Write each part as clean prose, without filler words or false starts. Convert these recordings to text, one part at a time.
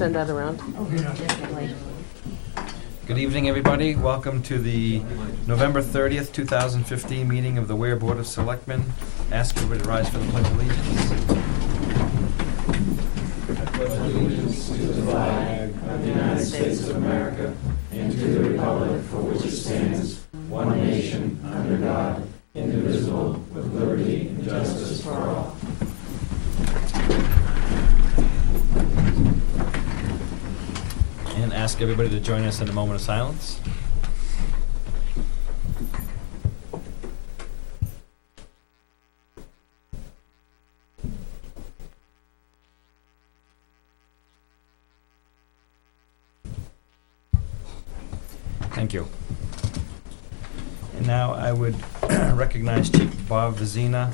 send that around. Definitely. Good evening, everybody. Welcome to the November 30th, 2015 meeting of the Weare Board of Selectmen. Ask everybody to rise for the Pledge of Allegiance. I pledge allegiance to the flag of the United States of America and to the republic for which it stands, one nation, under God, indivisible, with liberty and justice for all. And ask everybody to join us in a moment of silence. Thank you. And now I would recognize Chief Bob Vizina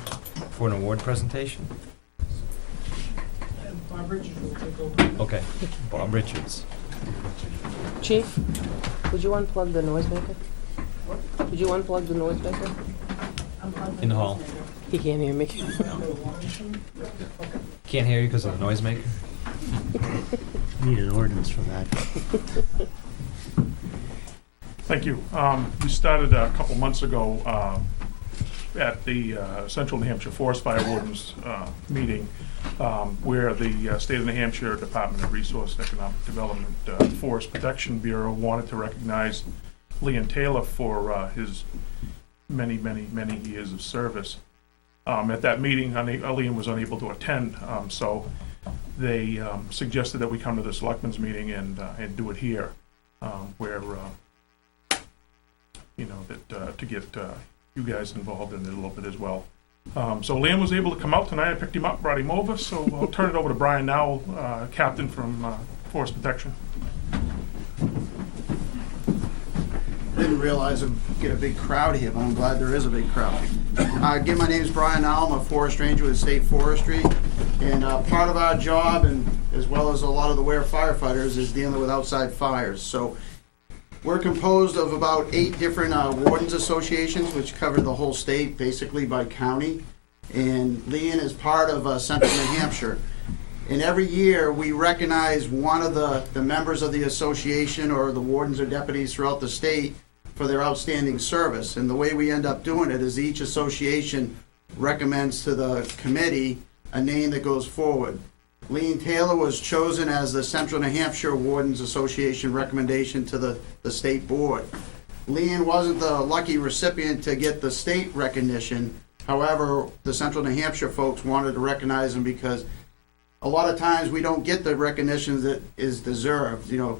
for an award presentation. Bob Richards will take over. Okay, Bob Richards. Chief, would you unplug the noisemaker? Would you unplug the noisemaker? In the hall. He can't hear me. Can't hear you because of the noisemaker. Need an ordinance for that. Thank you. We started a couple months ago at the Central New Hampshire Forest Fire Wardens meeting where the State of New Hampshire Department of Resource and Economic Development Forest Protection Bureau wanted to recognize Leon Taylor for his many years of service. At that meeting, Leon was unable to attend, so they suggested that we come to the Selectmen's meeting and do it here, where to get you guys involved in it a little bit as well. So Liam was able to come out tonight. I picked him up, brought him over, so I'll turn it over to Brian now, Captain from Forest Protection. Didn't realize I'd get a big crowd here, but I'm glad there is a big crowd. Again, my name is Brian Now. I'm a forest ranger with State Forestry, and part of our job, and as well as a lot of the Weare firefighters, is dealing with outside fires. So we're composed of about 8 different wardens associations, which cover the whole state, basically by county. And Leon is part of Central New Hampshire. And every year we recognize one of the members of the association or the wardens or deputies throughout the state for their outstanding service. And the way we end up doing it is each association recommends to the committee a name that goes forward. Leon Taylor was chosen as the Central New Hampshire Wardens Association recommendation to the state board. Leon wasn't the lucky recipient to get the state recognition. However, the Central New Hampshire folks wanted to recognize him because a lot of times we don't get the recognition that is deserved. You know,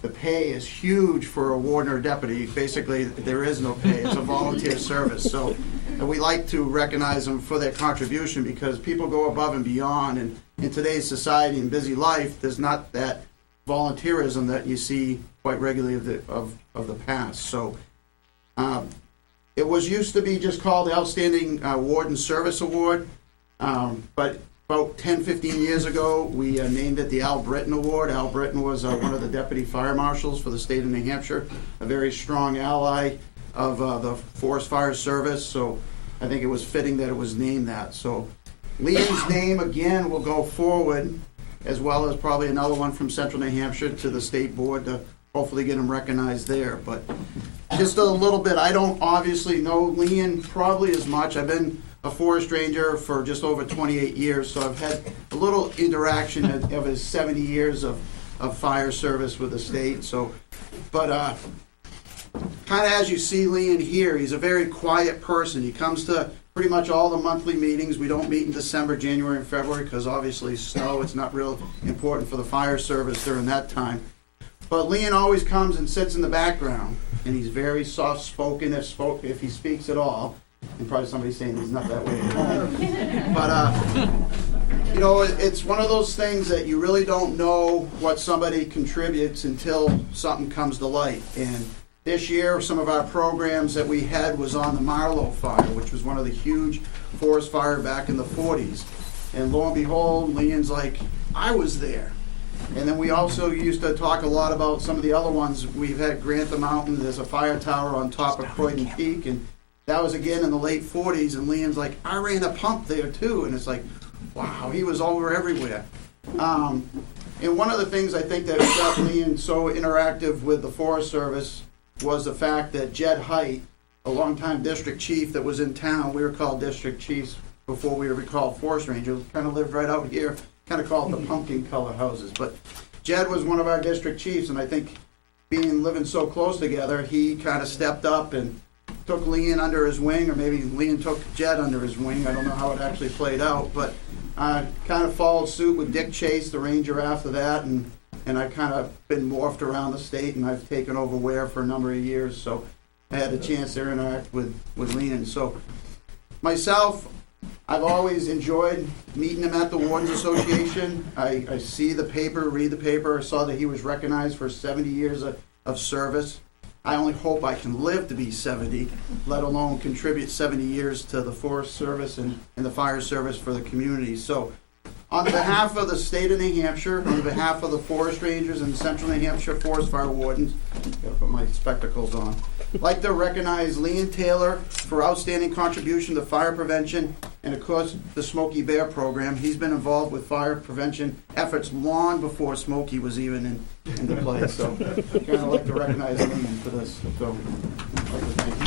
the pay is huge for a warden or deputy. Basically, there is no pay. It's a volunteer service. So we like to recognize them for their contribution because people go above and beyond. And in today's society and busy life, there's not that volunteerism that you see quite regularly of the past. So it was used to be just called the Outstanding Warden Service Award, but about 10-15 years ago, we named it the Al Britton Award. Al Britton was one of the deputy fire marshals for the state of New Hampshire, a very strong ally of the Forest Fire Service, so I think it was fitting that it was named that. So Leon's name, again, will go forward, as well as probably another one from Central New Hampshire to the state board to hopefully get him recognized there. But just a little bit, I don't obviously know Leon probably as much. I've been a forest ranger for just over 28 years, so I've had a little interaction of his 70 years of fire service with the state. So, but kind of as you see Leon here, he's a very quiet person. He comes to pretty much all the monthly meetings. We don't meet in December, January, and February because obviously snow, it's not real important for the fire service during that time. But Leon always comes and sits in the background, and he's very soft-spoken if he speaks at all. And probably somebody's saying he's not that way at home. But, you know, it's one of those things that you really don't know what somebody contributes until something comes to light. And this year, some of our programs that we had was on the Marlow fire, which was one of the huge forest fire back in the 40s. And lo and behold, Leon's like, I was there. And then we also used to talk a lot about some of the other ones. We've had Grantham Mountain, there's a fire tower on top of Croydon Peak, and that was again in the late 40s, and Leon's like, I ran a pump there too, and it's like, wow, he was over everywhere. And one of the things I think that got me and so interactive with the Forest Service was the fact that Jed Height, a longtime district chief that was in town, we were called district chiefs before we were called forest rangers, kind of lived right out here, kind of called the pumpkin color houses. But Jed was one of our district chiefs, and I think living so close together, he kind of stepped up and took Lean under his wing, or maybe Lean took Jed under his wing. I don't know how it actually played out, but kind of followed suit with Dick Chase, the ranger, after that, and I've kind of been morphed around the state, and I've taken over Weare for a number of years, so I had a chance to interact with Lean. So myself, I've always enjoyed meeting him at the Wardens Association. I see the paper, read the paper, saw that he was recognized for 70 years of service. I only hope I can live to be 70, let alone contribute 70 years to the Forest Service and the Fire Service for the community. So on behalf of the state of New Hampshire, on behalf of the Forest Rangers and the Central New Hampshire Forest Fire Wardens, gotta put my spectacles on, I'd like to recognize Lean Taylor for outstanding contribution to fire prevention and, of course, the Smokey Bear program. He's been involved with fire prevention efforts long before Smokey was even into play. So kind of like to recognize Lean for this. So I'd like to thank you.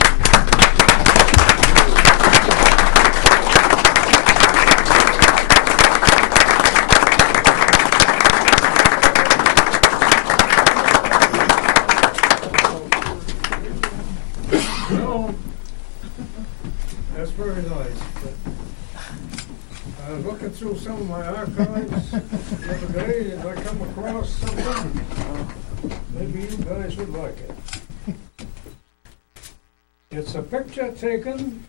That's very nice, but I was looking through some of my archives the other day, and I come across something, maybe you guys would like it. It's a picture taken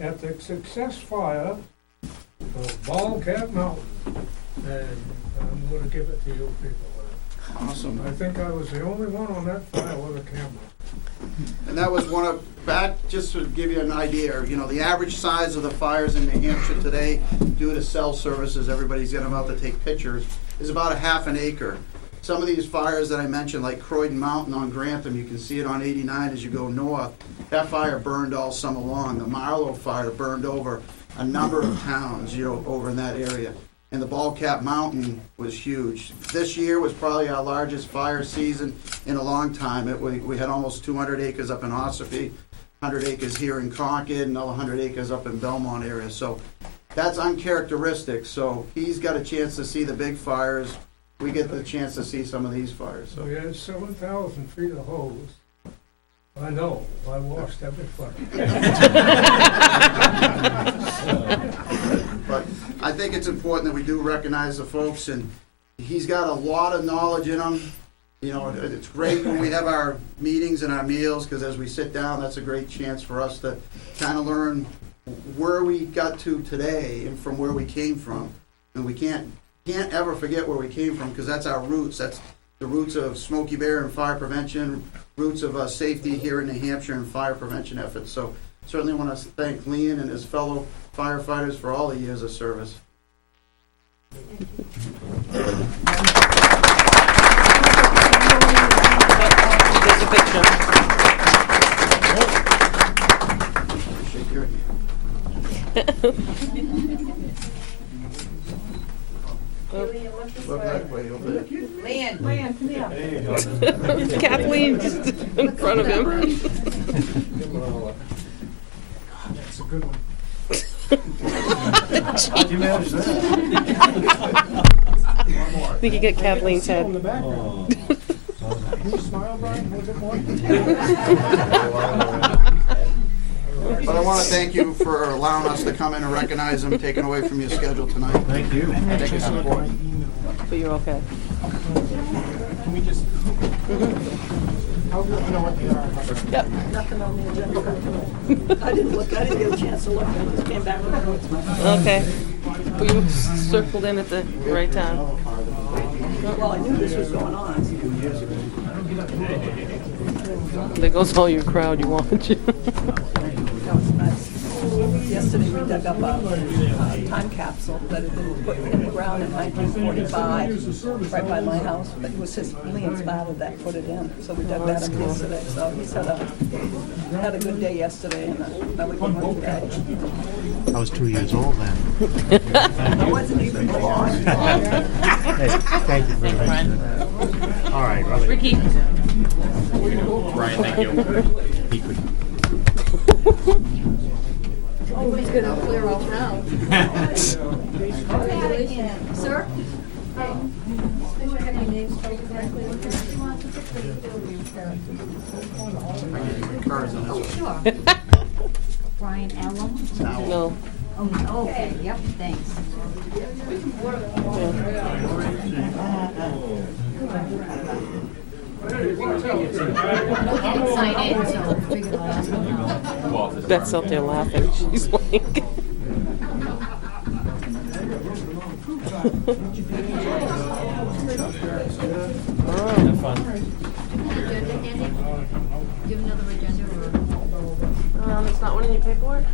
at the Success Fire of Bald Cat Mountain, and I'm gonna give it to you people. Awesome. I think I was the only one on that fire with a camera. And that was one of, back, just to give you an idea, you know, the average size of the fires in New Hampshire today, due to cell services, everybody's getting about to take pictures, is about a half an acre. Some of these fires that I mentioned, like Croydon Mountain on Grantham, you can see it on 89 as you go north. That fire burned all summer long. The Marlow fire burned over a number of towns, you know, over in that area. And the Bald Cat Mountain was huge. This year was probably our largest fire season in a long time. We had almost 200 acres up in Ossipee, 100 acres here in Concord, and another 100 acres up in Belmont area. So that's uncharacteristic. So he's got a chance to see the big fires. We get the chance to see some of these fires. So. We had 7,000 feet of hose. I know, I washed every fire. But I think it's important that we do recognize the folks, and he's got a lot of knowledge in him. You know, it's great when we have our meetings and our meals, because as we sit down, that's a great chance for us to kind of learn where we got to today and from where we came from. And we can't ever forget where we came from, because that's our roots. That's the roots of Smokey Bear and fire prevention, roots of safety here in New Hampshire and fire prevention efforts. So certainly want to thank Lean and his fellow firefighters for all the years of service. There's a picture. Shake your Look that way over there. Lan, come here. Kathleen just in front of him. That's a good one. How'd you manage that? I think you get Kathleen's head. Oh. Can you smile, Brian, a little bit more? But I want to thank you for allowing us to come in and recognize them, taking away from your schedule tonight. Thank you. Thank you for support. But you're okay. Can we just, how do you know what they are? Yep. Nothing on the agenda. I didn't get a chance to look, I just came back with the notes. Okay. Well, you circled in at the right time. Well, I knew this was going on. There goes all your crowd you wanted you. That was nice. Yesterday we dug up a time capsule that had been put in the ground in 1945, right by my house. But it was his Lean's father that put it in, so we dug that up yesterday. So he said had a good day yesterday and another good one today. I was 2 years old then. I wasn't even born. Hey, thank you very much. All right, Robert. Ricky. Brian, thank you. He could. Nobody's gonna clear off now. Sir? Make sure I have your name spelled correctly. Sure. Brian Allen? No. Oh, okay, yep, thanks. I can't sign in, so I figured I'll ask him. Beth's out there laughing. She's like. Have fun. Agenda handy? Do you have another agenda or? It's not one in your paperwork?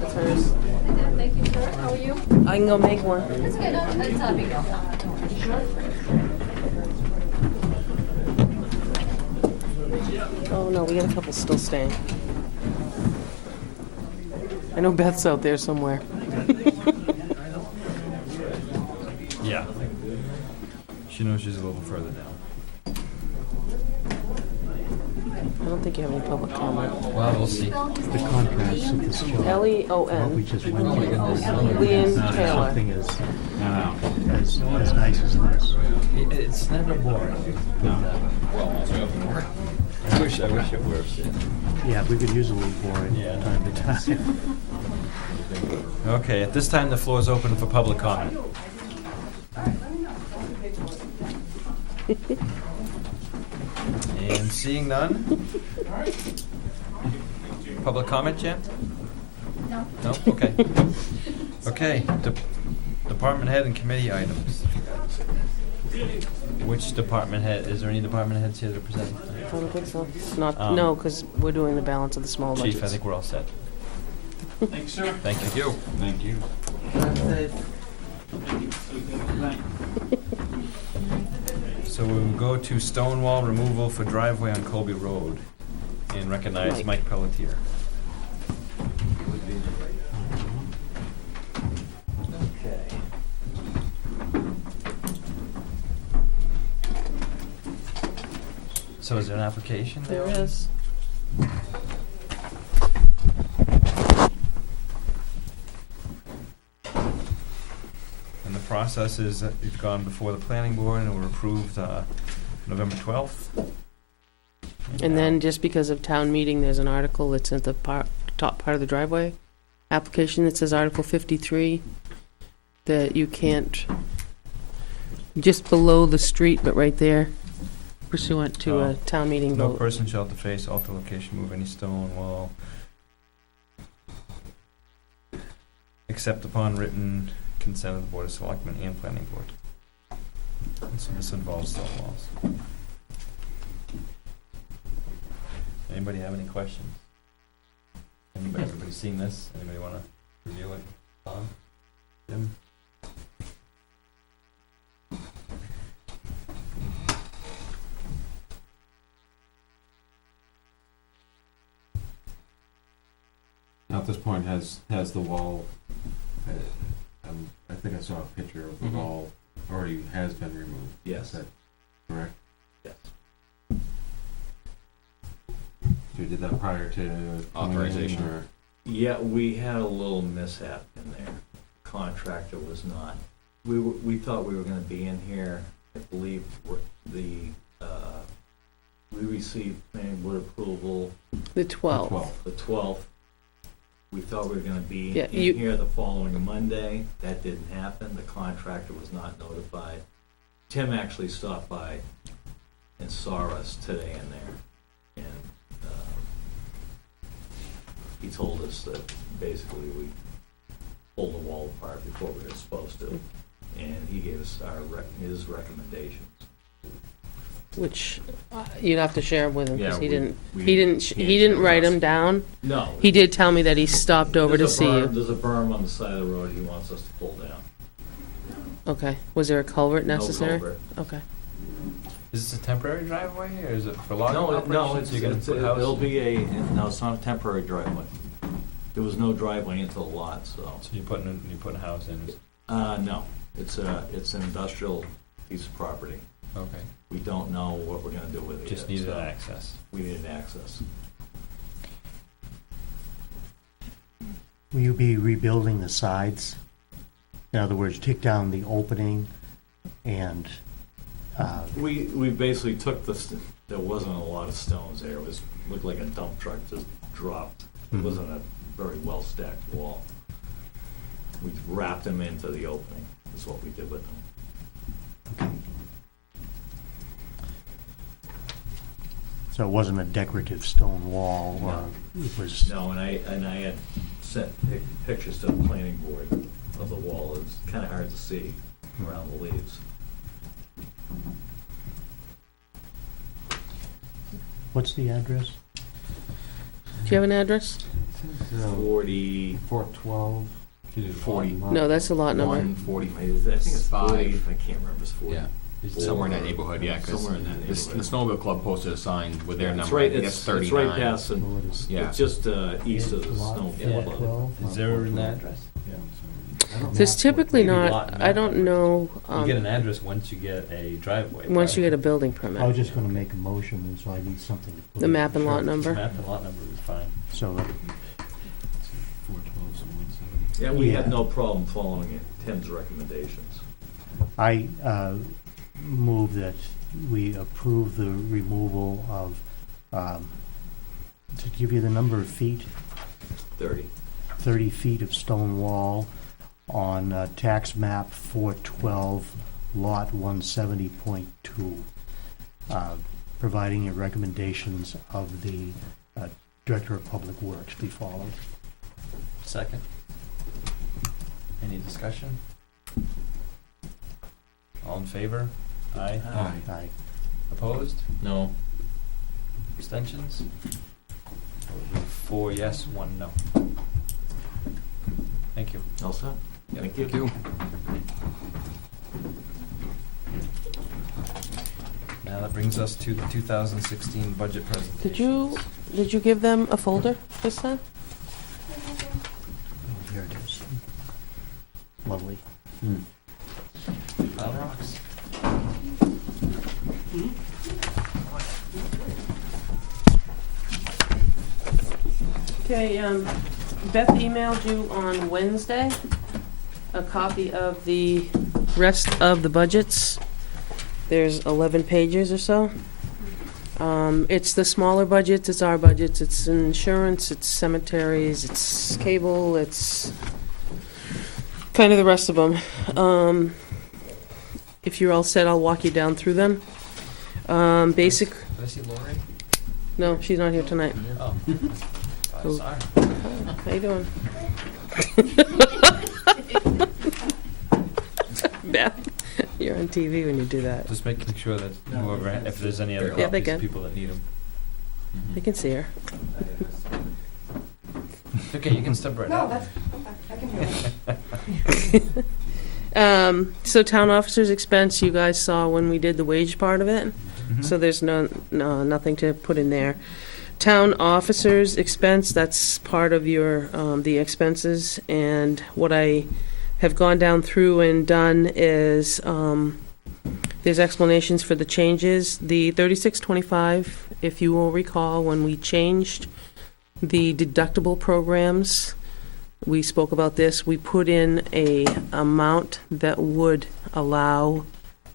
That's hers. Thank you, sir. How are you? I can go make one. That's good. That's not a big deal. Oh, no, we got a couple still staying. I know Beth's out there somewhere. Yeah. She knows she's a little further down. I don't think you have any public comment. Well, we'll see. The contrast of this job. What we Leon just went through. Taylor. Something as nice as this. It's never boring. I wish it were. Yeah, we could use a little boring Yeah. time to time. Okay, at this time, the floor is open for public comment. And seeing none? Public comment, Jen? No. No? Okay. Okay, department head and committee items. Which department head, is there any department heads here to present? I don't think so. Not, Um, no, because we're doing the balance of the small budgets. Chief, I think we're all set. Thanks, sir. Thank you. Thank you. So we will go to stone wall removal for driveway on Colby Road and recognize Mike Pelletier. Okay. So is there an application there? There is. And the process is that it's gone before the planning board and were approved November 12th. And then just because of town meeting, there's an article that's at the top part of the driveway application that says Article 53, that you can't, just below the street, but right there, pursuant to a town meeting No vote. person shall deface, alter location, move any stone wall, except upon written consent of the Board of Selectmen and Planning Board. And so this involves stone walls. Anybody have any questions? Everybody seen this? Anybody wanna review it? Tom? Jim? Now at this point, has the wall, I think I saw a picture of the Mhm. wall already has been removed. Yes. Is that correct? Yes. So you did that prior to coming in, Authorization. or? Yeah, we had a little mishap in there. Contractor was not, we thought we were gonna be in here. I believe we received planning board approval The 12th. 12. the 12th. We thought we were gonna be Yeah, in here the following Monday. That didn't happen. The contractor was not notified. Tim actually stopped by and saw us today in there. And he told us that basically we pulled the wall apart before we were supposed to. And he gave us his recommendations. Which you'd have to share with him, because Yeah, he didn't, we he didn't share write with us. them down. No. He did tell me that he stopped over to There's a see berm- you. There's a berm on the side of the road he wants us to pull down. Okay. Was there a culvert necessary? No culvert. Okay. Is this a temporary driveway or is it for logging No, operations? no, it's, You're gonna put houses it'll in? be no, it's not a temporary driveway. There was no driveway into the lot, so. So you're putting a house in? No, it's an industrial piece of property. Okay. We don't know what we're gonna do with it Just yet, needed so access. we needed access. Will you be rebuilding the sides? In other words, take down the opening and, We basically took there wasn't a lot of stones there. It looked like a dump truck just dropped. It wasn't a very well stacked wall. We wrapped them into the opening, is what we did with them. so it wasn't a decorative stone wall, or it was, No, and I had sent pictures to the planning board of the wall. It's kinda hard to see around the leaves. what's the address? Do you have an address? 40, 412. 40. No, that's the lot number. 140. I think it's 40, I 5. can't remember, it's 40. Yeah, somewhere in that neighborhood, yeah, because Somewhere in that the neighborhood. snowmobile club posted a sign with their It's number, right, I think it's it's 39. right past, Yeah. it's just east of the Lot snow club. 412? Is there an address? There's typically Maybe not, lot I don't map know, You get an address once you get a driveway. once you get a building I was permit. just gonna make a motion, and so I need something to put The in. map and lot Sure. number. Map and lot number is fine. So, 412 and 170. Yeah, we had Yeah. no problem following it, Tim's recommendations. I move that we approve the removal of, to give you the number of feet, 30. 30 feet of stone wall on tax map 412, lot 170.2, providing your recommendations of the Director of Public Works be followed. Second. Any discussion? All in favor? Aye. Aye. Opposed? No. Abstentions? 4 yes, 1 no. Thank you. All set? Thank you. Thank you. Now that brings us to the 2016 budget presentation. Did you give them a folder this time? Here it is. Lovely. Pile rocks. Okay, Beth emailed you on Wednesday a copy of the rest of the budgets. There's 11 pages or so. It's the smaller budgets, it's our budgets, it's insurance, it's cemeteries, it's cable, it's kind of the rest of them. If you're all set, I'll walk you down through them. Basic, Did I see Lori? no, she's not here tonight. Oh. Oh. Sorry. How you doing? Beth, you're on TV when you do that. Just making sure that whoever, if there's any other Yeah, they copies, can. people that need them. You can see her. Okay, you can step right out. okay, I can hear it. So town officers' expense, you guys saw when we did the wage part of it, Mhm. so there's nothing to put in there. Town officers' expense, that's part of your, the expenses, and what I have gone down through and done is, there's explanations for the changes. The 3625, if you will recall, when we changed the deductible programs, we spoke about this, we put in a amount that would allow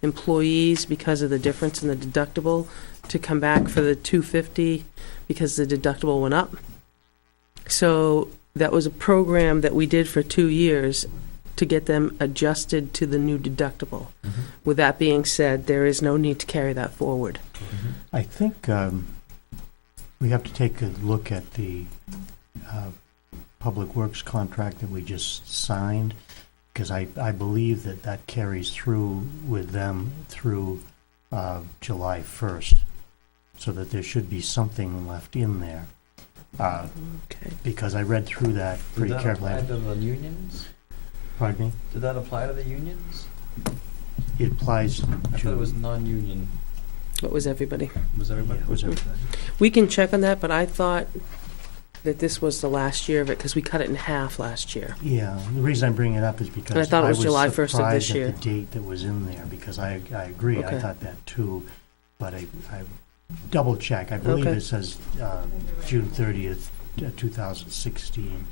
employees, because of the difference in the deductible, to come back for the 250 because the deductible went up. So that was a program that we did for 2 years to get them adjusted to the new deductible. With that being said, there is no need to carry that forward. I think we have to take a look at the Public Works contract that we just signed, because I believe that that carries through with them through July 1st, so that there should be something left in there. Okay. Because I read through that pretty carefully. Did that apply to the unions? Pardon me? Did that apply to the unions? It applies I thought to... it was non-union. What was everybody? Was everybody? Yeah, it was everybody. We can check on that, but I thought that this was the last year of it, because we cut it in half last year. Yeah, the reason I'm bringing it up is because And I thought it was July 1st of this surprised year. at the date that was in there, because I agree, I Okay. thought that too, but I double check, I believe Okay. it says June 30th, 2016,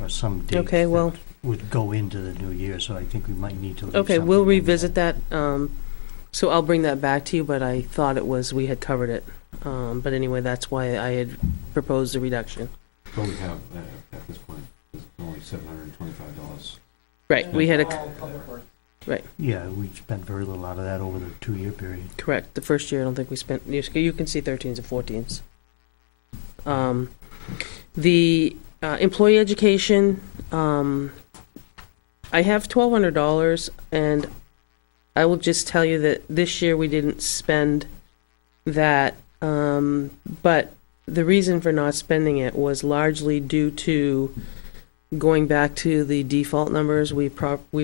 or some date Okay, well- that would go into the new year, so I think we might need to leave Okay, something we'll in there. revisit that, so I'll bring that back to you, but I thought it was, we had covered it. But anyway, that's why I had proposed a reduction. But we have, at this point, it's only $725. Right, we had a, Yeah, we spent very little out of that over the 2-year period. correct, the first year, I don't think we spent, you can see 13s and 14s. The employee education, I have $1,200, and I will just tell you that this year we didn't spend that, but the reason for not spending it was largely due to going back to the default numbers. We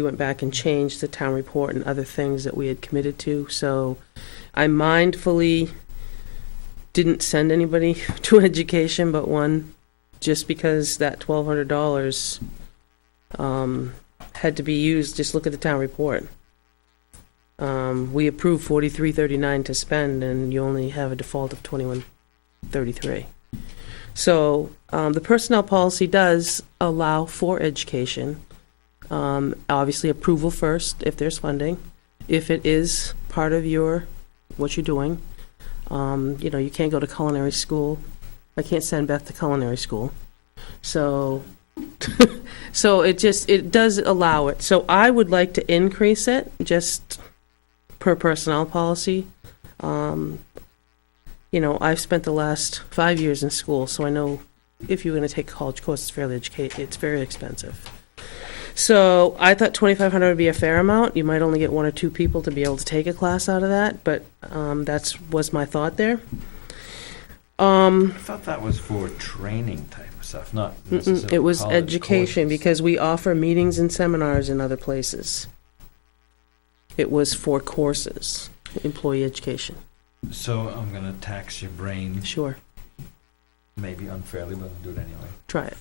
went back and changed the town report and other things that we had committed to, so I mindfully didn't send anybody to education but one, just because that $1,200 had to be used. Just look at the town report. We approved $43.39 to spend, and you only have a default of $21.33. So the personnel policy does allow for education. Obviously, approval first if there's funding. If it is part of what you're doing, you can't go to culinary school. I can't send Beth to culinary school. So, so it does allow it. So I would like to increase it just per personnel policy. I've spent the last 5 years in school, so I know if you're going to take a college course, it's very expensive. So I thought $2,500 would be a fair amount. You might only get 1 or 2 people to be able to take a class out of that, but that was my thought there. I thought that was for training type of stuff, not necessarily It was college education, courses. because we offer meetings and seminars in other places. It was for courses, employee education. So I'm gonna tax your brain, Sure, maybe unfairly, but I'll do it anyway. try it.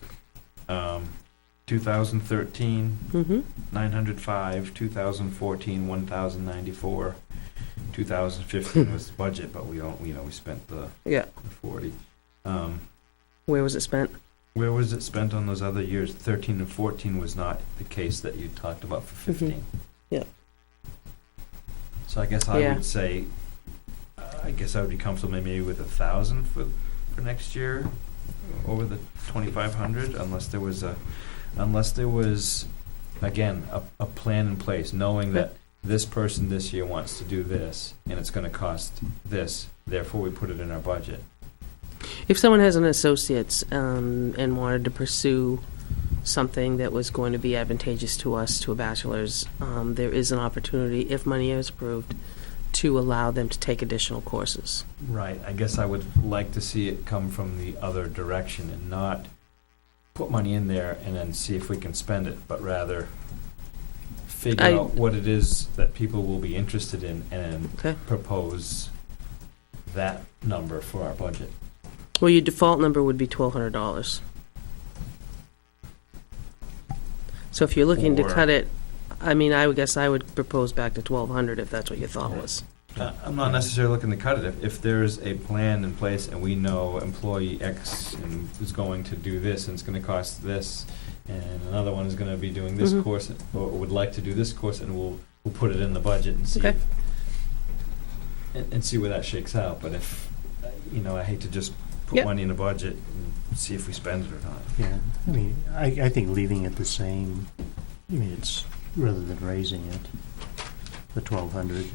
2013, Mm-hmm. 905, 2014, 1,094, 2015 was the budget, but we spent the Yeah. 40. Where was it spent? Where was it spent on those other years? 13 and 14 was not the case that you talked about for 15. Yeah. So I guess I Yeah. would say, I guess I would be comfortable maybe with 1,000 for next year, over the 2,500, unless there was again a plan in place, knowing that this person this year wants to do this, and it's going to cost this. Therefore, we put it in our budget. If someone has an associate's and wanted to pursue something that was going to be advantageous to us, to a bachelor's, there is an opportunity, if money is approved, to allow them to take additional courses. Right. I guess I would like to see it come from the other direction and not put money in there and then see if we can spend it, but rather figure out what it is that people will be interested in and propose that number for our budget. Well, your default number would be $1,200. So if you're looking to cut it, I mean, I would guess I would propose back to $1,200 if that's what your thought was. I'm not necessarily looking to cut it. If there's a plan in place and we know employee X is going to do this and it's going to cost this, and another one is going to be doing this course or would like to do this course, and we'll put it in the budget and see and see where that shakes out. But if I hate to just put money in the budget and see if we spend it or not. Yeah, I mean, I think leaving it the same, it's rather than raising it, the 1,200.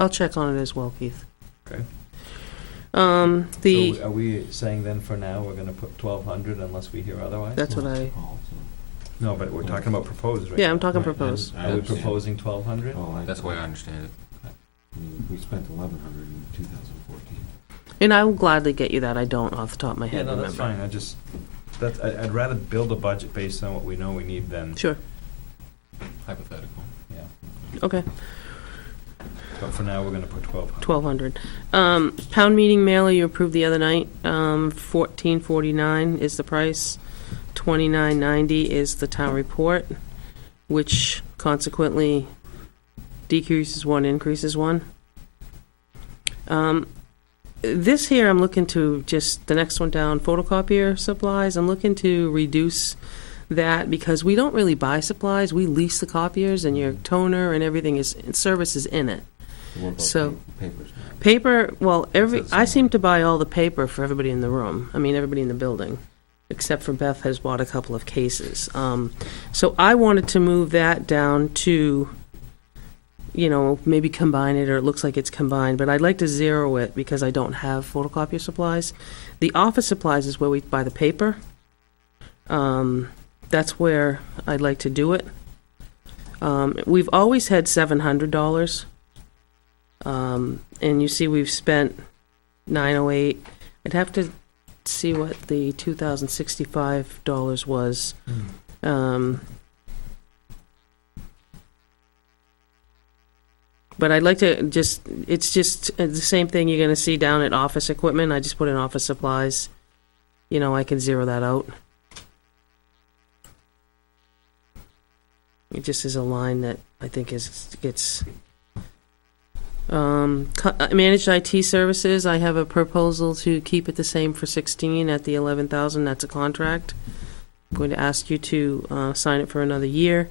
I'll check on it as well, Keith. Okay. The So are we saying then for now we're going to put 1,200 unless we hear otherwise? That's what I. No, but we're talking about proposed, right? Yeah, I'm talking proposed. Are we proposing 1,200? That's the way I understand it. I mean, we spent 1,100 in 2014. And I will gladly get you that. I don't off the top of my head. Yeah, no, that's fine. I'd rather build a budget based on what we know we need than Sure. Hypothetical. Yeah. Okay. But for now, we're gonna put 1,200. 1,200. Pound meeting mailer you approved the other night, $14.49 is the price. $29.90 is the town report, which consequently decreases one, increases one. This here, I'm looking to just, the next one down, photocopier supplies, I'm looking to reduce that because we don't really buy supplies. We lease the copiers and your toner and everything is, service is in it. What about So- papers now? Paper, well, That's I seem similar. to buy all the paper for everybody in the room. I mean, everybody in the building, except for Beth has bought a couple of cases. So I wanted to move that down to, you know, maybe combine it, or it looks like it's combined, but I'd like to zero it because I don't have photocopier supplies. The office supplies is where we buy the paper. That's where I'd like to do it. We've always had $700. And you see we've spent $908. I'd have to see what the $2,065 was. But I'd like to just, it's just the same thing you're gonna see down at office equipment. I just put in office supplies. You know, I can zero that out. It just is a line that I think gets. Managed IT services, I have a proposal to keep it the same for 16 at the 11,000. That's a contract. I'm going to ask you to sign it for another year.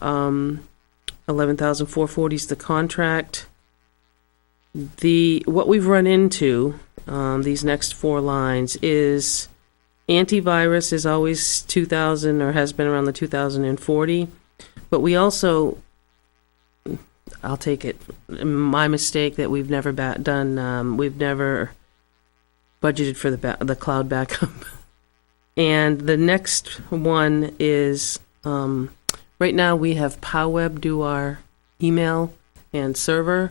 11,440 is the contract. What we've run into, these next four lines, is antivirus is always 2,000 or has been around the 2,040, but we also, I'll take it, my mistake that we've never done, we've never budgeted for the cloud backup. And the next one is, right now we have PowerWeb do our email and server,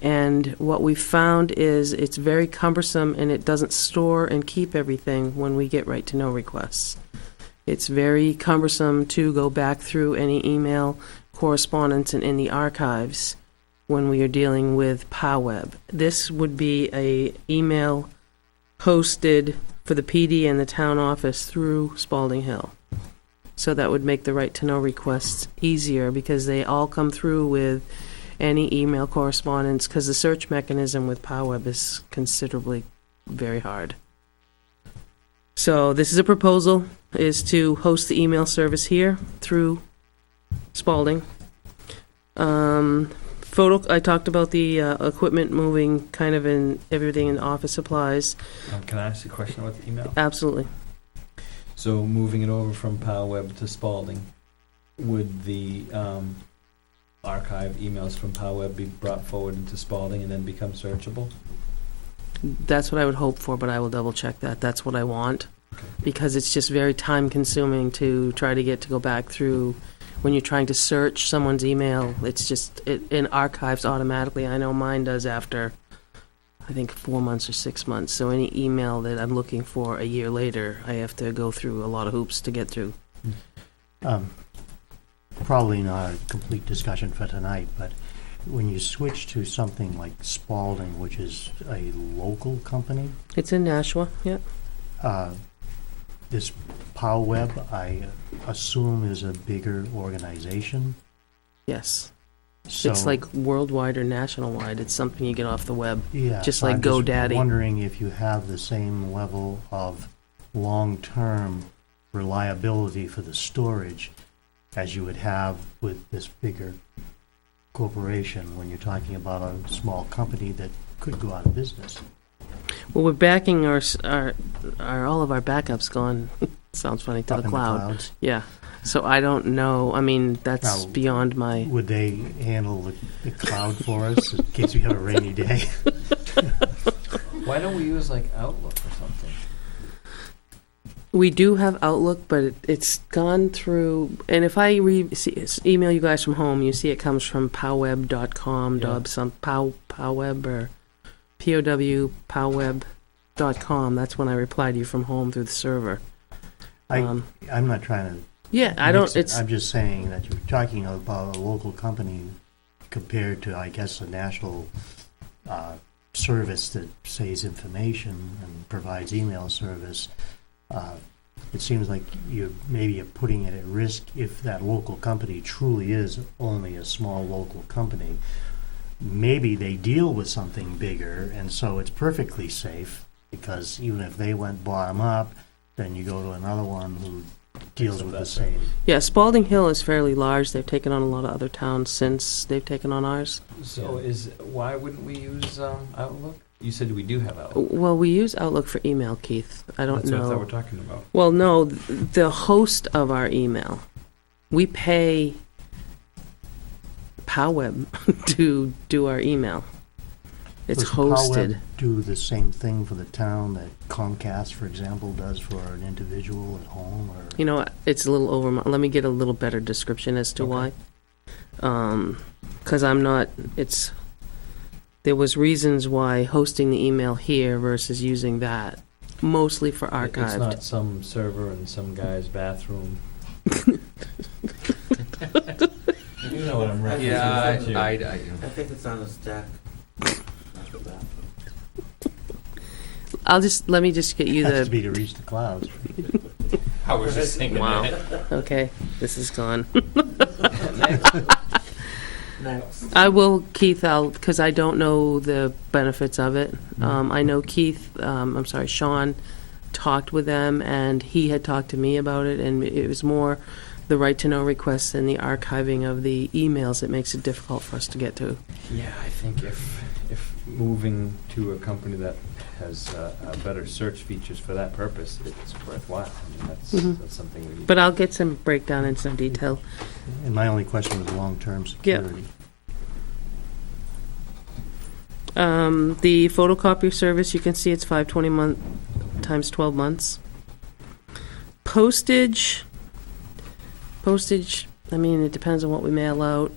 and what we found is it's very cumbersome and it doesn't store and keep everything when we get right to know requests. It's very cumbersome to go back through any email correspondence and in the archives when we are dealing with PowerWeb. This would be a email hosted for the PD and the town office through Spalding Hill. So that would make the right to know requests easier because they all come through with any email correspondence, because the search mechanism with PowerWeb is considerably very hard. So this is a proposal, is to host the email service here through Spalding. I talked about the equipment moving kind of in everything in office supplies. Can I ask you a question about the email? Absolutely. So moving it over from PowerWeb to Spalding, would the archive emails from PowerWeb be brought forward into Spalding and then become searchable? That's what I would hope for, but I will double check that. That's what I want. Okay. Because it's just very time consuming to try to go back through when you're trying to search someone's email. It's just, it archives automatically. I know mine does after, I think, 4 months or 6 months. So any email that I'm looking for a year later, I have to go through a lot of hoops to get through. Probably not a complete discussion for tonight, but when you switch to something like Spalding, which is a local company, It's in Nashua, yeah. this PowerWeb, I assume, is a bigger organization. Yes. So, It's like worldwide or national-wide. It's something you get off the web. yeah, just so like I'm GoDaddy. Wondering if you have the same level of long-term reliability for the storage as you would have with this bigger corporation when you're talking about a small company that could go out of business. Well, we're backing our all of our backups gone, sounds funny, to Up the in cloud. clouds. Yeah. So I don't know. I mean, that's Now, beyond my... Would they handle the cloud for us in case we have a rainy day? Why don't we use like Outlook or something? We do have Outlook, but it's gone through... And if I email you guys from home, you see it comes from powweb.com, Yeah. powweb or powweb.com. That's when I reply to you from home through the server. I'm not trying to Yeah, I don't... mix it. It's... I'm just saying that you're talking about a local company compared to, I guess, a national service that saves information and provides email service, it seems like maybe you're putting it at risk if that local company truly is only a small local company. Maybe they deal with something bigger, and so it's perfectly safe, because even if they went bottom up, then you go to another one who deals with the same. Yeah, Spalding Hill is fairly large. They've taken on a lot of other towns since they've taken on ours. So why wouldn't we use Outlook? You said we do have Outlook. Well, we use Outlook for email, Keith. I don't That's know. what I thought we're talking about. Well, no, the host of our email, we pay PowerWeb to do our email. It's Does hosted. PowerWeb do the same thing for the town that Comcast, for example, does for an individual at home, or? You know, it's a little over. Let me get a little better description as to why. Because I'm not. There was reasons why hosting the email here versus using that, mostly for archived. It's not some server in some guy's bathroom. You know what I'm referencing. Yeah, don't you? I think it's on the stack. Let me just get you Has to the. be to reach the clouds. I was just thinking Wow. that. Okay, this is gone. Next. I will, Keith, because I don't know the benefits of it. I know Sean talked with them, and he had talked to me about it, and it was more the right-to-know requests and the archiving of the emails that makes it difficult for us to get to. Yeah, I think if moving to a company that has better search features for that purpose, it's worthwhile. I mean, that's something we need. But I'll get some breakdown in some detail. And my only question was long-term security. The photocopier service, you can see it's $520 times 12 months. Postage, I mean, it depends on what we mail out.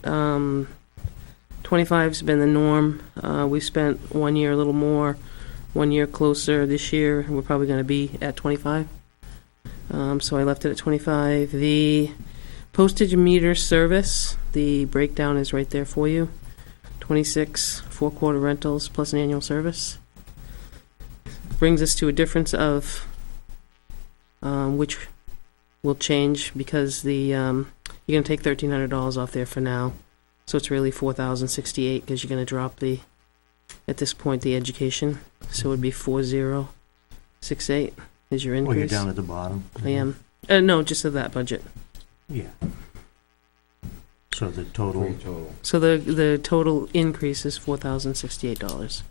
25's been the norm. We spent 1 year a little more, 1 year closer. This year, we're probably going to be at 25. So I left it at 25. The postage meter service, the breakdown is right there for you. 26 4-quarter rentals plus an annual service. Brings us to a difference of, which will change because you're going to take $1,300 off there for now. So it's really $4,068 because you're going to drop at this point, the education. So it would be 4,068 is your increase. Oh, you're down at the bottom? I am. No, just of that budget. Yeah. So the total. So the total increase is $4,068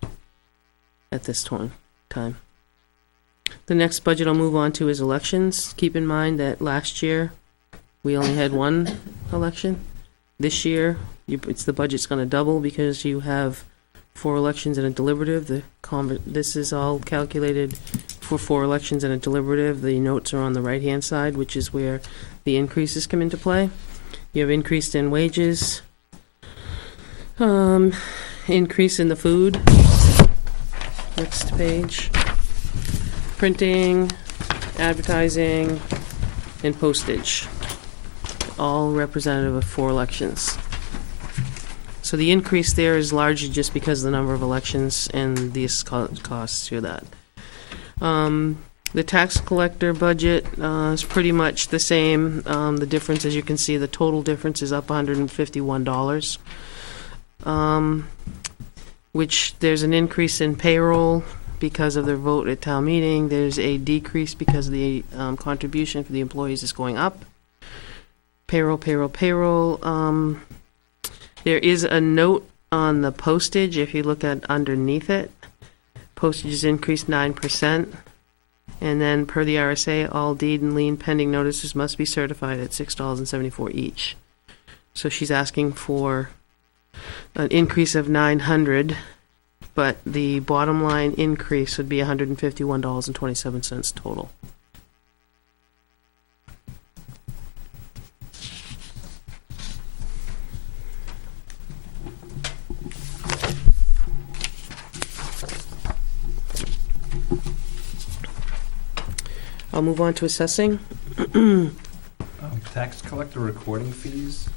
at this time. The next budget I'll move on to is elections. Keep in mind that last year we only had one election. This year the budget's going to double because you have 4 elections and a deliberative. This is all calculated for 4 elections and a deliberative. The notes are on the right-hand side, which is where the increases come into play. You have increase in wages, increase in the food. Next page. Printing, advertising, and postage. All representative of 4 elections. So the increase there is largely just because of the number of elections and these costs to that. The tax collector budget is pretty much the same. The difference, as you can see, the total difference is up $151, which there's an increase in payroll because of their vote at town meeting. There's a decrease because of the contribution for the employees is going up. Payroll. There is a note on the postage. If you look at underneath it, postage is increased 9%. And then per the RSA, all deed and lien pending notices must be certified at $6.74 each. So she's asking for an increase of $900, but the bottom line increase would be $151.27 total. I'll move on to assessing. Tax collector recording fees.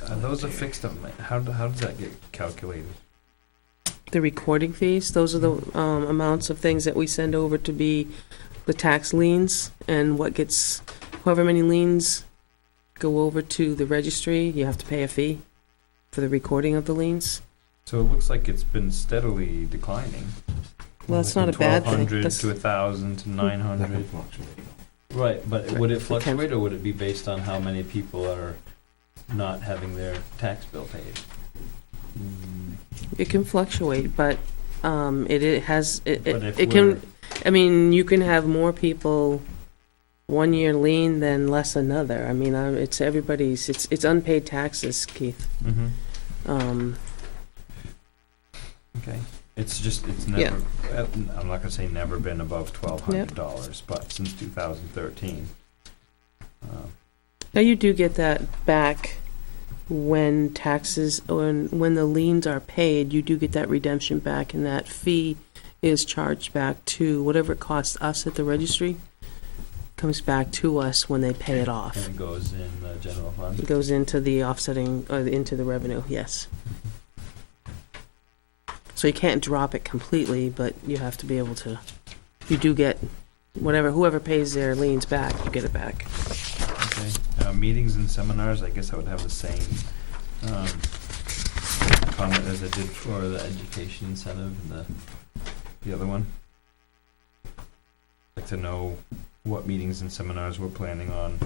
Are those a fixed, how does that get calculated? The recording fees, those are the amounts of things that we send over to be the tax liens, and what gets, however many liens go over to the registry, you have to pay a fee for the recording of the liens. So it looks like it's been steadily declining. Well, that's not a bad thing. 1,200 That's- to 1,000 to That 900. can fluctuate. Right, but would it Okay. fluctuate, or would it be based on how many people are not having their tax bill paid? It can fluctuate, but it has, But if it can, I mean, you can have more people one year lien than less another. I mean, it's everybody's, it's unpaid taxes, Keith. Mm-hmm. Okay, it's just, it's never, I'm not gonna say never been above $1,200, but since 2013. Now, you do get that back when taxes, or when the liens are paid, you do get that redemption back, and that fee is charged back to whatever it costs us at the registry, comes back to us when they pay it off. And it goes in the general fund? It goes into the offsetting, or into the revenue, yes. So you can't drop it completely, but you have to be able to, you do get whoever pays their liens back, you get it back. Okay, meetings and seminars, I guess I would have the same comment as I did for the education incentive and the other one. I'd like to know what meetings and seminars we're planning on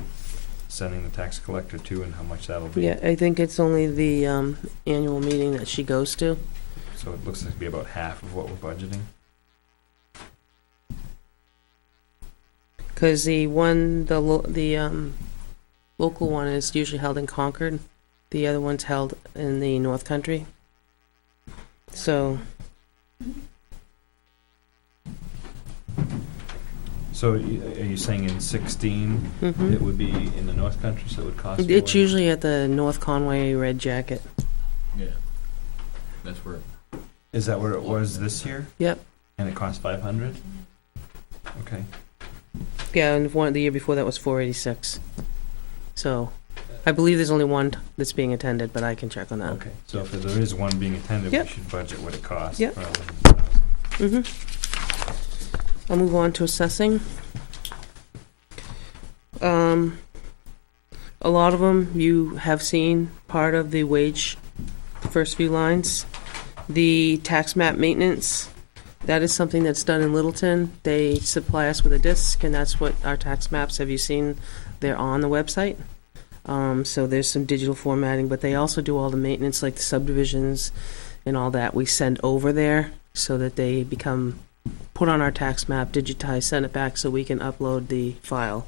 sending the tax collector to and how much that'll be. Yeah, I think it's only the annual meeting that she goes to. So it looks like to be about half of what we're budgeting. Because the local one is usually held in Concord. The other one's held in the North Country. So, So are you saying in 16 it would be in the North Country, so it would cost more? it's usually at the North Conway Red Jacket. Yeah. That's where. Is that where it was this year? Yep. And it cost 500? Okay. Yeah, and the year before that was 486. So, I believe there's only one that's being attended, but I can check on that. Okay, so if there is one being attended, Yep. we should budget what it costs. Yep. rather than I'll move on to assessing. A lot of them you have seen part of the wage, the first few lines. The tax map maintenance, that is something that's done in Littleton. They supply us with a disc, and that's what our tax maps, have you seen? They're on the website. So there's some digital formatting, but they also do all the maintenance, like the subdivisions and all that. We send over there so that they become put on our tax map, digitized, send it back so we can upload the file.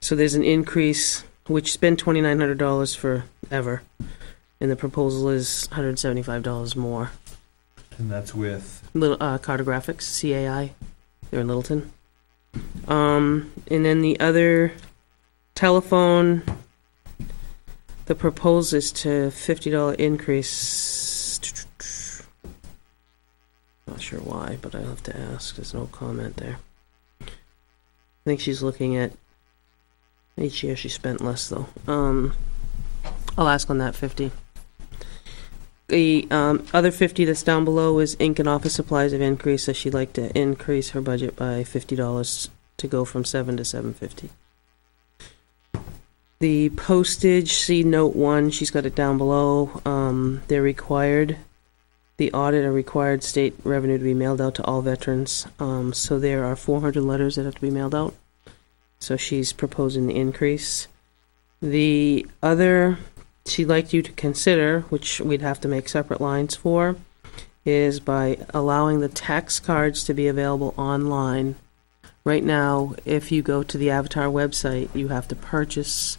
So there's an increase, which has been $2,900 forever, and the proposal is $175 more. And that's with, Little Cartographics, CAI, they're in Littleton. And then the other telephone, the proposal is to $50 increase. Not sure why, but I'll have to ask. There's no comment there. I think she's looking at each year she spent less though. I'll ask on that 50. The other 50 that's down below is ink and office supplies have increased, so she'd like to increase her budget by $50 to go from $7 to $750. The postage, see note 1, she's got it down below. They're required. The audit are required state revenue to be mailed out to all veterans. So there are 400 letters that have to be mailed out. So she's proposing the increase. The other she'd like you to consider, which we'd have to make separate lines for, is by allowing the tax cards to be available online. Right now, if you go to the Avatar website, you have to purchase,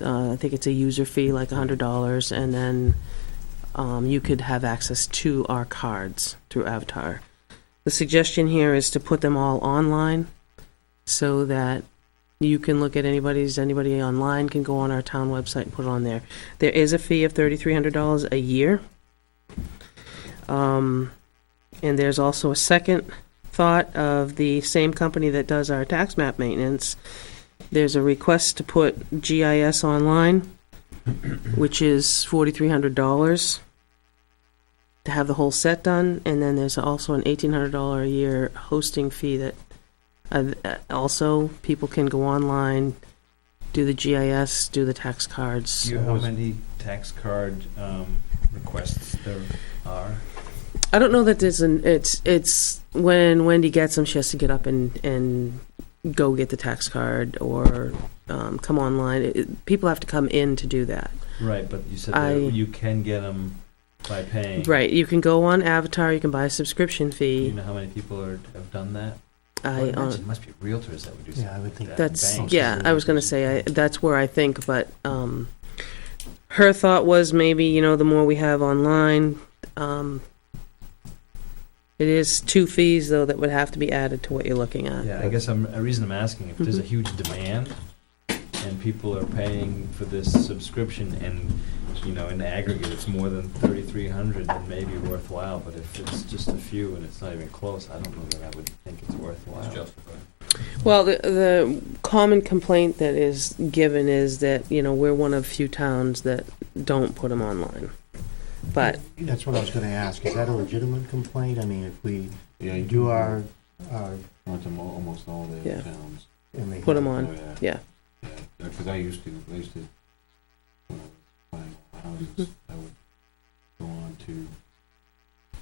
I think it's a user fee, like $100, and then you could have access to our cards through Avatar. The suggestion here is to put them all online so that you can look at anybody online can go on our town website and put it on there. There is a fee of $3,300 a year. And there's also a second thought of the same company that does our tax map maintenance. There's a request to put GIS online. which is $4,300 to have the whole set done, and then there's also an $1,800 a year hosting fee that also people can go online, do the GIS, do the tax cards. Do you know how many tax card requests there are? I don't know that there's it's when Wendy gets them, she has to get up and go get the tax card or come online. People have to come in to do that. Right, but you said that you can get them by paying. Right, you can go on Avatar, you can buy a subscription Do fee. you know how many people have done that? I It must be realtors that would do something. Yeah, I would think like that. That's, Banks. yeah, I was gonna say, that's where I think, but, her thought was maybe, the more we have online, it is 2 fees, though, that would have to be added to what you're looking at. Yeah, I guess a reason I'm asking, if there's a huge demand and people are paying for this subscription and, in aggregate, it's more than 3,300, then maybe worthwhile, but if it's just a few and it's not even close, I don't know that I would think it's worthwhile. It's justified. Well, the common complaint that is given is that, we're one of few towns that don't put them online. But, That's what I was gonna ask, is that a legitimate complaint? I mean, if we Yeah, you do our, went to almost all the Yeah. other towns. and they put them have- on, Oh, yeah. Yeah, because I used to, when I was buying houses, I would go on to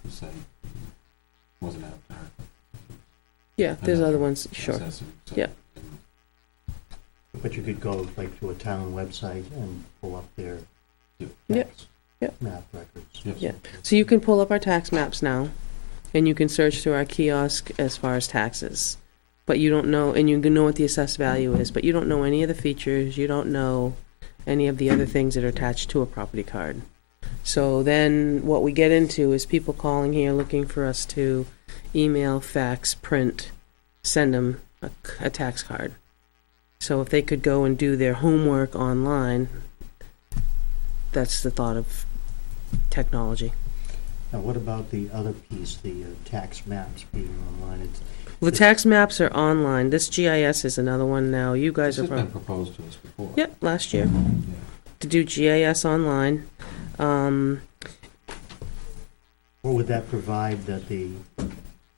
the site, wasn't out there. Yeah, there's other ones, sure. Yeah. But you could go like to a town website and pull up their Yep. tax Yep. map records. Yeah. So you can pull up our tax maps now, and you can search through our kiosk as far as taxes. But you don't know, and you can know what the assessed value is, but you don't know any of the features, you don't know any of the other things that are attached to a property card. So then what we get into is people calling here looking for us to email, fax, print, send them a tax card. So if they could go and do their homework online, that's the thought of technology. Now, what about the other piece, the tax maps being online? Well, the tax maps are online. This GIS is another one now. You guys This are has been from, proposed to us before. yep, last year, Yeah. to do GIS online. What would that provide that the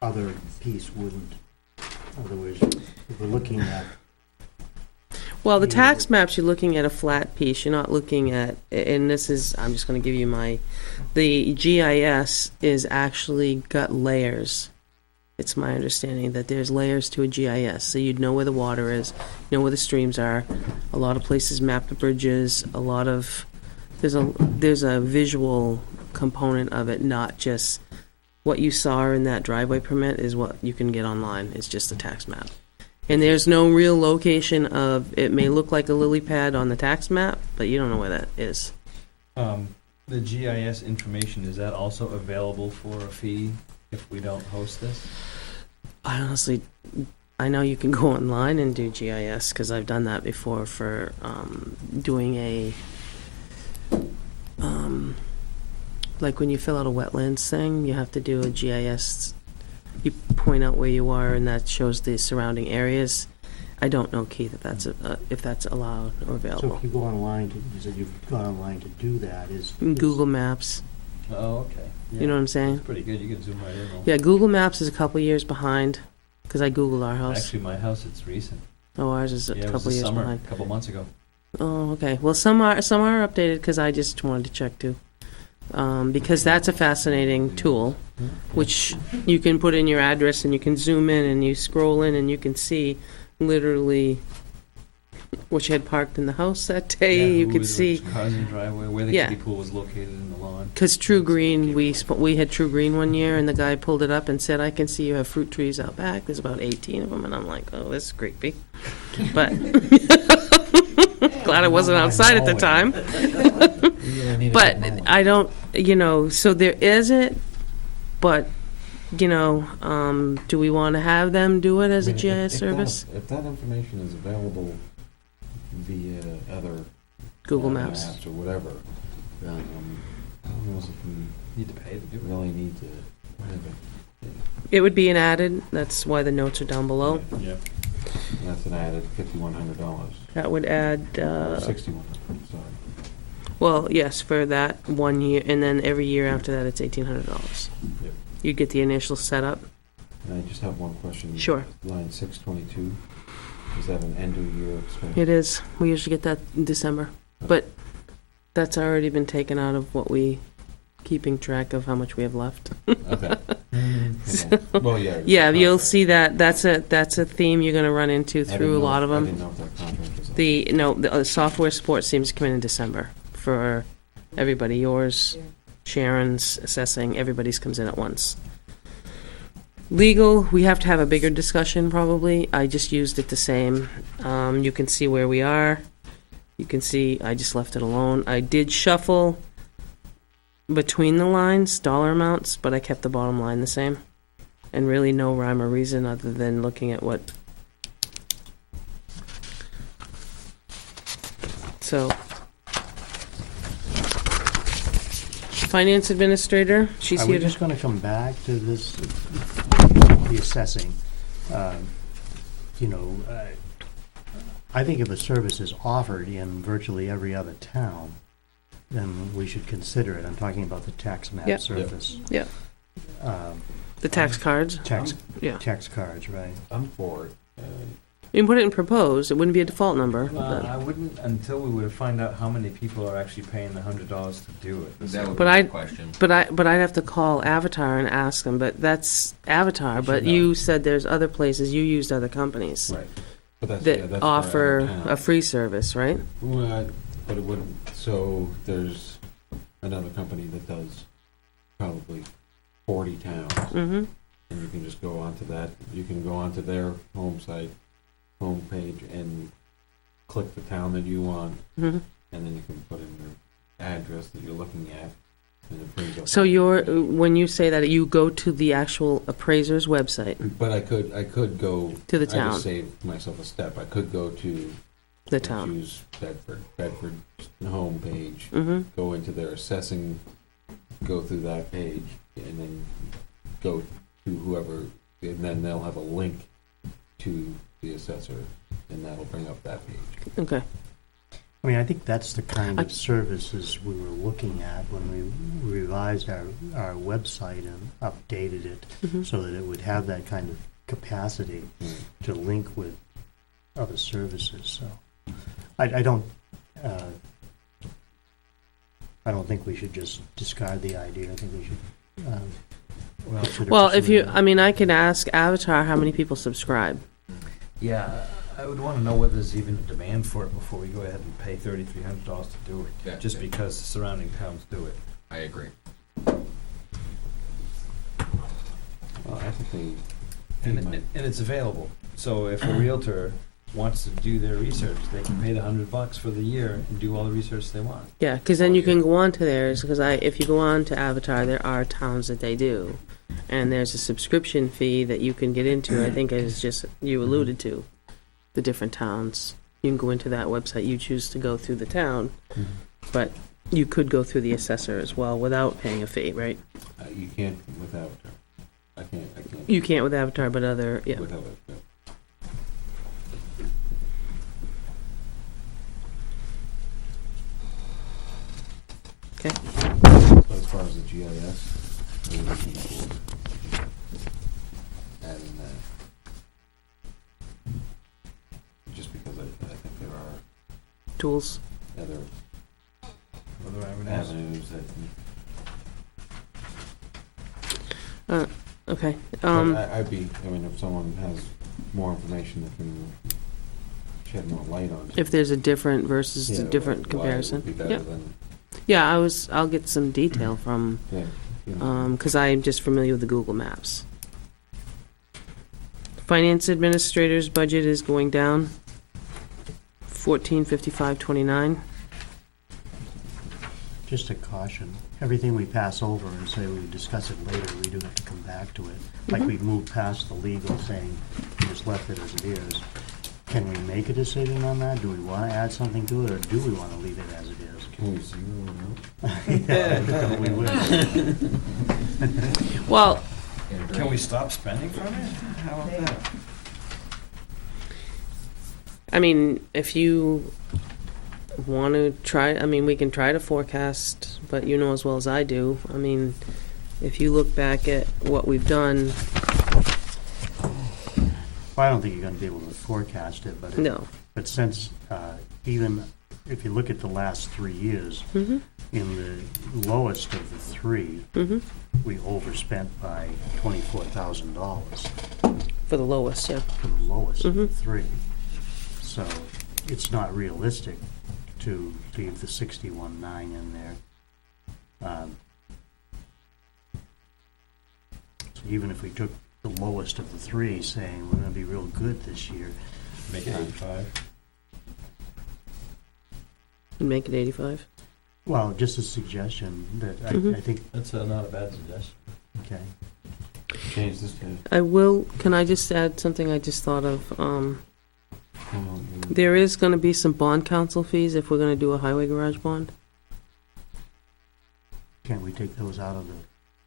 other piece wouldn't? In other words, if we're looking at, Well, the tax maps, you're looking at a flat piece. You're not looking at, and this is, I'm just going to give you the GIS is actually got layers. It's my understanding that there's layers to a GIS. So you'd know where the water is, know where the streams are. A lot of places map the bridges. There's a visual component of it, not just what you saw in that driveway permit is what you can get online. It's just the tax map. And there's no real location of, it may look like a lily pad on the tax map, but you don't know where that is. The GIS information, is that also available for a fee if we don't host this? I know you can go online and do GIS, because I've done that before for doing a, like when you fill out a wetlands thing, you have to do a GIS. You point out where you are, and that shows the surrounding areas. I don't know, Keith, if that's allowed or so available. if you go online, you said you've gone online to do that, is. Google Maps, Oh, okay. you know what I'm saying? It's pretty good, you can zoom right in. Yeah, Google Maps is a couple years behind, because I Googled our house. Actually, my house, it's recent. Oh, ours is a Yeah, it was couple this years summer, behind. a couple months ago. Oh, okay. Well, some are updated, because I just wanted to check too. Because that's a fascinating tool, which you can put in your address and you can zoom in and you scroll in and you can see literally what you had parked in the house that day. Yeah, You who could was- see, which cars in the driveway, where the Yeah. kiddie pool was located in the lawn. because True Green, we had True Green one year, and the guy pulled it up and said, "I can see you have fruit trees out back. There's about 18 of them," and I'm like, "Oh, this is creepy," but glad I wasn't outside at the time. But I don't, so there is it, but, do we want to have them do it as a GIS service? If that information is available via other. Google Maps. Or whatever, I don't know if we Need to pay to do it. really need to have it. It would be an added, that's why the notes are down below. Yeah. That's an added $5,100. That would add, $6,100, sorry. Well, yes, for that 1 year, and then every year after that, it's $1,800. Yep. You get the initial setup. And I just have one question. Sure. Line 622, is that an end-of-year expense? It is. We usually get that in December, but that's already been taken out of what we, keeping track of how much we have left. Okay. Okay. Well, yeah. it's Yeah, a you'll contract. see that. That's a theme you're going to run into I didn't through a know- lot of I them. didn't know if that contract was up. The software support seems to come in December for everybody. Yours, Sharon's, assessing, everybody's comes in at once. Legal, we have to have a bigger discussion probably. I just used it the same. You can see where we are. You can see I just left it alone. I did shuffle between the lines, dollar amounts, but I kept the bottom line the same. And really no rhyme or reason other than looking at what. So. Finance administrator, she's Are here we to. just gonna come back to this, the assessing? You know, I think if a service is offered in virtually every other town, then we should consider it. I'm talking about the tax map Yep. service. Yep. Um, The tax cards, Tax, yeah. tax cards, right? I'm for it. You can put it in proposed, it wouldn't be a default number. I wouldn't until we would find out how many people are actually paying the $100 to do it. That would But be I- the question. But I'd have to call Avatar and ask them, but that's Avatar, should but know. you said there's other places, you used other companies Right. But that's, yeah, that that's for offer out of town. a free service, right? Well, but it wouldn't, so there's another company that does probably 40 towns. Mm-hmm. And you can just go onto that, you can go onto their homepage and click the town that you want, Mm-hmm. and then you can put in your address that you're looking at, and it brings up. So when you say that, you go to the actual appraiser's website, But I could go. to the I town, just saved myself a step. I could go to. the town. Choose Bedford homepage, Mm-hmm. go into their assessing, go through that page, and then go to whoever, and then they'll have a link to the assessor, and that'll bring up that page. Okay. I mean, I think that's the kind of services we were looking at when we revised our website and updated it Mhm. so that it would have that kind of capacity to link with other services, so. I don't think we should just discard the idea. I think we should, consider Well, if pursuing you, it. I mean, I can ask Avatar how many people subscribe. Yeah, I would want to know whether there's even a demand for it before we go ahead and pay $3,300 to do it, Yeah, just yeah. because the surrounding towns do it. I agree. Well, I think And it's available. So if a realtor wants to do their research, they can pay the $100 for the year and do all the research they want. Yeah, because then you can go on to theirs, because if you go on to Avatar, there are towns that they do. And there's a subscription fee that you can get into, I think is just, you alluded to, the different towns. You can go into that website, you choose to go through the town, but you could go through the assessor as well without paying a fee, right? you can't without. I can't. You can't with Avatar, but other, yeah. Without it. Yeah. Okay. So as far as the GIS, we're looking for adding that. Just because I think there are Tools. other Other avenues. avenues that. Okay. But I'd be. I mean, if someone has more information that can shed more light on it. If there's a different versus a yeah, different why it comparison. would be better Yeah. than. Yeah, I'll get some detail from, Yeah. You know. because I'm just familiar with the Google Maps. Finance administrator's budget is going down, 145529. Just a caution, everything we pass over and say we discuss it later, we do have to come back to it. Like Mhm. we moved past the legal saying, we just left it as it is. Can we make a decision on that? Do we want to add something to it, or do we want to leave it as it is? Can we zero it out? Yeah, we will. Well, Can we stop spending from it? How about that? I mean, if you, want to try, I mean, we can try to forecast, but you know as well as I do, I mean, if you look back at what we've done, Well, I don't think you're gonna be able to forecast it, but no. but since, even if you look at the last 3 years, Mm-hmm, in the lowest of the three, mm-hmm, we overspent by $24,000 for the lowest, yeah. for the lowest of the Mhm. three. So it's not realistic to leave the 61.9 in there. So even if we took the lowest of the three, saying we're gonna be real good this year, Make it 85. And make it 85. well, just a suggestion that Mhm. I think, That's not a bad suggestion. okay. Change this to, I will, can I just add something I just thought of? hold on, There is gonna be some bond council fees if we're gonna do a highway garage bond. Can't we take those out of the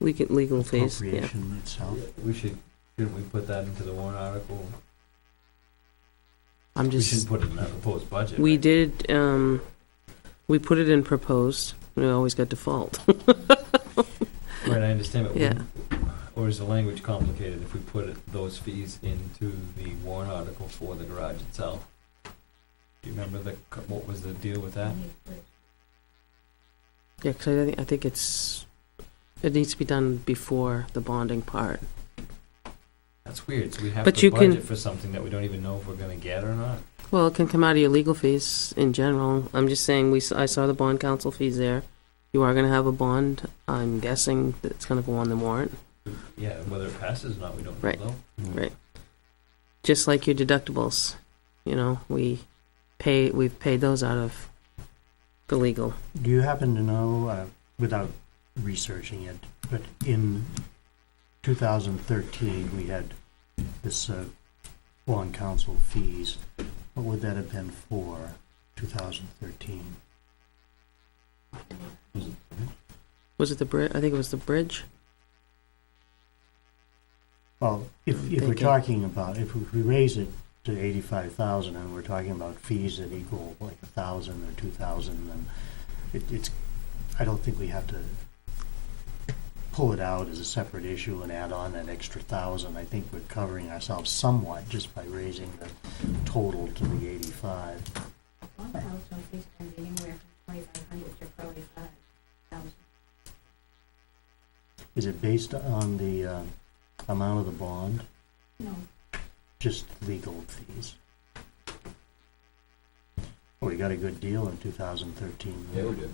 Legal fees, yeah. appropriation itself? Shouldn't we put that into the warrant article? I'm We just, shouldn't put it in our proposed budget. we right? did, we put it in proposed, we always got default. Right, I understand, but Yeah. or is the language complicated if we put those fees into the warrant article for the garage itself? Do you remember what was the deal with that? Yeah, 'cause I think it needs to be done before the bonding part. That's weird, so we have But to you can- budget for something that we don't even know if we're gonna get or not? Well, it can come out of your legal fees in general. I'm just saying, I saw the bond council fees there. You are gonna have a bond. I'm guessing that it's gonna go on the warrant, Yeah, whether it passes or not, we don't Right. know. right? Just like your deductibles, you know, we've paid those out of the legal. Do you happen to know, without researching it, but in 2013, we had this bond council fees. What would that have been for 2013? Was it the bridge? I think it was the bridge. Well, if we're Thinking. talking about, if we raise it to 85,000 and we're talking about fees that equal like 1,000 or 2,000, then it's, I don't think we have to pull it out as a separate issue and add on that extra 1,000. I think we're covering ourselves somewhat just by raising the total to the 85. Is it based on the amount of the bond? No. Just legal fees? Well, we got a good deal in 2013. yeah, we did.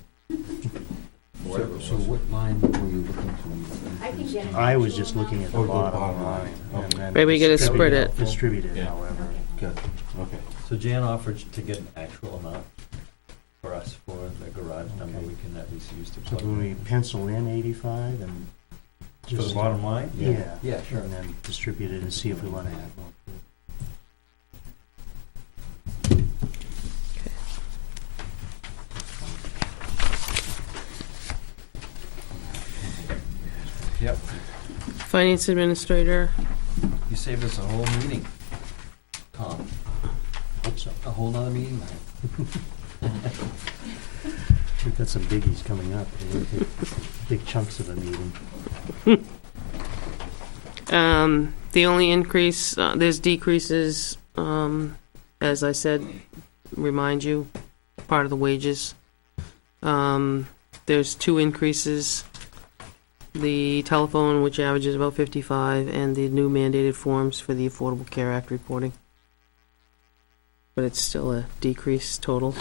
Whatever it So was. what line were you looking to? I can get an I was actual just looking at the Oh, the bottom bottom line. line. And then Maybe we gotta distribute split it. Distribute it, Yeah. however. Good, okay. So Jan offered to get an actual amount for us for the garage number Okay. we can at least use to So plug can we in. pencil in 85 and For the just, bottom line? yeah, Yeah, sure. and then distribute it and see if we want to add more. Yep. Finance administrator, You saved us a whole meeting, Tom. Hope so. A whole nother meeting night. We've got some biggies coming up. Big chunks of a meeting. the only increase, there's decreases, as I said, remind you, part of the wages. There's 2 increases. The telephone, which averages about 55, and the new mandated forms for the Affordable Care Act reporting. But it's still a decrease total.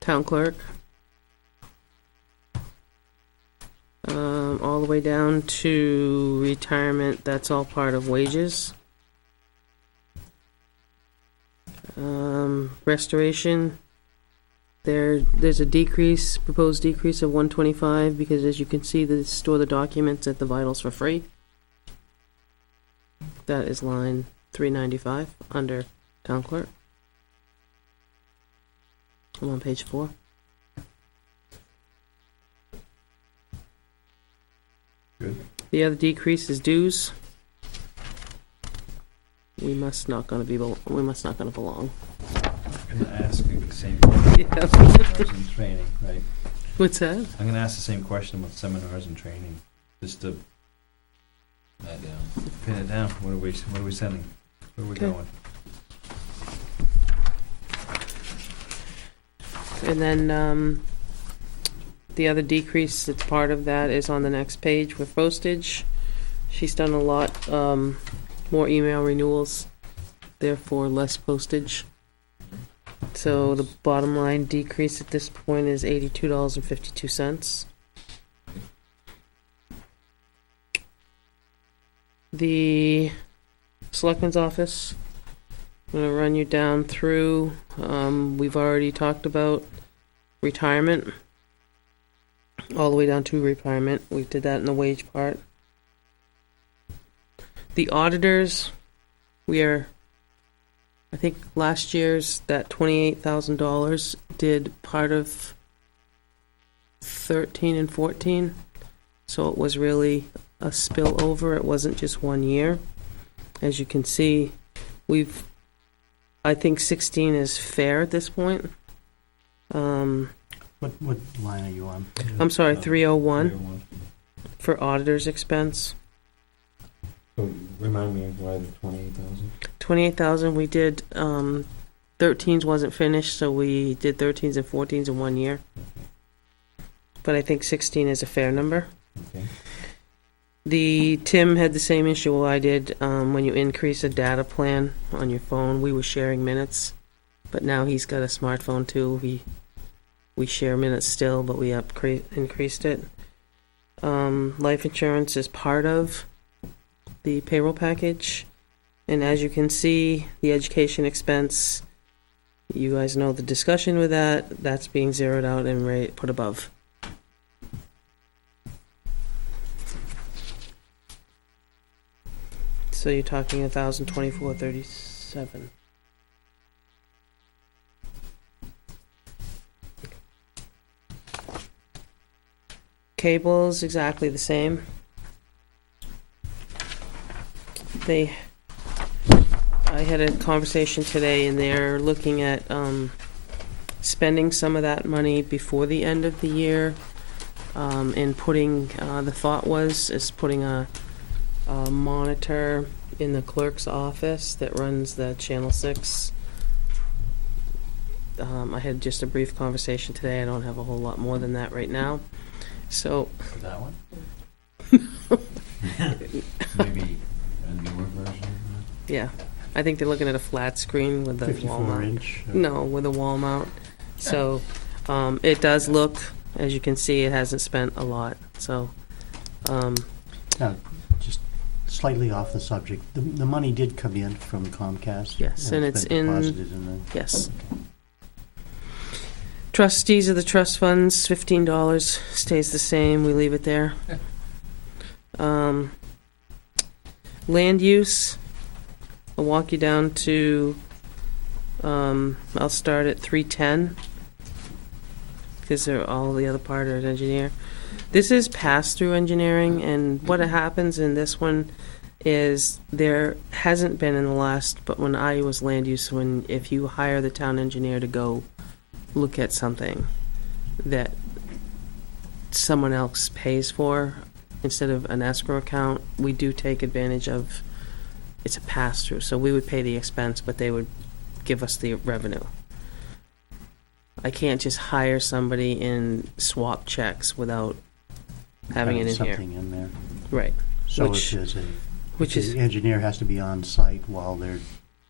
Town clerk. All the way down to retirement, that's all part of wages. Restoration, there's a decrease, proposed decrease of 125, because as you can see, they store the documents at the Vitals for free. That is line 395 under town clerk. I'm on page 4. The other decrease is dues. We must not gonna belong. I'm gonna ask the same question Yeah. about seminars and training, right? What's that? I'm gonna ask the same question about seminars and training, just to That down. pin it down. What are we sending? Where are we Okay. going? And then, the other decrease that's part of that is on the next page with postage. She's done a lot, more email renewals, therefore less postage. So the bottom line decrease at this point is $82.52. The Selectmen's office, I'm gonna run you down through, we've already talked about retirement, all the way down to retirement. We did that in the wage part. The auditors, I think last year's, that $28,000 did part of 13 and 14. So it was really a spillover. It wasn't just 1 year. As you can see, I think 16 is fair at this point. What line are you on? I'm sorry, 301 301. for auditor's expense. So remind me why the 28,000? 28,000, we did, 13s wasn't finished, so we did 13s and 14s in 1 year. But I think 16 is a fair number. Okay. Tim had the same issue I did, when you increase a data plan on your phone, we were sharing minutes. But now he's got a smartphone too, we share minutes still, but we increased it. Life insurance is part of the payroll package. And as you can see, the education expense, you guys know the discussion with that, that's being zeroed out and put above. So you're talking 1,024.37. Cable's exactly the same. I had a conversation today and they're looking at, spending some of that money before the end of the year. And putting, the thought is putting a monitor in the clerk's office that runs the Channel 6. I had just a brief conversation today. I don't have a whole lot more than that right now. So, For that one? Maybe a newer version of yeah, I think they're looking at a flat screen with the wall 54 mount. inch? No, with a wall mount. So, it does look, as you can see, it hasn't spent a lot. So, Now, just slightly off the subject, the money did come in from Comcast? Yes, and it's been in- deposited in the... yes. Trustees of the trust funds, $15 stays the same. We leave it there. Land use, I'll walk you down to, I'll start at 310 because all the other part are engineer. This is pass-through engineering, and what happens in this one is there hasn't been in the last, but when I was land use, if you hire the town engineer to go look at something that someone else pays for instead of an escrow account, we do take advantage of, it's a pass-through, so we would pay the expense, but they would give us the revenue. I can't just hire somebody and swap checks without having it in here. Something in there. Right. So Which- if which is- the engineer has to be on site while they're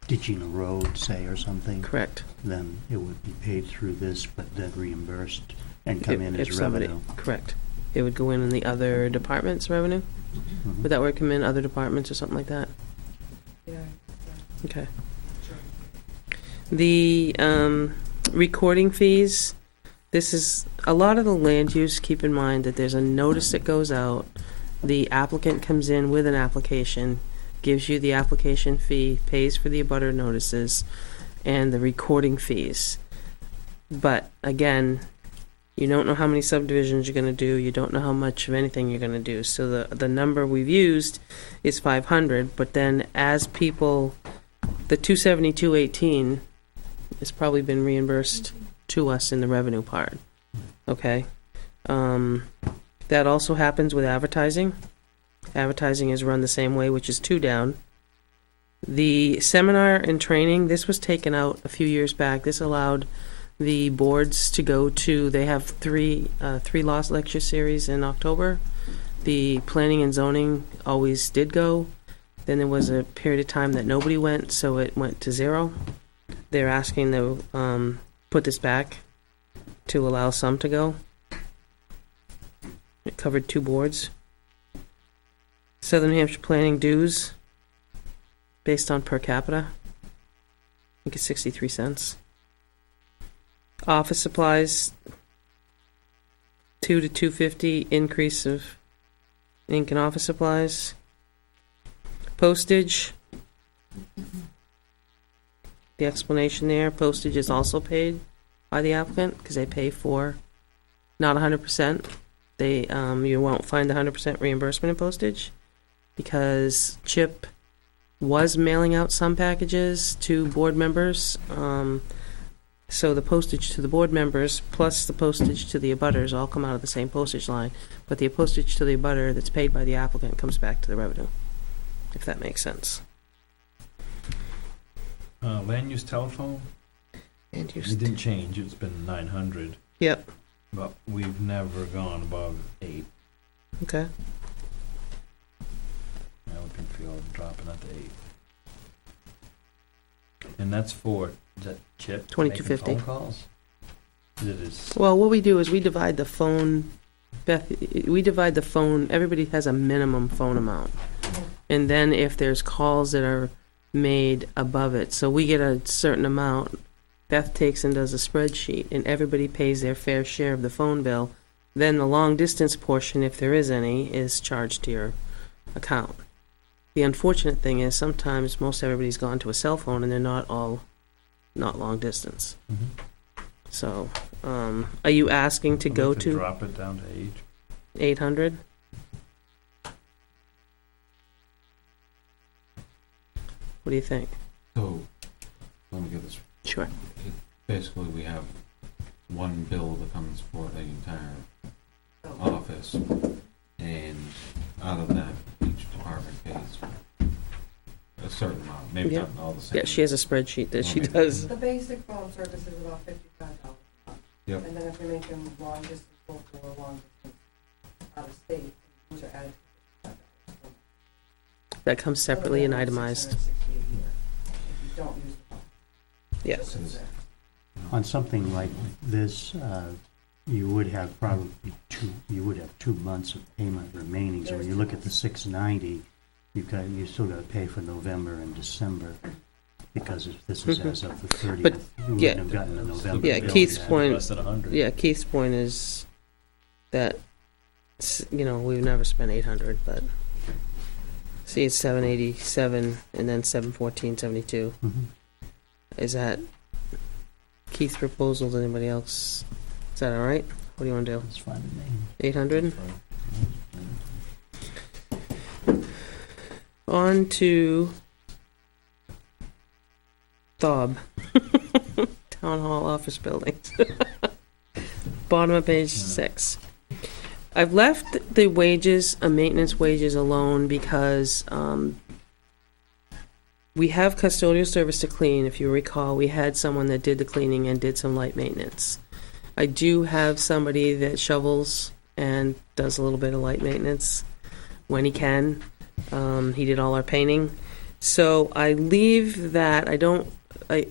ditching a road, say, or something, Correct. then it would be paid through this, but then reimbursed and come in If as somebody- revenue. Correct. It would go in the other departments' revenue? Mhm. Would that word come in other departments or something like that? Yeah. Okay. The recording fees, this is, a lot of the land use, keep in mind that there's a notice that goes out. The applicant comes in with an application, gives you the application fee, pays for the abutter notices, and the recording fees. But again, You don't know how many subdivisions you're gonna do, you don't know how much of anything you're gonna do. So the number we've used is 500, but then as people, the 272.18 has probably been reimbursed to us in the revenue part, okay? That also happens with advertising. Advertising is run the same way, which is 2 down. The seminar and training, this was taken out a few years back. This allowed the boards to go to, they have three law lecture series in October. The planning and zoning always did go. Then there was a period of time that nobody went, so it went to 0. They're asking to put this back to allow some to go. It covered 2 boards. Southern Hampshire planning dues, based on per capita, I think it's 63 cents. Office supplies, $2 to $2.50 increase of ink and office supplies. Postage, the explanation there, postage is also paid by the applicant because they pay for not 100%. They you won't find the 100% reimbursement in postage because Chip was mailing out some packages to board members. So the postage to the board members plus the postage to the abutters all come out of the same postage line, but the postage to the abutter that's paid by the applicant comes back to the revenue, if that makes sense. Land use telephone, And you it didn't change, it's been 900, Yep, but we've never gone above 8. okay. I can feel it dropping at the 8. And that's for, is that Chip? making $22.50. phone calls? It is, Well, what we do is we divide the phone, Beth, we divide the phone, everybody has a minimum phone amount. And then if there's calls that are made above it, so we get a certain amount, Beth takes and does a spreadsheet, and everybody pays their fair share of the phone bill. Then the long distance portion, if there is any, is charged to your account. The unfortunate thing is sometimes most everybody's gone to a cell phone and they're not long distance. So, are you asking to I'd go like to drop it down to 8. 800? What do you think? So, let me get this, Sure. basically we have one bill that comes for the entire office, and out of that, each department pays a certain amount, maybe Yeah. not all the same. Yeah, she has a spreadsheet that she Okay. does. The basic phone service is about $55 a month. Yep. And then if you're making long distance local or long distance out of state, those are added to $55 a month. That comes separately and itemized. $660 a year if you don't use the phone. Yeah. Just sits there. On something like this, you would have probably 2 months of payment remaining. So when you look at the 690, you still got to pay for November and December, because if this is as of the 30th, But, you yeah. wouldn't have gotten the November Yeah, bill Keith's yet. point- Less than 100. Yeah, Keith's point is that, we've never spent 800, but see, it's 787 and then 714.72. Mhm. Is that Keith's proposal? Does anybody else? Is that all right? What do you want to do? That's fine with me. 800? On to Thawb. Town Hall office buildings. Bottom of page 6. I've left the wages, maintenance wages alone because we have custodial service to clean. If you recall, we had someone that did the cleaning and did some light maintenance. I do have somebody that shovels and does a little bit of light maintenance when he can. He did all our painting. So I leave that.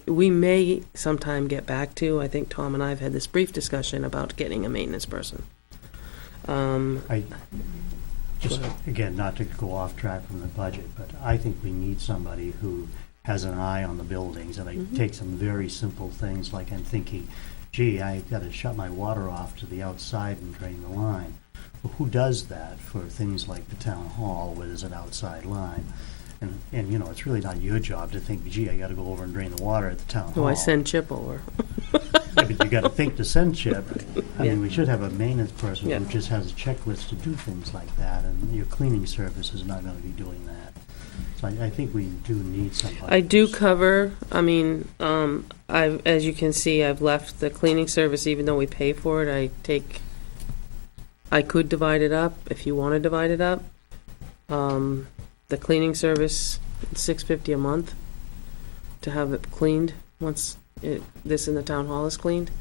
We may sometime get back to, I think Tom and I have had this brief discussion about getting a maintenance person. Just, again, not to go off track from the budget, but I think we need somebody who has an eye on the buildings, and I take some very simple things, like I'm thinking, gee, I've got to shut my water off to the outside and drain the line. Well, who does that for things like the town hall, where there's an outside line? And it's really not your job to think, gee, I got to go over and drain the water at the town hall. Oh, I send Chip over. but you gotta think to send Chip. I Yeah. mean, we should have a maintenance person Yeah. who just has a checklist to do things like that, and your cleaning service is not gonna be doing that. So I think we do need somebody. I do who's- cover, I mean, as you can see, I've left the cleaning service, even though we pay for it, I could divide it up, if you wanna divide it up. The cleaning service, $650 a month to have it cleaned, once this in the town hall is cleaned.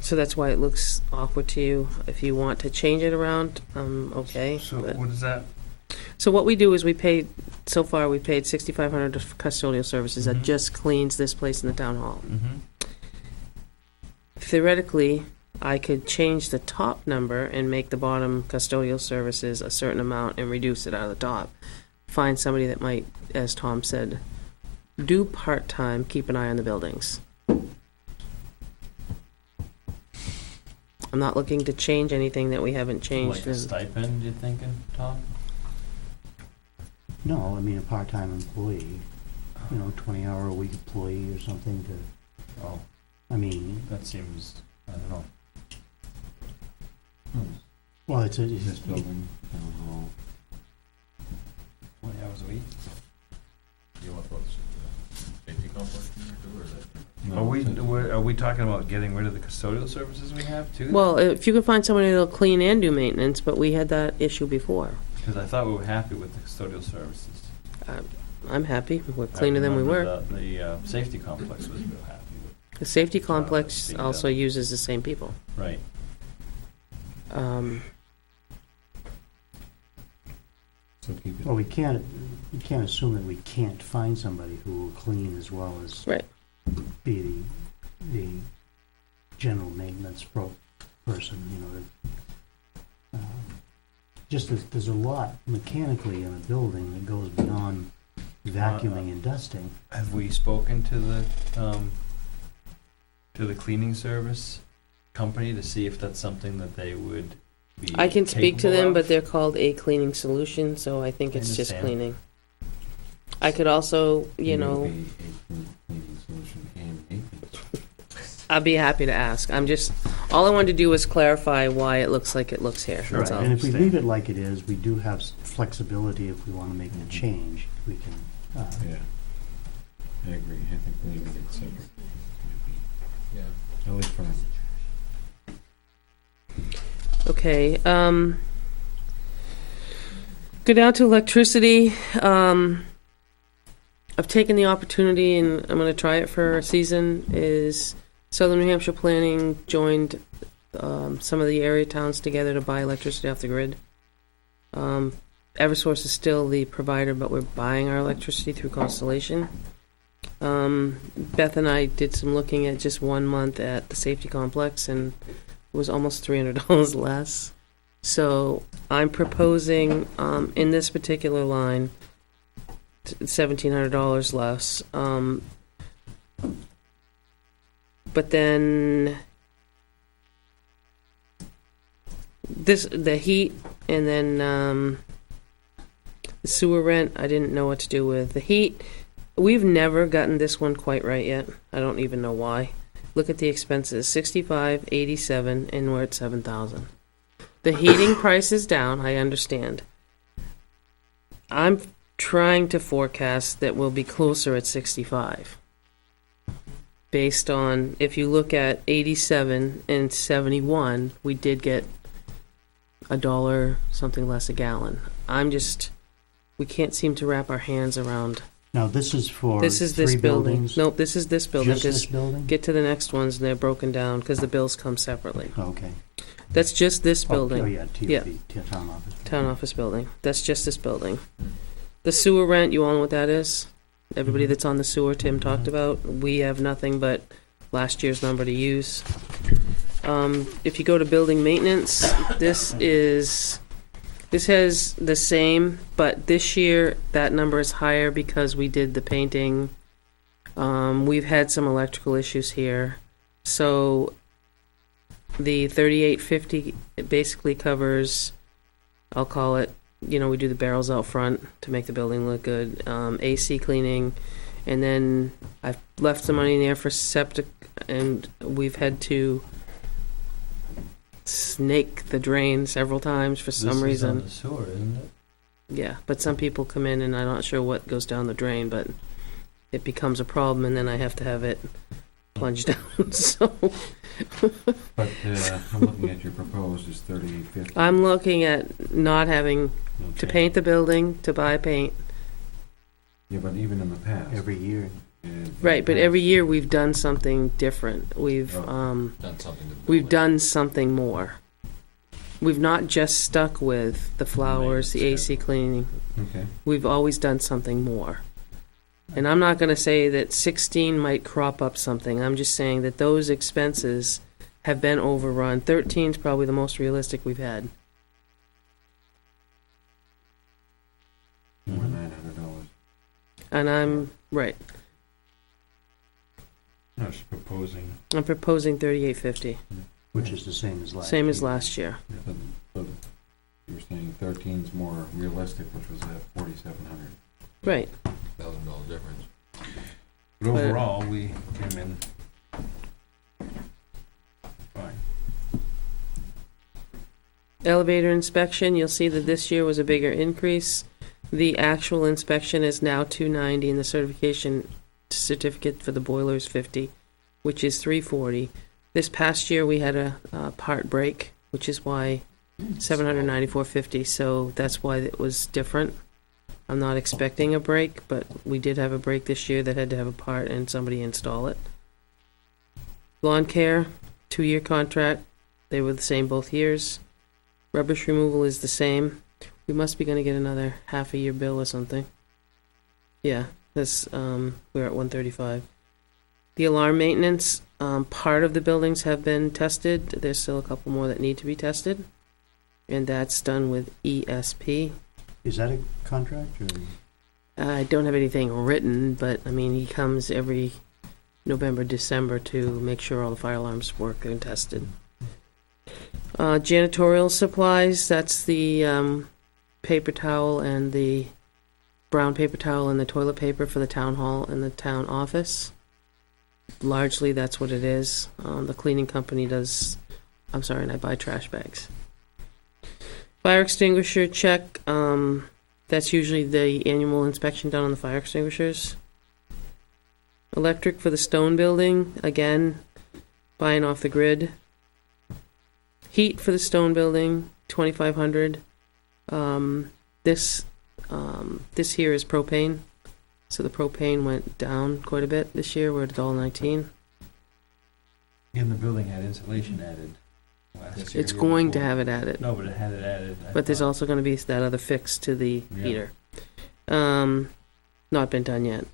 So that's why it looks awkward to you. If you want to change it around, okay. So but- what is that? So what we do is we paid $6,500 for custodial services that Mhm. just cleans this place in the town hall. Mm-hmm. Theoretically, I could change the top number and make the bottom custodial services a certain amount and reduce it out of the top. Find somebody that might, as Tom said, do part-time, keep an eye on the buildings. I'm not looking to change anything that we haven't changed. Like a in- stipend, you're thinking, Tom? No, I mean, a part-time employee, 20-hour-a-week employee or something to, Oh, I mean, that seems, I don't know. well, it's This building, town hall. 20 hours a week? You want those, safety complex in there too, or is that? No, Are we talking about getting rid of the custodial services we have too? Well, if you can find somebody that'll clean and do maintenance, but we had that issue before. Because I thought we were happy with the custodial services. I'm happy. We're cleaner than we were. The safety complex was real happy with. The safety complex being also done. uses the same people. Right. So keep it. well, we can't assume that we can't find somebody who will clean as well as Right. be the general maintenance person, just there's a lot mechanically in a building that goes beyond vacuuming and dusting. Have we spoken to the cleaning service company to see if that's something that they would be I can speak to capable them, of? but they're called A Cleaning Solution, so I think I it's just understand. cleaning. I could also, Maybe it'll be a cleaning solution and maintenance. I'd be happy to ask. All I wanted to do was clarify why it looks like it looks here. Sure. That's Right, all. and if we understand. leave it like it is, we do have flexibility if we wanna make a change, we can, Yeah, I agree, I think leaving it separate might be, at least for now. Okay, go down to electricity. I've taken the opportunity, and I'm gonna try it for a season, is Southern New Hampshire Planning joined some of the area towns together to buy electricity off the grid. Eversource is still the provider, but we're buying our electricity through Constellation. Beth and I did some looking at just 1 month at the safety complex, and it was almost $300 less. So I'm proposing, in this particular line, $1,700 less. But then the heat, and then the sewer rent, I didn't know what to do with. The heat, we've never gotten this one quite right yet. I don't even know why. Look at the expenses, 65, 87, and we're at 7,000. The heating price is down, I understand. I'm trying to forecast that we'll be closer at 65. Based on, if you look at 87 and 71, we did get $1 something less a gallon. We can't seem to wrap our hands around. now, this is for This is this three building. buildings? Nope, this is this building, Just this because building? get to the next ones and they're broken down, because the bills come separately. Okay. That's just this Oh, building. Oh, yeah, Yeah. town office. Town office building. That's just this building. The sewer rent, you all know what that is? Everybody that's on the sewer, Tim talked about, we have nothing but last year's number to use. If you go to building maintenance, this has the same, but this year, that number is higher because we did the painting. We've had some electrical issues here. So the 3850 it basically covers, I'll call it, we do the barrels out front to make the building look good, AC cleaning, and then I've left some money in there for septic and we've had to snake the drain several times for some reason. This is on the sewer, isn't it? Yeah, but some people come in and I'm not sure what goes down the drain, but it becomes a problem and then I have to have it plunged down, so. But, I'm looking at your proposed is 3850. I'm looking at not having to Okay. paint the building, to buy paint. Yeah, but even in the past. Every year. Right, but every year we've done something different. We've, Done something to we've done something more. We've not just stuck with the flowers, the AC cleaning. Okay. We've always done something more. And I'm not gonna say that 16 might crop up something. I'm just saying that those expenses have been overrun. 13 is probably the most realistic we've had. More $900. And I'm, right, I was proposing. I'm proposing 3850, Which is the same as last year. same as last year. But you were saying 13's more realistic, which was at 4,700. Right. $1,000 difference. But overall, we came in fine. Elevator inspection, you'll see that this year was a bigger increase. The actual inspection is now $290 and the certification certificate for the boiler is $50, which is $340. This past year, we had a part break, which is why $794.50, so that's why it was different. I'm not expecting a break, but we did have a break this year that had to have a part and somebody install it. Lawn care, 2-year contract, they were the same both years. Rubbish removal is the same. We must be gonna get another half-a-year bill or something. Yeah, this, we're at 135. The alarm maintenance, part of the buildings have been tested. There's still a couple more that need to be tested. And that's done with ESP. Is that a contract or? I don't have anything written, but, I mean, he comes every November, December to make sure all the fire alarms work and tested. Janitorial supplies, that's the paper towel and the brown paper towel and the toilet paper for the town hall and the town office. Largely, that's what it is. The cleaning company does, I'm sorry, and I buy trash bags. Fire extinguisher check, that's usually the annual inspection done on the fire extinguishers. Electric for the stone building, again, buying off the grid. Heat for the stone building, $2,500. This here is propane, so the propane went down quite a bit this year. We're at $1.19. And the building had insulation added last year. It's going to have it added. No, but it had it added. But there's also going to be that other fix to the Yeah. heater. Not been done yet.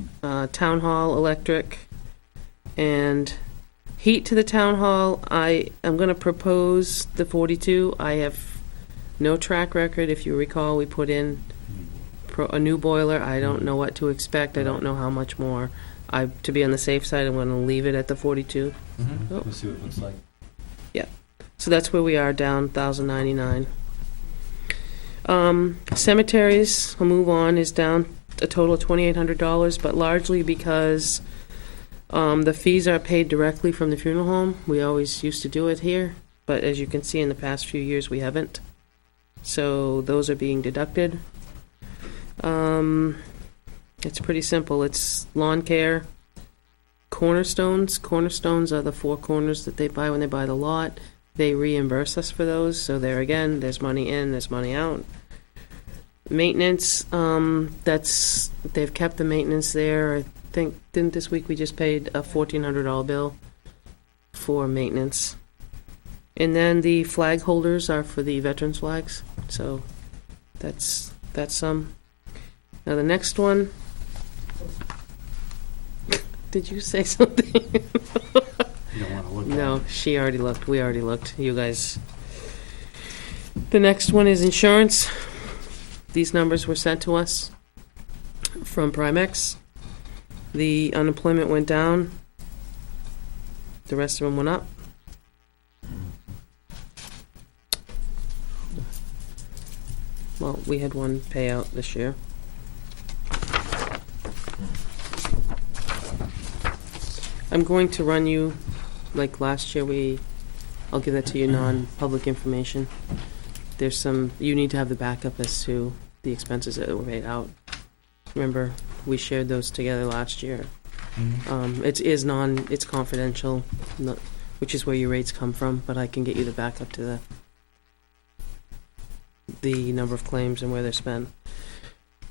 Town hall electric and heat to the town hall. I am going to propose the 42. I have no track record. If you recall, we put in a new boiler. I don't know what to expect. I don't know how much more. To be on the safe side, I'm going to leave it at the 42. Mm-hmm. Oh. We'll see what it looks like. So that's where we are, down $1,099. Cemeteries, I'll move on, is down a total of $2,800, but largely because the fees are paid directly from the funeral home. We always used to do it here, but as you can see in the past few years, we haven't. So those are being deducted. It's pretty simple. It's lawn care, cornerstones. Cornerstones are the 4 corners that they buy when they buy the lot. They reimburse us for those, so there again, there's money in, there's money out. Maintenance, they've kept the maintenance there. I think, didn't this week we just paid a $1,400 bill for maintenance. And then the flag holders are for the veterans flags, so that's some. Now the next one, did you say something? You don't want to look at No, she already looked. We already looked. You guys. The next one is insurance. These numbers were sent to us from Primex. The unemployment went down. The rest of them went up. Well, we had one payout this year. I'm going to run you like last year, I'll give that to you, non-public information. There's some, you need to have the backup as to the expenses that were paid out. Remember, we shared those together last year. It's confidential, which is where your rates come from, but I can get you the backup to the number of claims and where they're spent.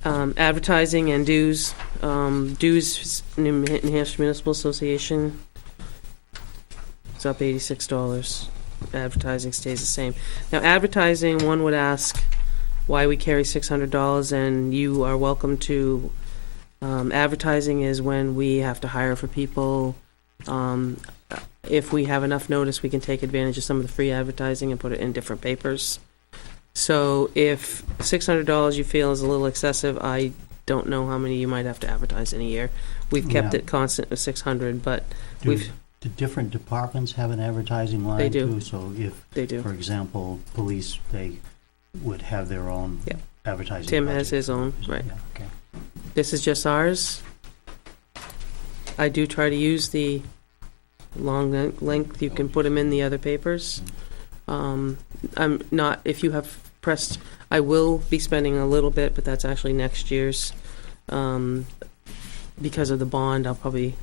Advertising and dues. Dues, New Hampshire Municipal Association, it's up $86. Advertising stays the same. Now, advertising, one would ask why we carry $600, and you are welcome to. Advertising is when we have to hire for people. If we have enough notice, we can take advantage of some of the free advertising and put it in different papers. So if $600 you feel is a little excessive, I don't know how many you might have to advertise in a year. We've kept it constant with 600, but Do different departments have an advertising line? They do. Too? So if, they do. for example, police, they would have their own advertising Tim budget. has his own, right. Yeah, okay. This is just ours. I do try to use the long length. You can put them in the other papers. I'm not, if you have pressed, I will be spending a little bit, but that's actually next year's. Because of the bond, I'll probably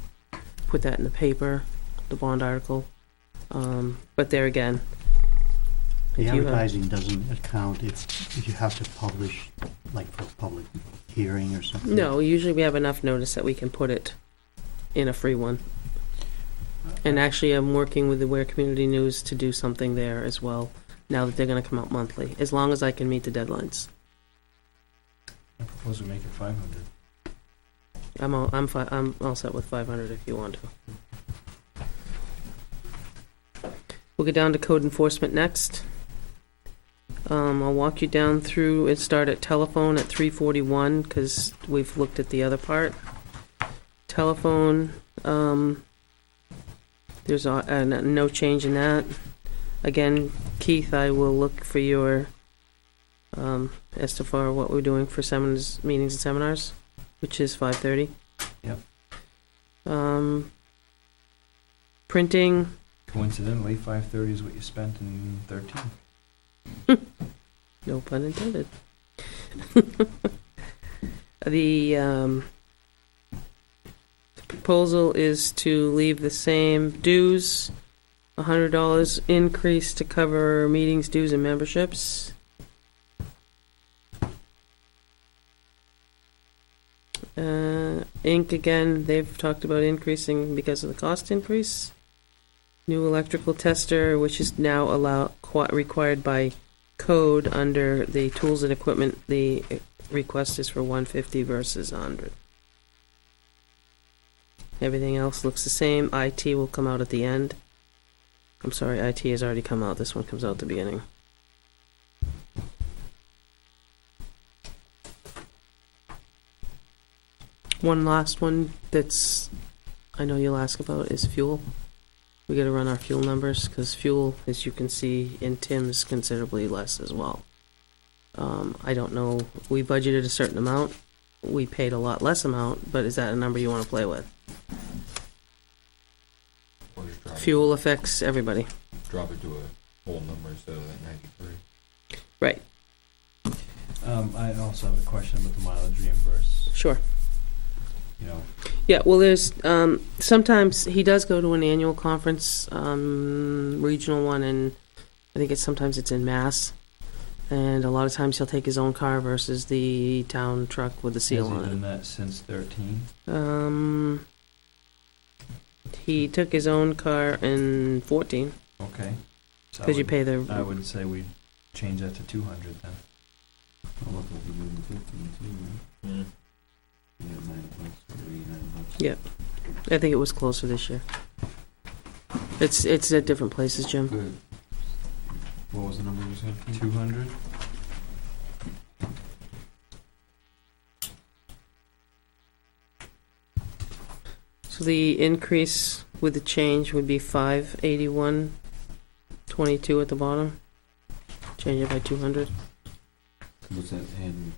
put that in the paper, the bond article. But there again, The if you have, advertising doesn't account if you have to publish, like for a public hearing or something? no, usually we have enough notice that we can put it in a free one. And actually, I'm working with the Weare Community News to do something there as well, now that they're gonna come out monthly, as long as I can meet the deadlines. I propose we make it 500. I'm all set with 500 if you want to. We'll get down to code enforcement next. I'll walk you down through and start at telephone at 341, because we've looked at the other part. Telephone, there's no change in that. Again, Keith, I will look for your, as to far what we're doing for seminars, meetings and seminars, which is 5:30. Yep. Printing, Coincidentally, 5:30 is what you spent in 13. no pun intended. The proposal is to leave the same dues, $100 increase to cover meetings, dues, and memberships. Ink, again, they've talked about increasing because of the cost increase. New electrical tester, which is now required by code under the tools and equipment. The request is for 150 versus 100. Everything else looks the same. IT will come out at the end. I'm sorry, IT has already come out. This one comes out at the beginning. One last one that's, I know you'll ask about, is fuel. We gotta run our fuel numbers, because fuel, as you can see in Tim's, considerably less as well. I don't know, we budgeted a certain amount, we paid a lot less amount, but is that a number you wanna play with? Or just drop Fuel affects everybody. Drop it to a whole number instead of that 93. Right, I also have a question about the mileage reimburse. sure. You know, Yeah, well, there's, sometimes he does go to an annual conference, regional one, and I think sometimes it's in Mass. And a lot of times he'll take his own car versus the town truck with the seal has he on done that since 13? it. He took his own car in 14, Okay. So because you pay the, I would say we change that to 200 then. I'll look like you did in 15 too, right? Mm. You got $9 or $89. Yep. I think it was closer this year. It's at different places, Jim. Good. What was the number you said? 200? So the increase with the change would be 581.22 at the bottom. Change it by 200. Was that, and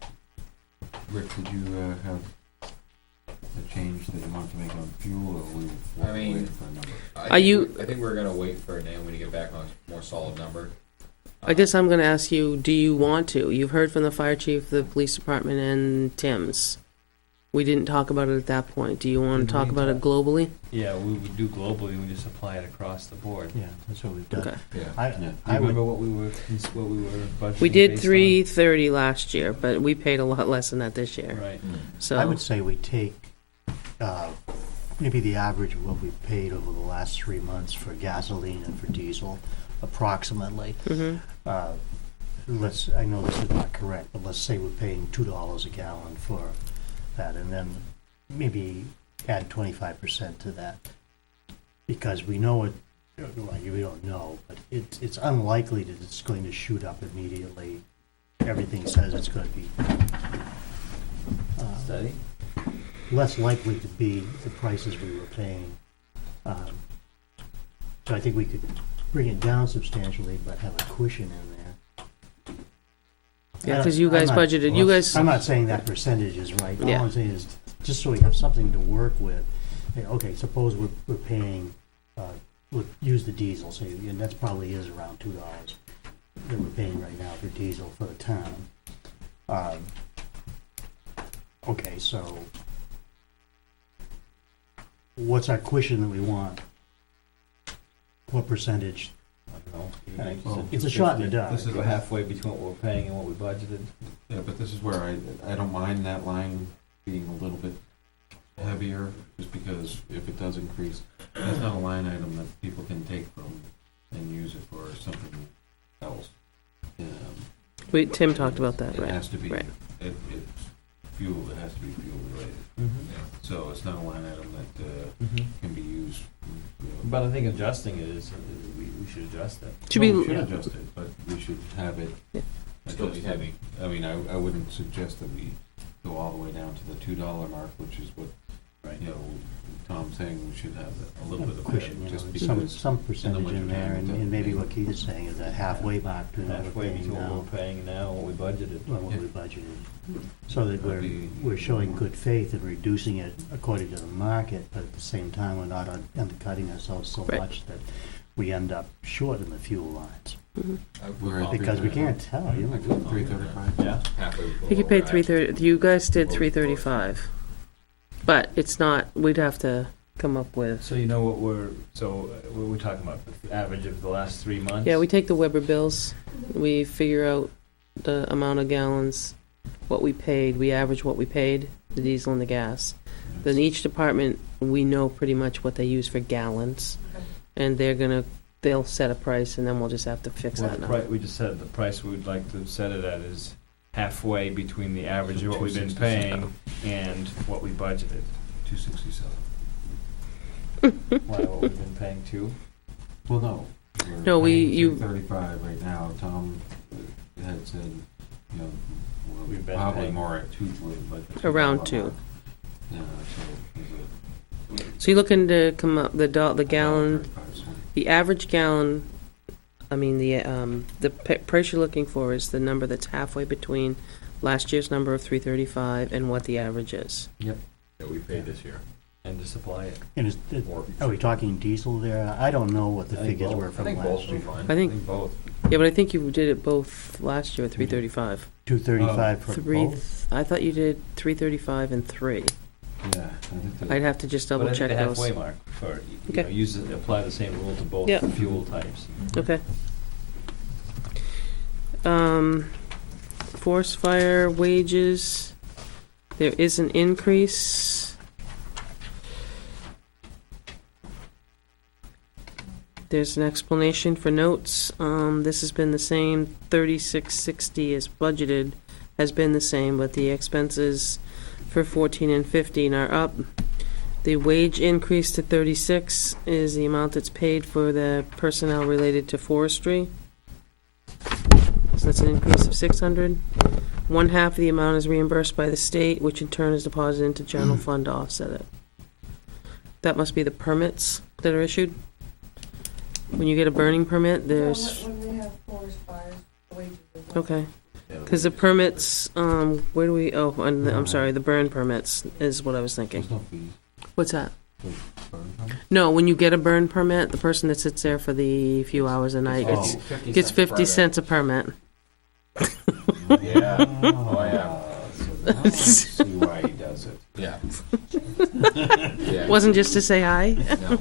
Rick, did you have a change that you want to make on fuel, or we I mean, wait for a number? I think we're gonna wait for Naomi to get back on a more solid number. I guess I'm gonna ask you, do you want to? You've heard from the fire chief, the police department, and Tim's. We didn't talk about it at that point. Do you want Did to talk we about it globally? Yeah, we would do globally, we just apply it across the board. Yeah, that's what we've done. Okay. Yeah. I, Yeah. Do you I would, remember what we were budgeting We did based on? 330 last year, but we paid a lot less than that this year. Right. So I would say we take, maybe the average of what we've paid over the last 3 months for gasoline and for diesel, approximately. Mhm. I know this is not correct, but let's say we're paying $2 a gallon for that, and then maybe add 25% to that. Because we know it, well, we don't know, but it's unlikely that it's going to shoot up immediately. Everything says it's going to be Steady? less likely to be the prices we were paying. So I think we could bring it down substantially, but have a cushion in there. Yeah, because you guys I'm not- budgeted. You guys. I'm not saying that percentage is right. Yeah. All I'm saying is, just so we have something to work with. Okay, suppose we're paying, we'll use the diesel, say, and that's probably is around $2 that we're paying right now for diesel for the town. Okay, so what's our cushion that we want? What percentage? I don't know. Well, It's a shot in the dark. This is Go halfway between what we're paying and what we budgeted. Yeah, but this is where I don't mind that line being a little bit heavier, just because if it does increase, that's not a line item that people can take from and use it for something else. Tim talked about that, It right? has to be, Right. it's fuel, it has to be fuel related. So it's not a line item that can be used. But I think adjusting it is, we should adjust it. Should We be. should adjust it, but we should have it Yeah. Still be adjusted. heavy. I mean, I wouldn't suggest that we go all the way down to the $2 mark, which is what, Right. you know, Tom's saying we should have a little bit of Cushion, cushion, just some because. percentage in there, and maybe what Keith is saying is a halfway mark to what Halfway we're paying between what now, we're paying now and what we budgeted. or what we budgeted. So that That'd be- we're showing good faith in reducing it according to the market, but at the same time, we're not undercutting ourselves so Right. much that we end up short in the fuel lines. We're at Because we can't tell, you know. 335. Yeah. Halfway. I think you paid 330. You guys did 335, but it's not. We'd have to come up with. So you know what we're talking about, the average of the last 3 months? Yeah, we take the Weber bills. We figure out the amount of gallons, what we paid. We average what we paid, the diesel and the gas. Then each department, we know pretty much what they use for gallons, and they'll set a price, and then we'll just have to fix Well, that the number. we just said the price we'd like to set it at is halfway between the average of what we've been 267. paying and what we budgeted. 267. Why, what we've been paying too? Well, no. No, We're paying you- 235 right now. Tom had said, you know, we're We've been probably paying- more at two, like the Around $2 two. mark. Yeah, so is it So you're looking to come up the gallon, $1.35. the average gallon. I mean the price you're looking for is the number that's halfway between last year's number of 335 and what the average is. That we paid this year. And to supply it. And are we talking diesel there? I don't know what the I think figures both. were I from think last both year. will be fine. I think both. yeah, but I think you did it both last year at 335. 235 for Three. both? I thought you did 335 and 3. Yeah, I think that- I'd have to just double But I check think the those. halfway mark for, Okay. apply the same rule to both Yeah. fuel types. Okay. Forest fire wages, there is an increase. There's an explanation for notes. This has been the same, 3660 is budgeted, has been the same, but the expenses for 14 and 15 are up. The wage increase to 36 is the amount that's paid for the personnel related to forestry. So that's an increase of 600. One half of the amount is reimbursed by the state, which in turn is deposited into general fund to offset it. That must be the permits that are issued. When you get a burning permit, there's, When we have forest fires, the wages are. okay. Because the permits, where do we, I'm sorry, the burn permits is what I was thinking. There's no fees What's that? for burn permit? No, when you get a burn permit, the person that sits there for the few hours a night gets 50 cents a permit. Yeah, oh, yeah. So now I see why he does it. Yeah. Yeah. Wasn't just to say hi. No.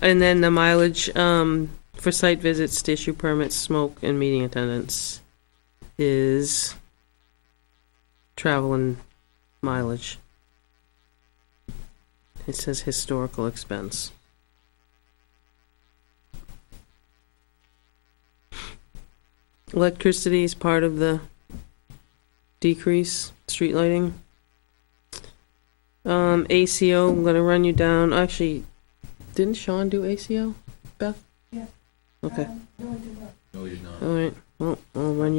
And then the mileage, for site visits, to issue permits, smoke, and meeting attendance is travel and mileage. It says historical expense. Electricity is part of the decrease, street lighting. ACO, I'm gonna run you down, actually, didn't Sean do ACO, Beth? Yeah. Okay. No, you're not. All right. Well, I'll run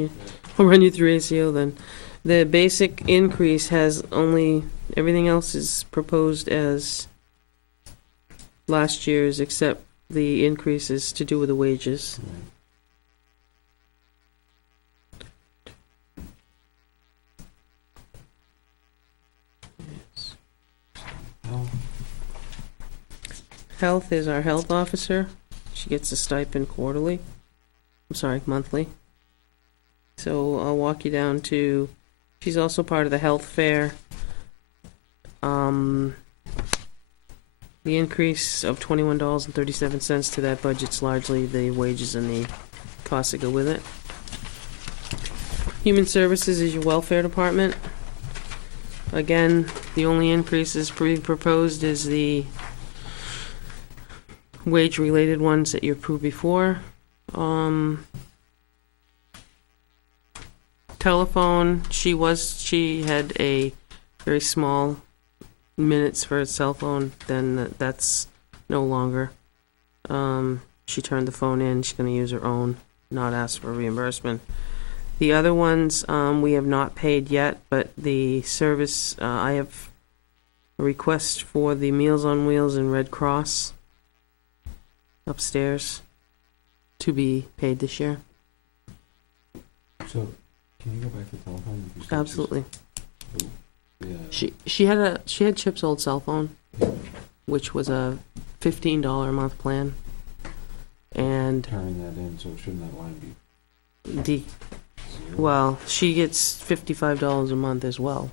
you through ACO then. The basic increase has only, everything else is proposed as last year's, except the increase is to do with the wages. Health is our health officer. She gets a stipend quarterly. I'm sorry, monthly. So I'll walk you down to, she's also part of the health fair. The increase of $21.37 to that budget's largely the wages and the costs that go with it. Human Services is your welfare department. Again, the only increases proposed is the wage-related ones that you approved before. Telephone, she had a very small minutes for a cell phone, then that's no longer. She turned the phone in, she's gonna use her own, not ask for reimbursement. The other ones, we have not paid yet, but the service, I have a request for the Meals on Wheels and Red Cross upstairs to be paid this year. So, can you go back to telephone? You said Absolutely. just- Yeah. She had Chip's old cell phone, which was a $15 a month plan, and Turning that in, so shouldn't that line be the zero? well, she gets $55 a month as well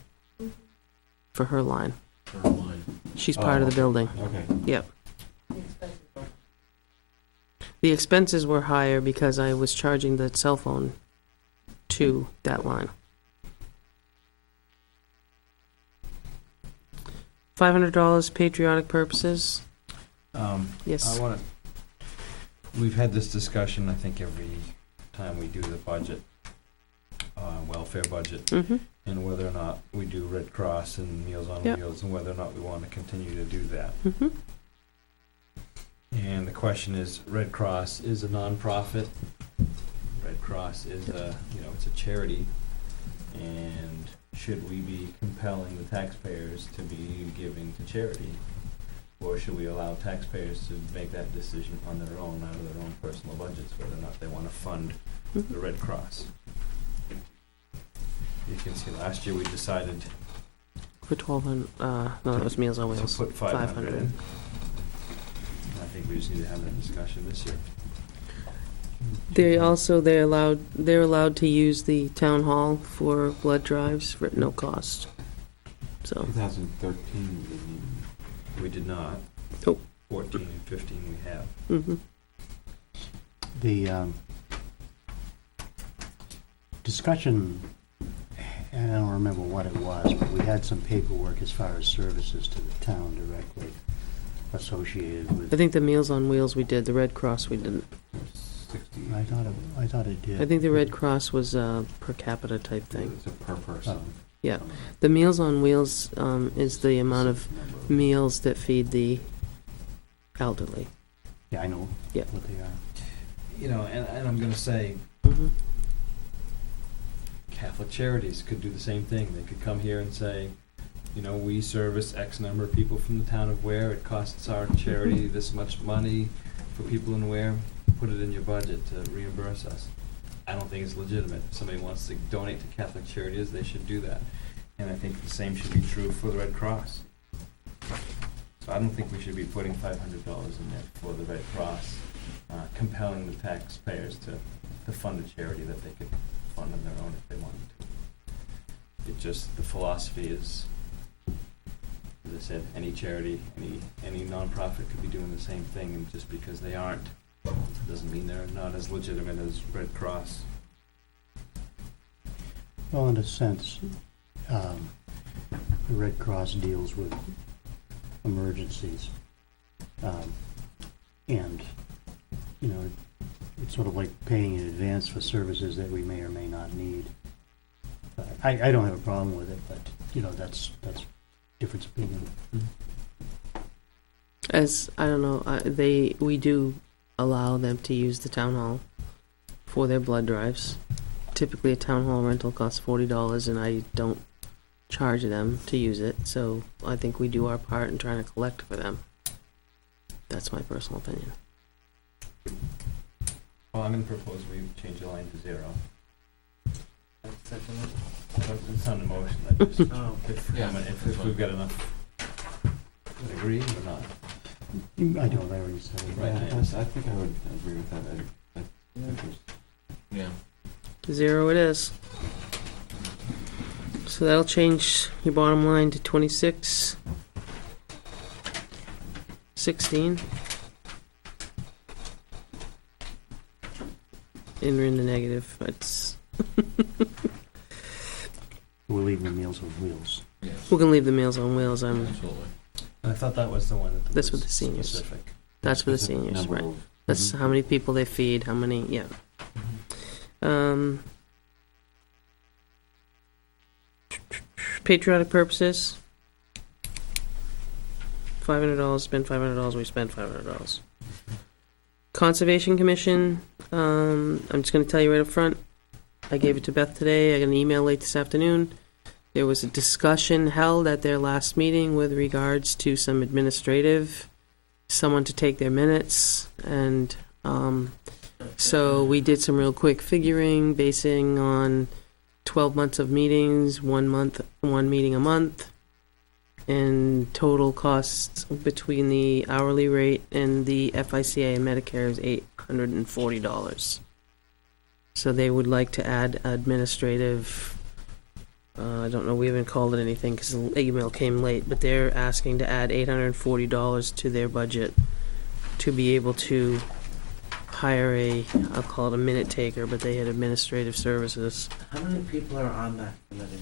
for her line. Per line. She's part of the okay. building. Okay. Yep. The expenses were- The expenses were higher because I was charging the cell phone to that line. $500 patriotic purposes. Yes. I wanna, we've had this discussion, I think, every time we do the budget, welfare budget, Mm-hmm. and whether or not we do Red Cross and Meals on Yep. Wheels, and whether or not we wanna continue to do that. Mm-hmm. And the question is, Red Cross is a nonprofit. Red Cross is it's a charity. And should we be compelling the taxpayers to be giving to charity? Or should we allow taxpayers to make that decision on their own, out of their own personal budgets, whether or not they wanna fund the Red Cross? You can see last year we decided For 1,200. No, that was Meals on to Wheels. put 500 in. I think we just need to have that discussion this year. They're allowed to use the town hall for blood drives for no cost. So 2013, we didn't even. We did not. Nope. 14 and 15 we have. mm-hmm. The discussion, and I don't remember what it was, but we had some paperwork as far as services to the town directly associated I with. think the Meals on Wheels we did. The Red Cross we didn't. 60. I thought it did. I think the Red Cross was a per capita type thing. It's a per person. Yeah. The Meals on Wheels is the amount of Number meals that feed the elderly. Yeah, I know Yeah. what they are. You know, and I'm gonna say, Mm-hmm. Catholic Charities could do the same thing. They could come here and say, we service X number of people from the town of Weare. It costs our charity this much money for people in Weare. Put it in your budget to reimburse us. I don't think it's legitimate. If somebody wants to donate to Catholic Charities, they should do that. And I think the same should be true for the Red Cross. So I don't think we should be putting $500 in there for the Red Cross, compelling the taxpayers to fund a charity that they could fund on their own if they wanted to. It just, the philosophy is, as I said, any charity, any nonprofit could be doing the same thing, and just because they aren't, doesn't mean they're not as legitimate as Red Cross. Well, in a sense, the Red Cross deals with emergencies. And, you know, it's sort of like paying in advance for services that we may or may not need. I don't have a problem with it, but, you know, that's difference opinion. As, I don't know, we do allow them to use the town hall for their blood drives. Typically, a town hall rental costs $40, and I don't charge them to use it, so I think we do our part in trying to collect for them. That's my personal opinion. Well, I'm gonna propose we change the line to 0. It's not an emotion, I just, if we've got enough, would agree or not? I don't, I already said it. Right. Yeah, I think I would agree with that. I think there's- Yeah. 0 it is. So that'll change your bottom line to 26.16. And we're in the negative. It's We're leaving the Meals on Wheels. we're gonna leave the Meals on Wheels. Absolutely. And I thought that was the one that That's was with the seniors. specific. That's for the Specific seniors, number right? of- That's how many people they feed, how many, yeah. Patriotic purposes. $500, spend $500, we spend $500. Conservation Commission, I'm just gonna tell you right up front, I gave it to Beth today, I got an email late this afternoon. There was a discussion held at their last meeting with regards to some administrative, someone to take their minutes, and, so we did some real quick figuring, basing on 12 months of meetings, 1 meeting a month, and total costs between the hourly rate and the FICA and Medicare is $840. So they would like to add administrative, I don't know, we haven't called it anything because the email came late, but they're asking to add $840 to their budget to be able to hire I'll call it a minute taker, but they had administrative services. How many people are on that committee?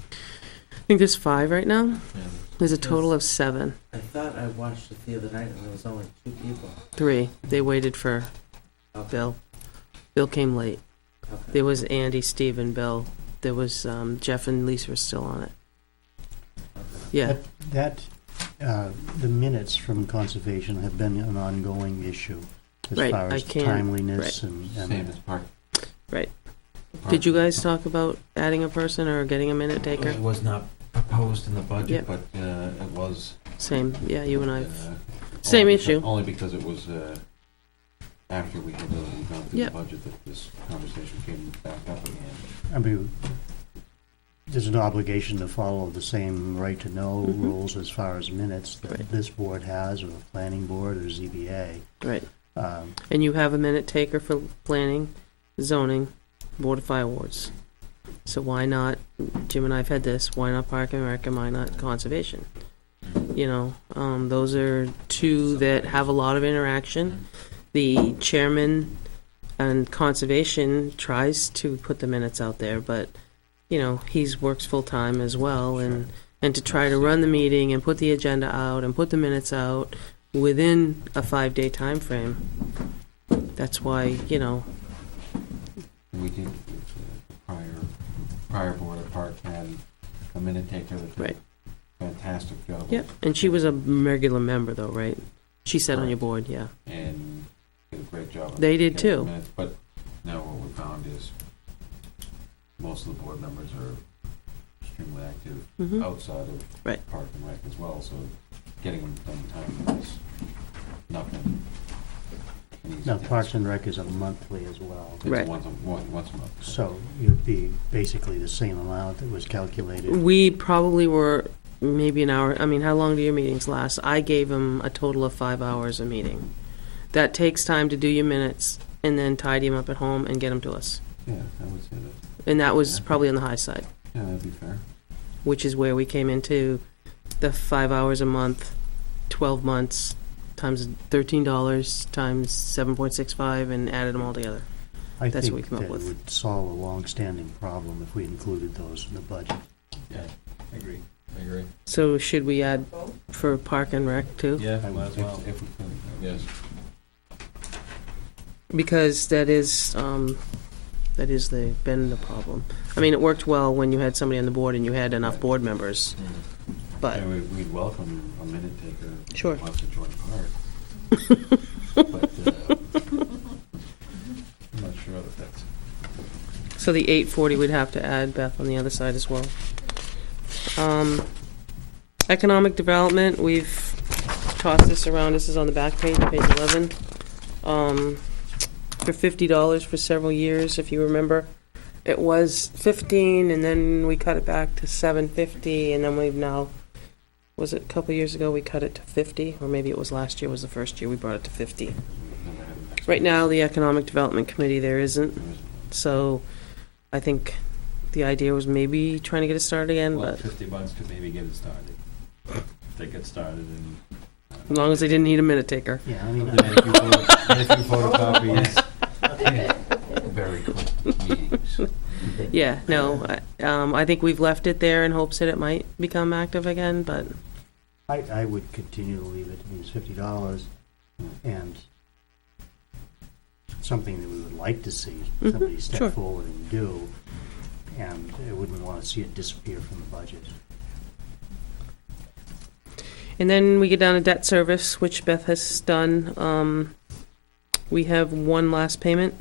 I think there's 5 right now. Yeah. There's a total of 7. I thought I watched it the other night and there was only 2 people. 3. They waited for Okay. Bill. Bill came late. Okay. There was Andy, Steve, and Bill. There was Jeff and Lisa were still on it. Yeah. The minutes from conservation have been an ongoing issue as Right, far I as can't- timeliness and Same as park. Right. park. Did you guys talk about adding a person or getting a minute taker? It was not proposed in the budget, Yep. but it was. Same. Yeah, you and I. uh, Same only issue. Only because it was after we had already gone through Yep. the budget that this conversation came back up again. I mean, there's an obligation to follow the same right-to-know Mhm. rules as far as minutes that Right. this board has, or the planning board, or ZBA. Right. Um, And you have a minute taker for planning, zoning, Board of Fire Wards. So why not, Jim and I have had this, why not Park and Rec and why not Conservation? You know, those are 2 that have a lot of interaction. The chairman and Conservation tries to put the minutes out there, but, you know, he's works full-time as well, and to try to run the meeting and put the agenda out and put the minutes out within a 5-day time frame. That's why, you know, We did, prior board of park had a minute taker that did Right. a fantastic job. yep. And she was a regular member though, right? She sat on your board, yeah. And did a great job. of They did getting the too. minutes. But now what we found is most of the board members are extremely active Mm-hmm. outside of Right. park and rec as well, so getting them done timely has not been Now, Parks and Rec is a monthly as well. Right. It's once a month. So it'd be basically the same amount that was calculated. We probably were maybe an hour. I mean, how long do your meetings last? I gave them a total of 5 hours a meeting. That takes time to do your minutes and then tidy them up at home and get them to us. Yeah, I would say that. And that was probably on the high side, Yeah, that'd be fair. which is where we came into the 5 hours a month, 12 months, times $13, times 7.65, and added them all together. I That's what we think come up that with. would solve a long-standing problem if we included those in the budget. Yeah, I agree. So should we add for Park and Rec too? Yeah, I might as would- well. If we could, yes. Because that is been the problem. I mean, it worked well when you had somebody on the board and you had enough board members, but Yeah, we'd welcome a minute taker. Sure. Who wants to join Park. But, I'm not sure if that's. so the 840 we'd have to add, Beth, on the other side as well. Economic development, we've tossed this around. This is on the back page, page 11. For $50 for several years, if you remember. It was 15, and then we cut it back to 750, and then we've now, was it a couple of years ago we cut it to 50, or maybe it was last year was the first year we brought it to 50. Right now, the Economic Development Committee, there isn't, so I think the idea was maybe trying to get it started again, Well, but $50 could maybe get it started. If they get started and. as long as they didn't need a minute taker. Yeah, I mean, Then if you photocopies, very quick meetings. Yeah, no, I think we've left it there in hopes that it might become active again, but I would continue to leave it as $50 and something that we would like to see somebody step sure. forward and do, and I wouldn't want to see it disappear from the budget. And then we get down to debt service, which Beth has done. We have one last payment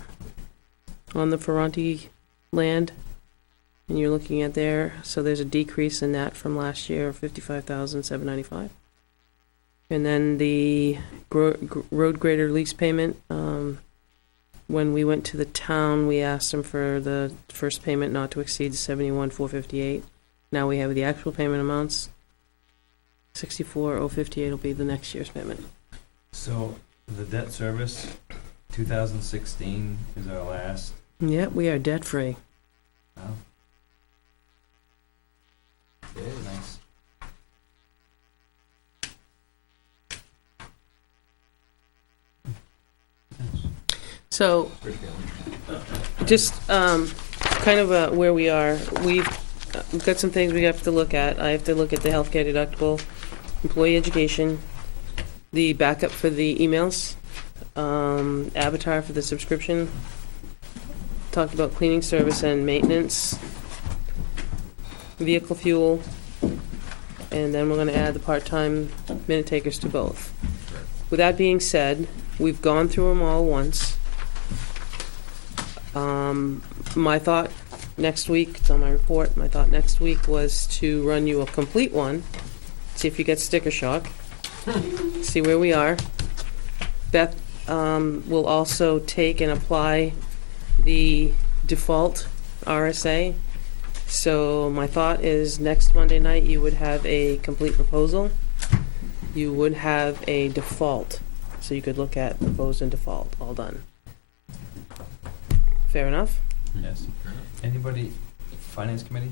on the Ferranti land, and you're looking at there. So there's a decrease in that from last year of $55,795. And then the road grader lease payment. When we went to the town, we asked them for the first payment not to exceed $71,458. Now we have the actual payment amounts. $64,058 will be the next year's payment. So, the debt service, 2016 is our last. Yep, we are debt free. Wow. Nice. So, just kind of where we are, we've got some things we have to look at. I have to look at the healthcare deductible, employee education, the backup for the emails, avatar for the subscription, talked about cleaning service and maintenance, vehicle fuel, and then we're going to add the part-time minute takers to both. With that being said, we've gone through them all once. My thought next week, it's on my report, my thought next week was to run you a complete one, see if you get sticker shock, see where we are. Beth will also take and apply the default RSA. So my thought is next Monday night you would have a complete proposal. You would have a default, so you could look at proposed and default, all done. Fair enough? Yes. Anybody, finance committee?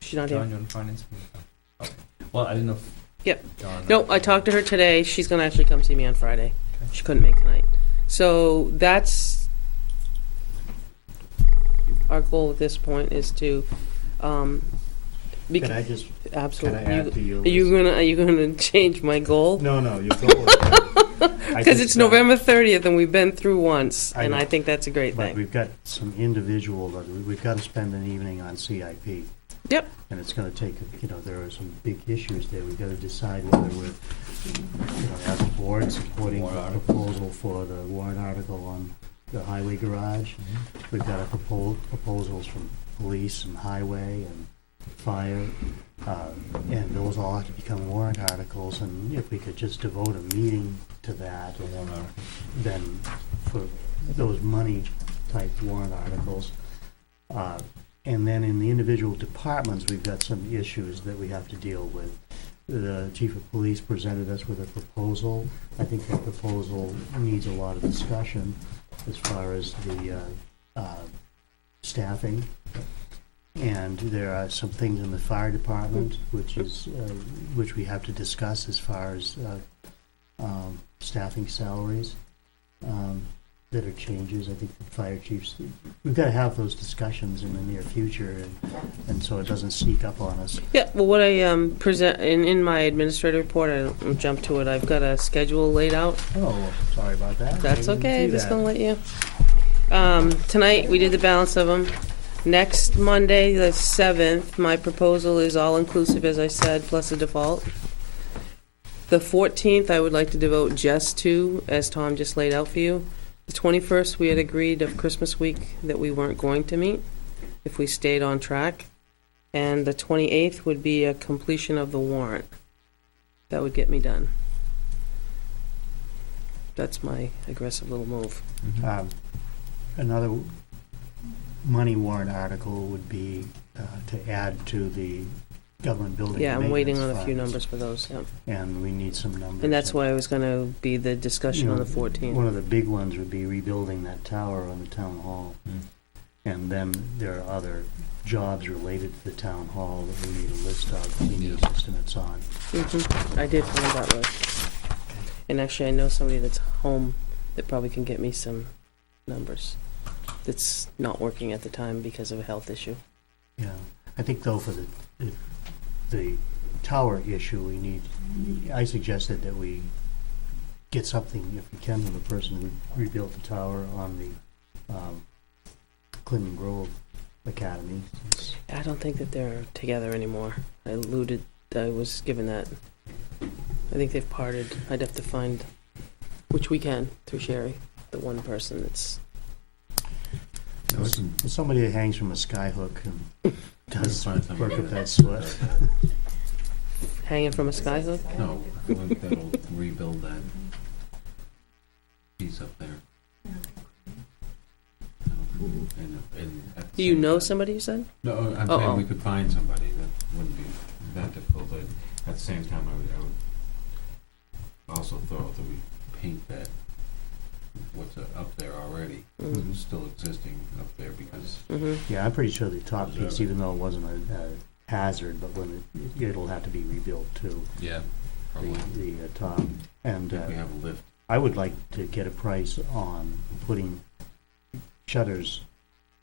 She's not here. John, you on finance committee? Oh, okay. Well, I didn't know if. Yep. John. No, I talked to her today. She's gonna actually come see me on Friday. She couldn't make tonight. So that's our goal at this point is to, Can I just, absolutely. can I add to your Are you gonna change my goal? No, you go with it. Because it's November 30th and we've been through once, I and know. I think that's a great But thing. we've got some individual, we've got to spend an evening on CIP. Yep. And it's gonna take, there are some big issues there. We've got to decide whether we're, as a board, supporting the Warrant article. proposal for the warrant article on the highway garage. We've got proposals from police and highway and fire, and those all have to become warrant articles, and if we could just devote a meeting to that, then for those money-type warrant articles. And then in the individual departments, we've got some issues that we have to deal with. The chief of police presented us with a proposal. I think that proposal needs a lot of discussion as far as the staffing. And there are some things in the fire department which we have to discuss as far as staffing salaries. That are changes. I think the fire chiefs, we've got to have those discussions in the near future, and so it doesn't sneak up on us. Yeah, well, what I present, in my administrative report, I'll jump to it, I've got a schedule laid out. Oh, sorry about that. That's I didn't okay, see just that. gonna let you. Tonight, we did the balance of them. Next Monday, the 7th, my proposal is all-inclusive, as I said, plus a default. The 14th, I would like to devote just to, as Tom just laid out for you. The 21st, we had agreed of Christmas week that we weren't going to meet if we stayed on track. And the 28th would be a completion of the warrant. That would get me done. That's my aggressive little move. Another money warrant article would be to add to the government building Yeah, I'm waiting on a maintenance few funds. numbers for those, yeah. And we need some numbers. And that's why it was gonna be the discussion on the One 14th. of the big ones would be rebuilding that tower on the town hall. And then there are other jobs related to the town hall that we need a list of, we need estimates on. I did find that list. And actually, I know somebody that's home that probably can get me some numbers. That's not working at the time because of a health issue. Yeah, I think though for the tower issue, I suggested that we get something, if we can, from the person who rebuilt the tower on the Clinton Grove Academy. I don't think that they're together anymore. I was given that. I think they've parted. I'd have to find, which we can, through Sherry, the one person that's, There's somebody that hangs from a skyhook and does Find somebody work of that- that sort. hanging from a skyhook. No, like that'll rebuild that piece up there. And at the Do you same know time- somebody, you said? No, I'm Oh, saying oh. we could find somebody that wouldn't be that difficult, but at the same time, I would also throw out that we paint that, what's up there already, Mm. still existing up there, because Yeah, I'm pretty sure the top piece, even though it wasn't a hazard, but when it'll have to be rebuilt too, yeah, the top. And if we have a lift. I would like to get a price on putting shutters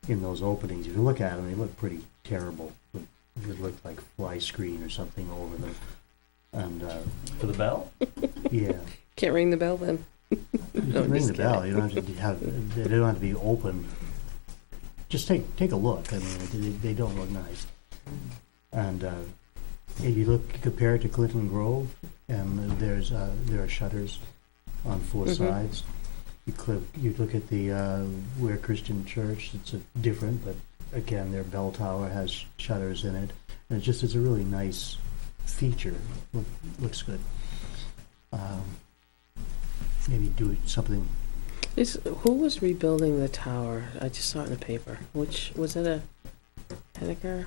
in those openings. If you look at them, they look pretty terrible. It look like fly screen or something over them. And, For the bell? yeah. Can't ring the bell then. You No, can ring just the bell, you don't have to have, they don't have to be open. Just take a look, I mean, they don't look nice. And, if you compare it to Clinton Grove, and there are shutters on 4 sides. You look at the Weare Christian Church, it's different, but again, their bell tower has shutters in it. And it's a really nice feature, looks good. Maybe do something. Who was rebuilding the tower? I just saw it in the paper. Which, was it a Henniker?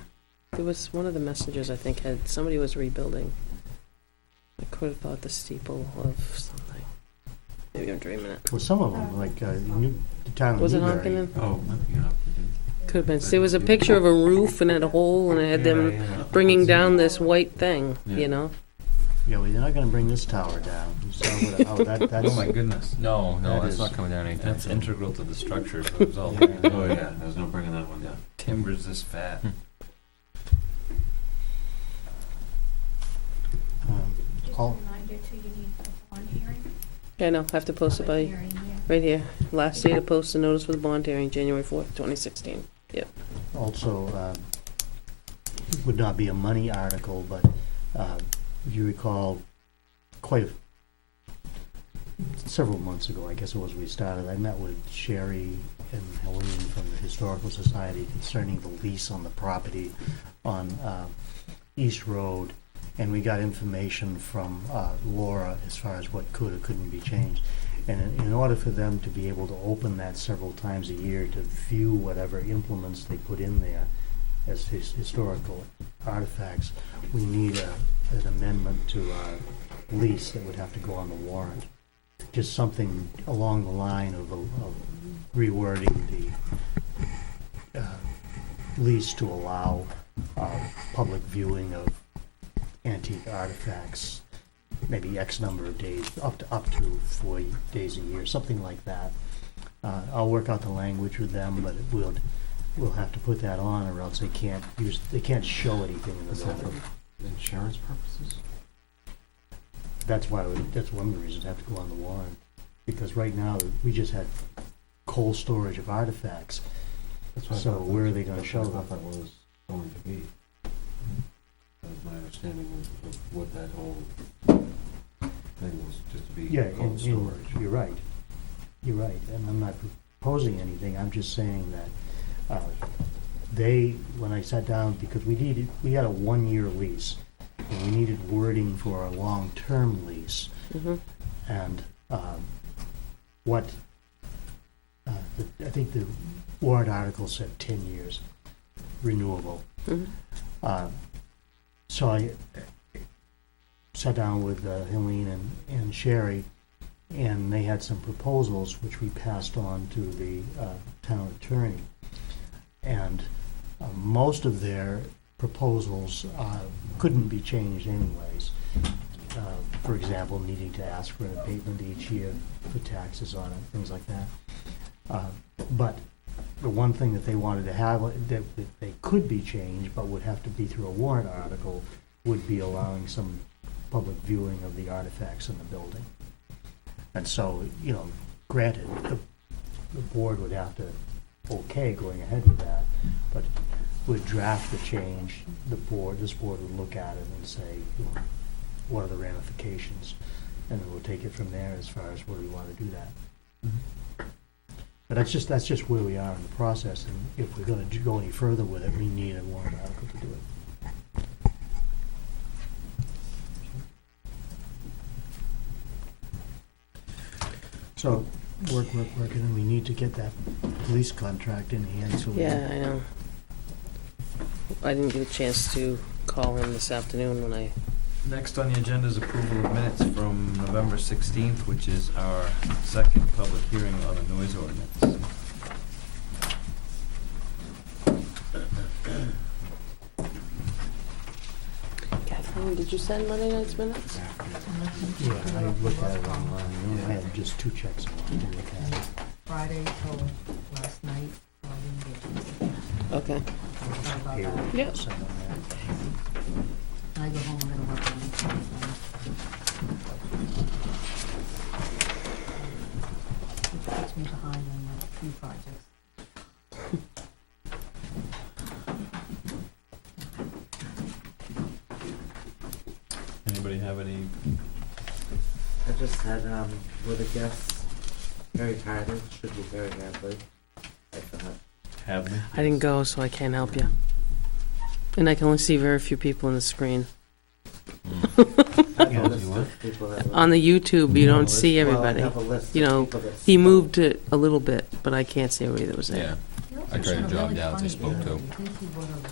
There was one of the messengers, I think, somebody was rebuilding. I could have thought the steeple of something. Maybe I'm dreaming it. Well, some of them, like the town of Was it Newbury. Hopkinen? Oh, might be up. Could have been. There was a picture of a roof and it had a hole and it had them bringing down this white thing, you know? Yeah, well, you're not gonna bring this tower down. So, that's, Oh my goodness. No, That that's is- not coming down anytime That's soon. integral to the structure of the result. Oh, yeah, there's no bringing that one down. Timber's this fat. Just a all, reminder too, you need a bond hearing. Yeah, I know. I have to post it by, Hearing, yeah. right here. Last day to post the notice for the bond hearing, January 4th, 2016. also, would not be a money article, but if you recall, several months ago, I guess it was, we started, I met with Sherry and Helene from the Historical Society concerning the lease on the property on East Road, and we got information from Laura as far as what could or couldn't be changed. And in order for them to be able to open that several times a year to view whatever implements they put in there as historical artifacts, we need an amendment to our lease that would have to go on the warrant. Just something along the line of rewording the lease to allow public viewing of antique artifacts, maybe X number of days, up to 4 days a year, something like that. I'll work out the language with them, but we'll have to put that on, or else they can't show anything in the Is that building. for insurance purposes? That's one of the reasons I have to go on the warrant, because right now, we just had cold storage of artifacts. That's what I So thought where that- are they gonna that's show what I them? thought that was going to be. That was my understanding of what that whole thing was, just to be Yeah, cold storage. you're right, and I'm not proposing anything, I'm just saying that, when I sat down, because we had a 1-year lease, and we needed wording for a long-term lease, Mhm. and, I think the warrant article said 10 years renewable. Mhm. So I sat down with Helene and Sherry, and they had some proposals which we passed on to the town attorney. And most of their proposals couldn't be changed anyways. For example, needing to ask for an abatement each year for taxes on it, things like that. But the one thing that they wanted to have, that they could be changed, but would have to be through a warrant article, would be allowing some public viewing of the artifacts in the building. And so, granted, the board would have to going ahead with that, but would draft the change, this board would look at it and say, what are the ramifications? And then we'll take it from there as far as where we want to do that. But that's just where we are in the process, and if we're gonna go any further with it, we need a warrant article to do it. So, work, and we need to get that police contract in hand, so we. Yeah, I know. I didn't get a chance to call in this afternoon when I, Next on the agenda is approval of minutes from November 16th, which is our second public hearing on the noise ordinance. Kathleen, did you send Monday night's minutes? Yeah, I looked at it online, I had just 2 checks I wanted to look at. Friday till last night, so I didn't get a chance to finish it. Okay. Sorry about Payroll, that. Yep. sent on that. When I go home, I'm gonna work on it. Which puts me behind on a few projects. Anybody have any? I just had, were the guests very tired? It should be very badly. I thought. Have me? I didn't go, so I can't help you. And I can only see very few people on the screen. I have Yeah, a list you what? of people that were. On the YouTube, you don't see Well, I everybody. have a list You of know, people that He spoke. moved it a little bit, but I can't see everybody that was there. Yeah, I tried to jot down as I spoke to. You think he would've,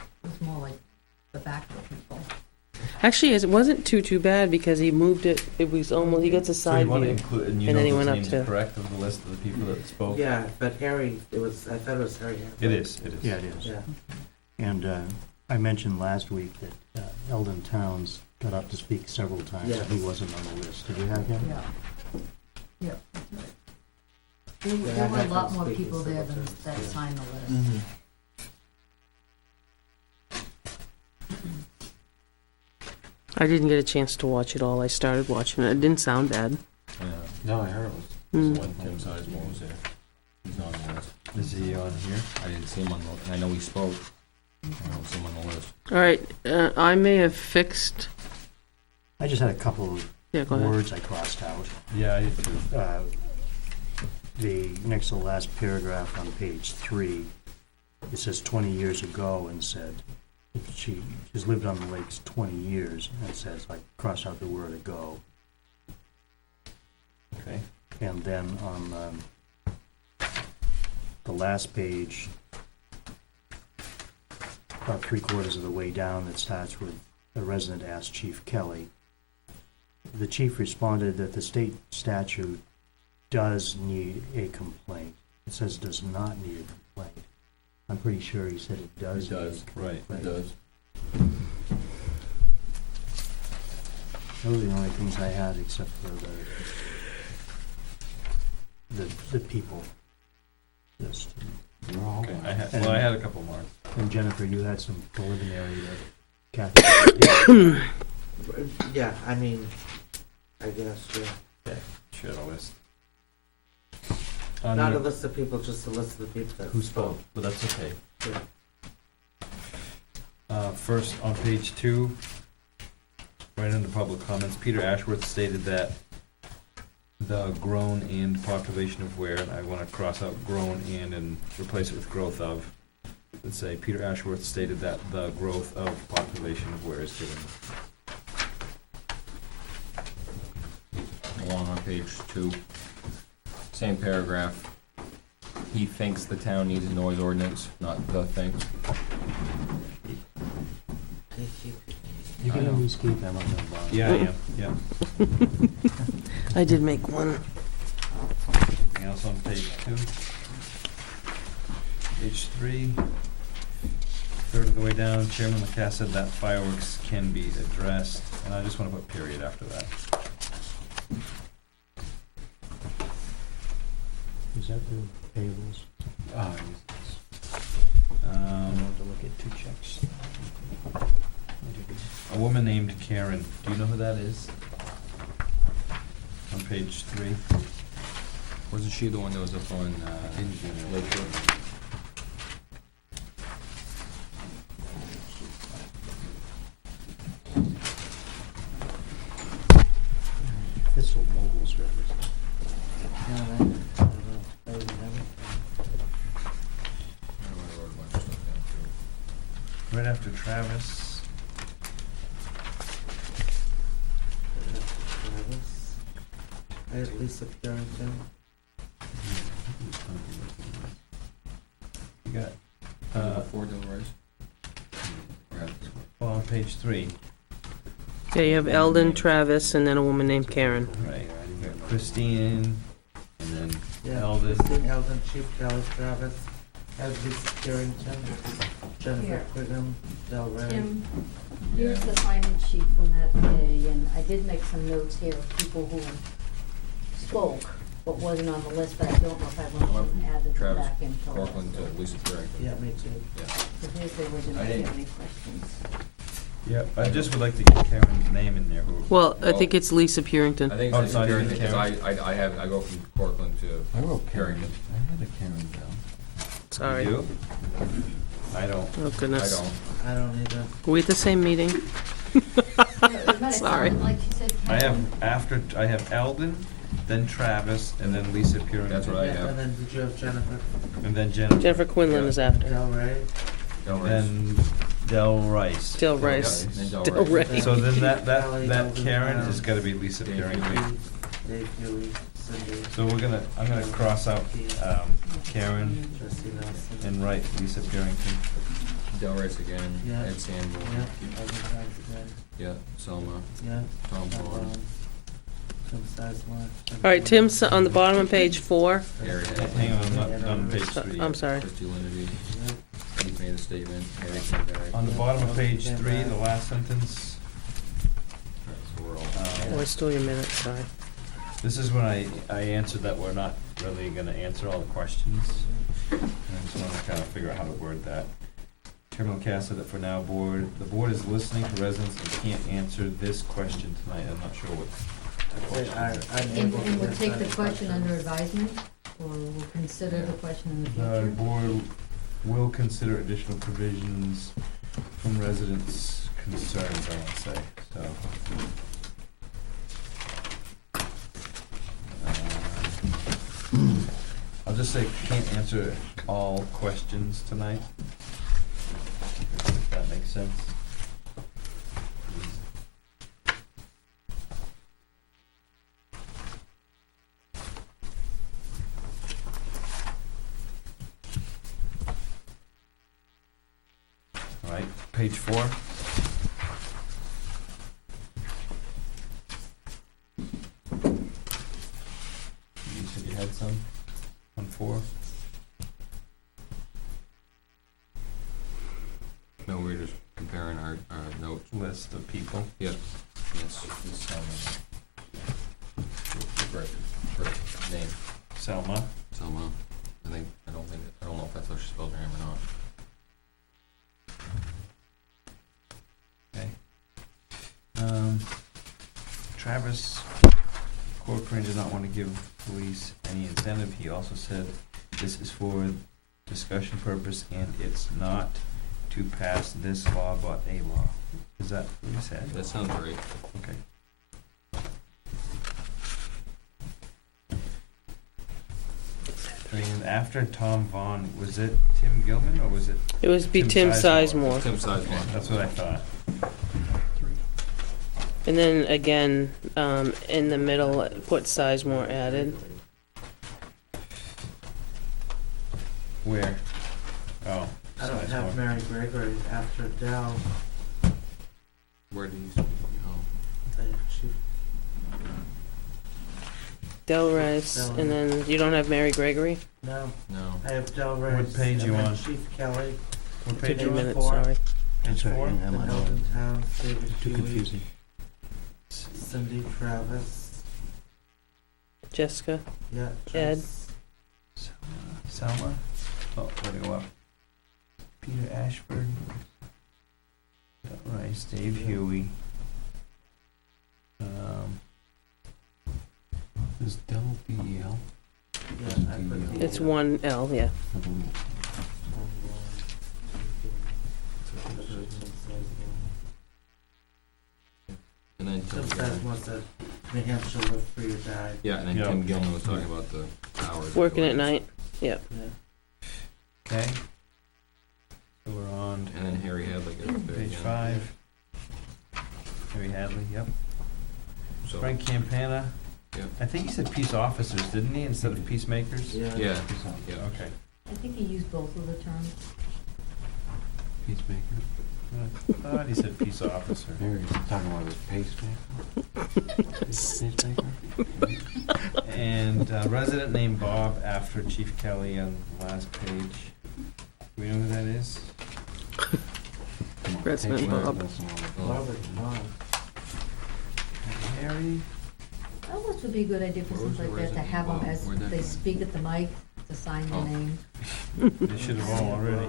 it was more like the back of the people. Actually, it wasn't too bad because he moved it, it was almost, he gets a So side you want to view. include, and you And know then he those went up names to- are correct of the list of the people that spoke? Yeah, but Harry, I thought it was Harry. It is, it is. Yeah, it is. Yeah. And I mentioned last week that Eldon Towns got up to speak several times, and he Yes. wasn't on the list. Did you have him? Yeah. Yeah, that's right. There Yeah, I there were a had lot them more speaking people there several than times, that yeah. signed the list. Mm-hmm. I didn't get a chance to watch it all. I started watching it. It didn't sound bad. Yeah. No, I heard it was Mm. when Tim Sizemore was there. He's on the list. Is he on here? I didn't see him on the, I know he spoke. I don't see him on the list. All right, I may have fixed, I just had a couple of yeah, go ahead. words I crossed out. Yeah, I did too. The next to the last paragraph on page 3, it says 20 years ago, and said she's lived on the lakes 20 years, and it says, I crossed out the word ago. Okay. And then on the last page, about 3/4 of the way down, it starts with a resident asked Chief Kelly. The chief responded that the state statute does need a complaint. It says does not need a complaint. I'm pretty sure he said it does. It does, need a right, complaint. It does. Those are the only things I had, except for the people list. Okay, I had a couple more. And Jennifer, you had some preliminary that Kathy. Yeah, I mean, I guess, yeah. Share the list. Not a list of people, just a list of the people that Who spoke, but that's okay. Yeah. First, on page 2, right under public comments, Peter Ashworth stated that the grown and population of Weare, and I want to cross out grown and replace it with growth of. Let's say Peter Ashworth stated that the growth of population of Weare is given. Along on page 2, same paragraph. He thinks the town needs a noise ordinance, not the thing. You can always keep them on the bottom. Yeah, I am, yeah. I did make one. Anything else on page 2? Page 3, third of the way down, Chairman Lacasse said that fireworks can be addressed, and I just want to put period after that. Is that the payables? Ah, I want to look at 2 checks. a woman named Karen, do you know who that is? On page 3. Wasn't she the one that was up on, Lake Shore? Thistle Mobile's representative. I don't know. I would never. I wrote a bunch of stuff down too. Right after Travis. Travis. I had Lisa Barrington. You got, Before Del Reyes? well, on page 3, Yeah, you have Eldon, Travis, and then a woman named Karen. right, you got Christine, and then Yeah, Eldon. Christine Eldon, Chief Kelly, Travis. I had Lisa Barrington, Jennifer Here. Quigley, Del Rey. Tim, here's the sign-in sheet from that day, and I did make some notes here of people who spoke, but wasn't on the list, but I don't know if I I went went and from added them Travis back in. till Corcoran last. to Lisa Barrington. Yeah, me too. Yeah. So here's the original, I if you didn't- have any questions. Yeah, I just would like to get Karen's name in there. Well, I Oh. think it's Lisa Purington. I think Oh, it's it's not Barrington, even because I go from Corcoran to I wrote Barrington. I had a Karen down. Sorry. You do? I don't. Oh, I goodness. don't. I don't either. Were we at the same meeting? Yeah, it might have Sorry. sounded like she said I have Eldon, then Travis, and then Lisa Purington. That's what I Yeah, have. and then did you have Jennifer And then Jennifer. Jennifer Quinlan is after. Del Rey? Del Reyes. Then Del Rice. Del Rice. Then Del Del Reyes. Rey. So then that Kelly, Eldon, Karen Brown, has gotta be Lisa Dave Purington. Dave Huey, Cindy, So I'm gonna cross out, Karen Trustee Nelson. and write Lisa Purington. Del Reyes again, Yeah. Ed Sanborn, Yeah, Eldon Times again. yeah, Selma, Yeah. Tom Vaughn, Tim Sizemore. All right, Tim's on the bottom of page 4. Harry Hang on, I'm not Yeah, done on no, page Uh, 3. I'm sorry. Christie Linity, Yeah. Steve made a statement, Harry came back. On the bottom of page 3, the last sentence, So we're all. Or still your minutes, sorry. this is when I answered that we're not really gonna answer all the questions. And I just wanna kind of figure out how to word that. Chairman Lacasse said that for now, the board is listening to residents and can't answer this question tonight. I'm not sure what I'd say I'm And able to we'll answer take the that question under advisement, or we'll consider the question in the the future. board will consider additional provisions from residents' concerns, I wanna say, so. I'll just say can't answer all questions tonight. If that makes sense. page 4. You said you had some on 4. No, we're just comparing our notes. List of people. Yep. It's right name. Selma. Selma. I don't know if that's how she spells her name or not. Okay. Travis Corcoran did not want to give police any incentive. He also said this is for discussion purpose and it's not to pass this law but a law. Is that what he said? That sounds right. Okay. And after Tom Vaughn, was it Tim Gilman or was it? It was be Tim Sizemore. Tim Sizemore. That's what I thought. And then again, in the middle, put Sizemore added. Where? Oh. I don't have Sizemore. Mary Gregory after Dell. Where do you? Oh. She, Del Rice, and then you don't have Mary Gregory? no, No. I have Del Rice. What page you and then on? Chief Kelly, What Took page a you on? minute, 4. sorry. Page Sorry, 4? am the I on? Milton Town, David Too Huey, confusing. Cindy Travis, Jessica, yeah, Ed. Selma? Oh, where to go up? Peter Ashford. Rice, Dave Huey. Is Dell DEL? Yeah, I put It's 1L, yeah. And then Tim Tim Gilman. Sizemore said New Hampshire Live Free or Die. Yeah, and then Yeah. Tim Gilman was talking about the hours. Working at night. Yep. Yeah. Okay. So we're on And then Harry Hadley got up there page again. 5. Harry Hadley, yep. So, Frank Campana. Yep. I think he said peace officers, didn't he, instead of peacemakers? Yeah. yeah, Yeah, okay. I think he used both of the terms. Peacemaker. I thought he said peace officer. There he's talking about his pacemaker. Pacemaker? And resident named Bob after Chief Kelly on the last page. Do we know who that is? Resident Pacemaker Bob. doesn't wanna- Robert Vaughn. Harry? That almost would be a good idea for Where things was the like that, to resident have them Bob? as Where'd that they go? speak at the mic, to sign their Oh. name. They should have all already.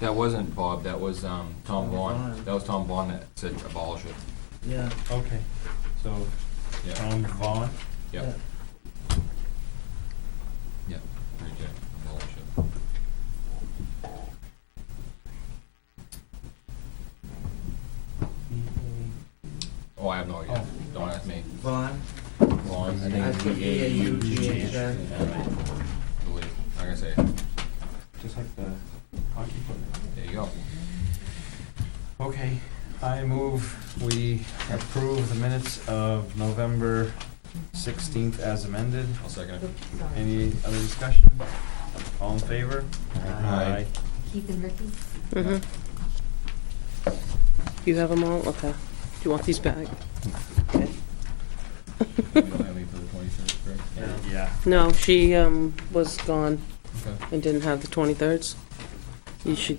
that wasn't Bob, that was Tom Tom Vaughn. Vaughn. That was Tom Vaughn that said abolish it. Yeah. Okay, so Yeah. Tom Vaughn. Yep. Yeah. Okay. Abolish it. Oh, I have no idea. Oh. Don't ask me. Vaughn. Vaughn, I I think put V-A-U-G-H-N. believe. Like I say, Just like the hockey player. there you go. Okay, I move we approve the minutes of November 16th as amended. I'll second it. Oops, sorry. Any other discussion? All in favor? Aye. Keith and Ricky? Mm-hmm. You have them all? Okay. Do you want these back? Okay. You don't have any for the 23rd, correct? Yeah. No, she, was gone Okay. and didn't have the 23rds. You should,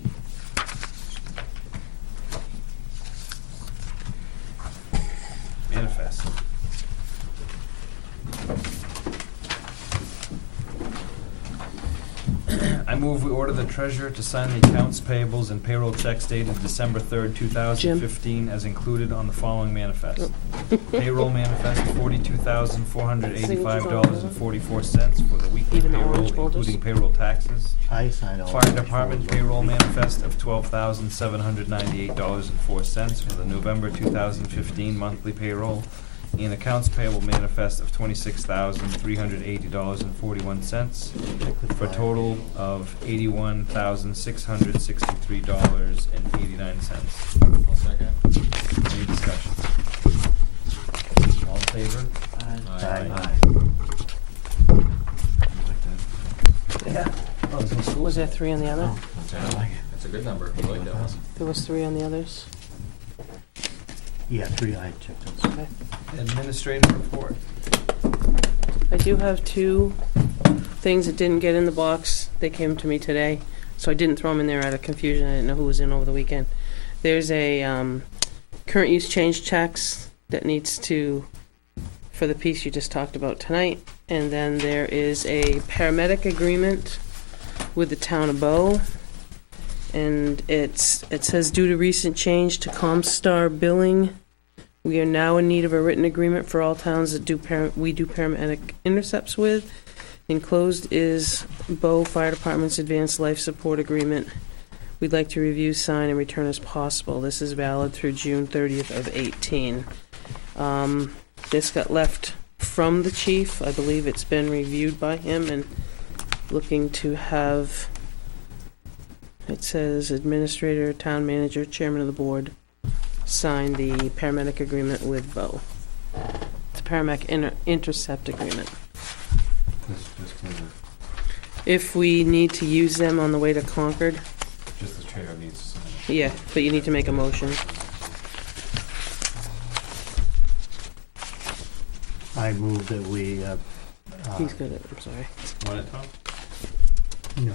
Manifest. I move we order the treasurer to sign the accounts payables and payroll checks dated December 3rd, 2015, as included on the following manifest. Payroll manifest, $42,485.44 for the weekly Even the payroll, orange folders? including payroll taxes. I signed all. Fire those department folders. payroll manifest of $12,798.04 for the November 2015 monthly payroll, and accounts payable manifest of $26,380.41 for a total of $81,663.89. I'll second it. Any discussion? All in favor? Aye. Yeah. Oh, there's no school? was there 3 on the other? That's it. I like it. That's a good number. I like that one. There was 3 on the others. Yeah, 3, I checked those. Okay. Administrative report. I do have 2 things that didn't get in the box. They came to me today, so I didn't throw them in there out of confusion. I didn't know who was in over the weekend. There's a current use change checks that needs to, for the piece you just talked about tonight. And then there is a paramedic agreement with the town of Bow. And it says, due to recent change to Comstar billing, we are now in need of a written agreement for all towns that we do paramedic intercepts with. Enclosed is Bow Fire Department's Advanced Life Support Agreement. We'd like to review, sign, and return as possible. This is valid through June 30th of 18. This got left from the chief. I believe it's been reviewed by him and looking to have, it says administrator, town manager, chairman of the board, sign the paramedic agreement with Bow. It's a paramedic intercept agreement. Just kind of, If we need to use them on the way to Concord, just the chair needs to sign it. yeah, but you need to make a motion. I move that we, He's got it, I'm sorry. Want it, Tom? no.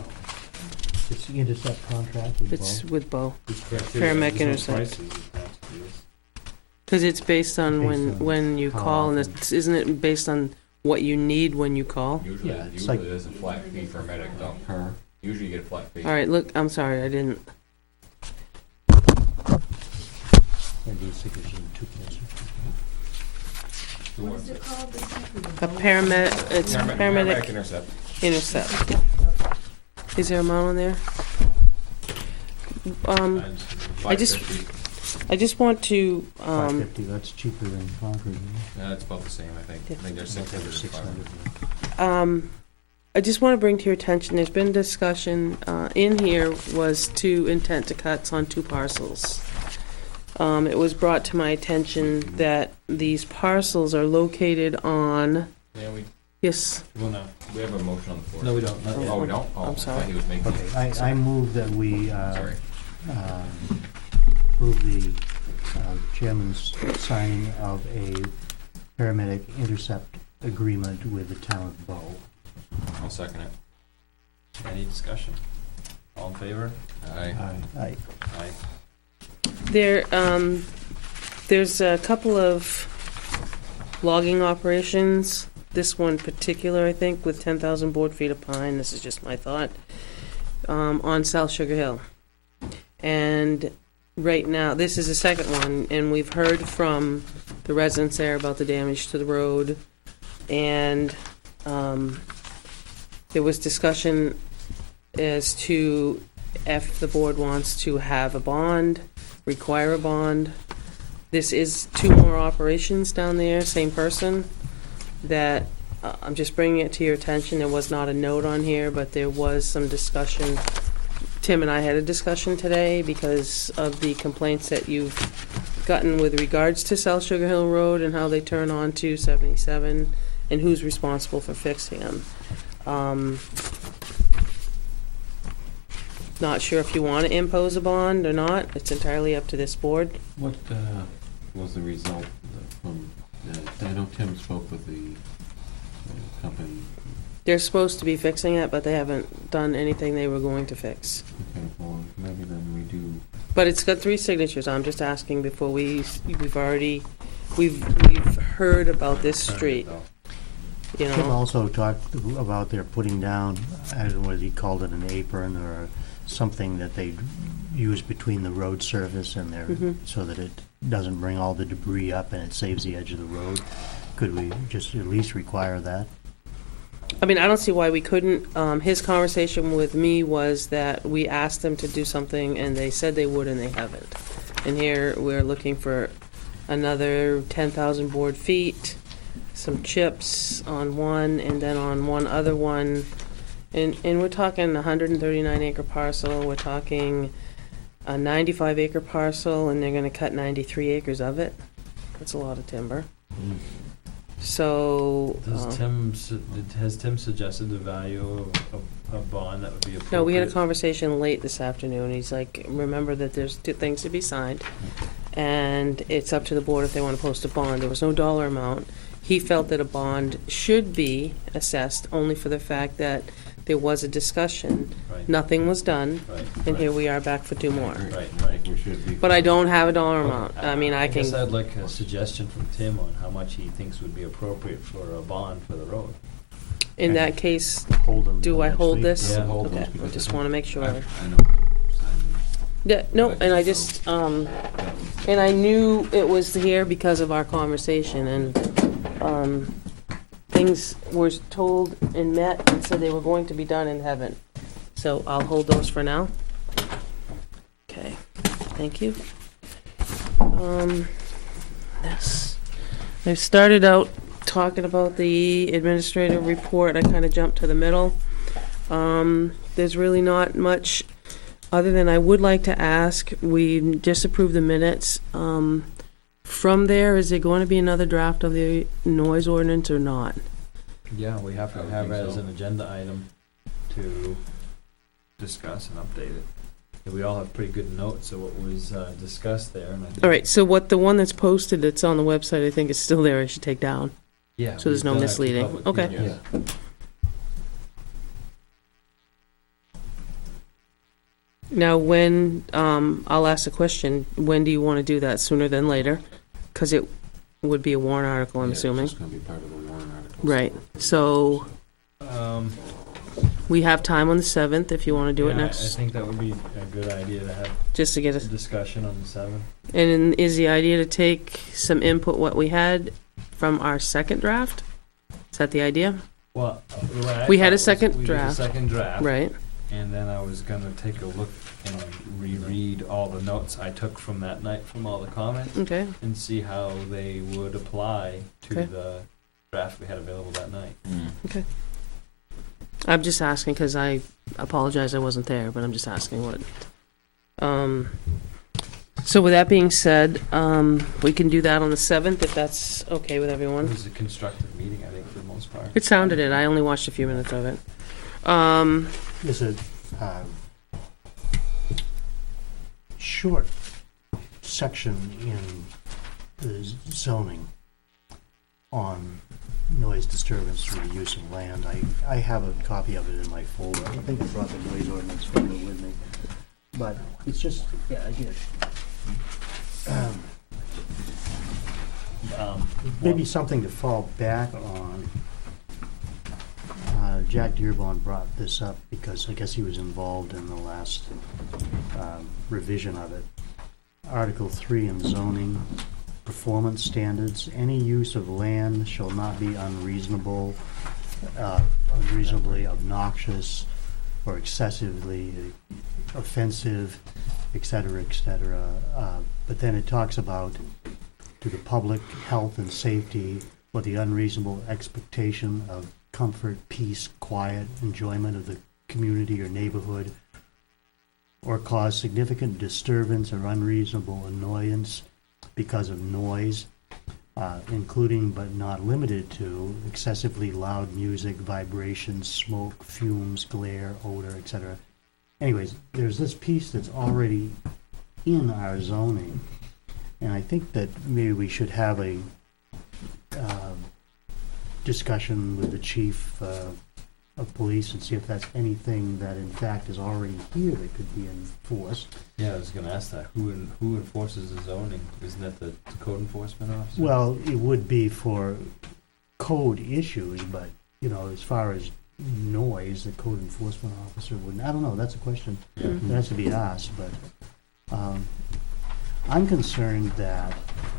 It's the intercept contract with It's Bo. with Bow. Paramedic Paramedic intercept. Because it's based on when you call, and it's, isn't it based on what you need when you call? Usually, Yeah, it's usually like- there's a flat fee for a medic though. Her, Usually you get a flat fee. All right, look, I'm sorry, I didn't. And these signatures in 2 places. Who What wants is it called? A paramedic, it's paramedic intercept. intercept. Is there a amount on there? I just- I just want to, 550, that's cheaper than Concord. It's about the same, I think. I think there's 600 and 600. 500. I just want to bring to your attention, there's been discussion, in here was 2 intent to cuts on 2 parcels. It was brought to my attention that these parcels are located on, Yeah, yes, Well, no. we have a motion on the floor. No, we don't. Not yet. Oh, we don't? Oh, I'm I sorry. thought he was making. Okay, I move that we, Sorry. approve the chairman's signing of a paramedic intercept agreement with the town of Bow. I'll second it. Any discussion? All in favor? Aye. Aye. Aye. there's a couple of logging operations. This one particular, I think, with 10,000 board feet of pine, this is just my thought, on South Sugar Hill. And right now, this is the second one, and we've heard from the residents there about the damage to the road. And there was discussion as to if the board wants to have a bond, require a bond. This is 2 more operations down there, same person, that I'm just bringing it to your attention. There was not a note on here, but there was some discussion. Tim and I had a discussion today because of the complaints that you've gotten with regards to South Sugar Hill Road and how they turn on to 77 and who's responsible for fixing them. Not sure if you want to impose a bond or not. It's entirely up to this board. what, was the result from, I know Tim spoke with the company. They're supposed to be fixing it, but they haven't done anything they were going to fix. Okay, well, maybe then we do, But it's got 3 signatures. I'm just asking before we've heard about this street, you Tim know? also talked about their putting down, I don't know whether he called it an apron or something that they use between the road surface and their, Mhm. so that it doesn't bring all the debris up and it saves the edge of the road. Could we just at least require that? I mean, I don't see why we couldn't. His conversation with me was that we asked them to do something and they said they would and they haven't. And here we're looking for another 10,000 board feet, some chips on one, and then on one other one. And we're talking 139 acre parcel, we're talking a 95 acre parcel, and they're gonna cut 93 acres of it. That's a lot of timber. So, Has Tim suggested the value a bond that would be appropriate? No, we had a conversation late this afternoon. He's like, remember that there's two things to be signed, and it's up to the board if they want to post a bond. There was no dollar amount. He felt that a bond should be assessed only for the fact that there was a discussion. Right. Nothing was done, Right, and here right. we are back for 2 more. Right. We should be. But I don't have a dollar amount. I mean, I guess can, I'd like a suggestion from Tim on how much he thinks would be appropriate for a bond for the road. in that case, Hold them. do I hold this? Yeah, hold Okay, those I because just want to make sure. I know. Yeah, no, and I just, and I knew it was here because of our conversation, and, things were told and met and said they were going to be done in heaven. So I'll hold those for now. Okay, thank you. This, I started out talking about the administrative report. I kind of jumped to the middle. There's really not much other than I would like to ask, we just approved the minutes. From there, is there going to be another draft of the noise ordinance or not? Yeah, we have I to would have think it as so. an agenda item to discuss and update it. And we all have pretty good notes of what was discussed there, and I think. All right, so what, the one that's posted that's on the website, I think is still there, I should take down. Yeah. So there's we've no done it to misleading. public, Okay. yeah. Now, when, I'll ask a question, when do you want to do that, sooner than later? Because it would be a warrant article, I'm Yeah, assuming. It's just gonna be part of the warrant article. Right, so we have time on the 7th if you want to do it yeah, I next, think that would be a good idea to have just to get a us. discussion on the 7th. And is the idea to take some input, what we had from our second draft? Is that the idea? Well, the way I We had thought a was second we did draft. a second draft. Right, And then I was gonna take a look and reread all the notes I took from that night from all the comments okay. and see how they would apply to Okay. the draft we had available that night. I'm just asking because I apologize I wasn't there, but I'm just asking what. So with that being said, we can do that on the 7th if that's okay with It everyone. was a constructive meeting, I think, for the most part. It sounded it. I only watched a few minutes of it. There's a short section in the zoning on noise disturbance through the use of land. I have a copy of it in my folder. I think I brought the noise ordinance folder with me. But it's just, yeah, I did. Maybe something to fall back on. Jack Dearborn brought this up because I guess he was involved in the last revision of it. Article 3 in zoning performance standards. Any use of land shall not be unreasonably obnoxious or excessively offensive, et cetera, et cetera. But then it talks about to the public health and safety or the unreasonable expectation of comfort, peace, quiet, enjoyment of the community or neighborhood, or cause significant disturbance or unreasonable annoyance because of noise, including but not limited to excessively loud music, vibrations, smoke, fumes, glare, odor, etc. Anyways, there's this piece that's already in our zoning, and I think that maybe we should have a discussion with the chief of police and see if that's anything that in fact is already here that could be enforced. Yeah, I was gonna ask that. Who enforces the zoning? Isn't that the code enforcement officer? Well, it would be for code issues, but, you know, as far as noise, the code enforcement officer wouldn't, I don't know, that's a question Yeah. that has to be asked, but I'm concerned that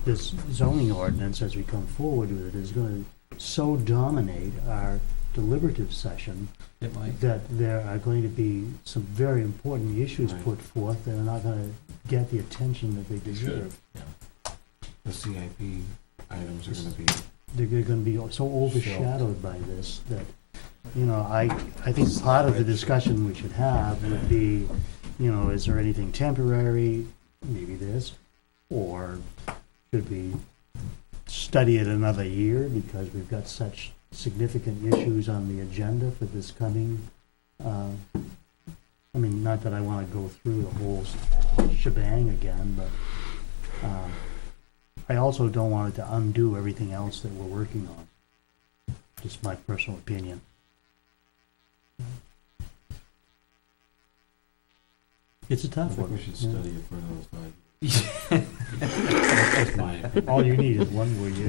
this zoning ordinance, as we come forward with it, is gonna so dominate our deliberative session It might. that there are going to be some very important issues Right. put forth that are not gonna get the attention that they deserve. The CIP items are gonna be. They're gonna be so overshadowed by this that, you know, I think part of the discussion we should have would be, you know, is there anything temporary, maybe this, or should we study it another year because we've got such significant issues on the agenda for this coming I mean, not that I wanna go through the whole shebang again, but, I also don't want it to undo everything else that we're working on. Just my personal opinion. It's a I tough think one. we should yeah. study it for another 5 years. That's my opinion. All you need is one word, you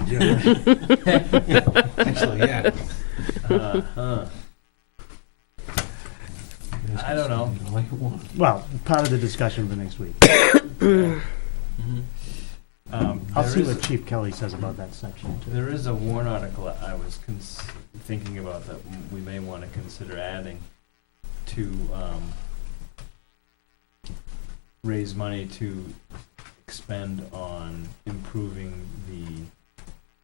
Actually, yeah. I don't know. Like it won't. Well, part of the discussion for next week. I'll There see is- what Chief Kelly says about that section too. There is a warrant article I was thinking about that we may want to consider adding to raise money to expend on improving the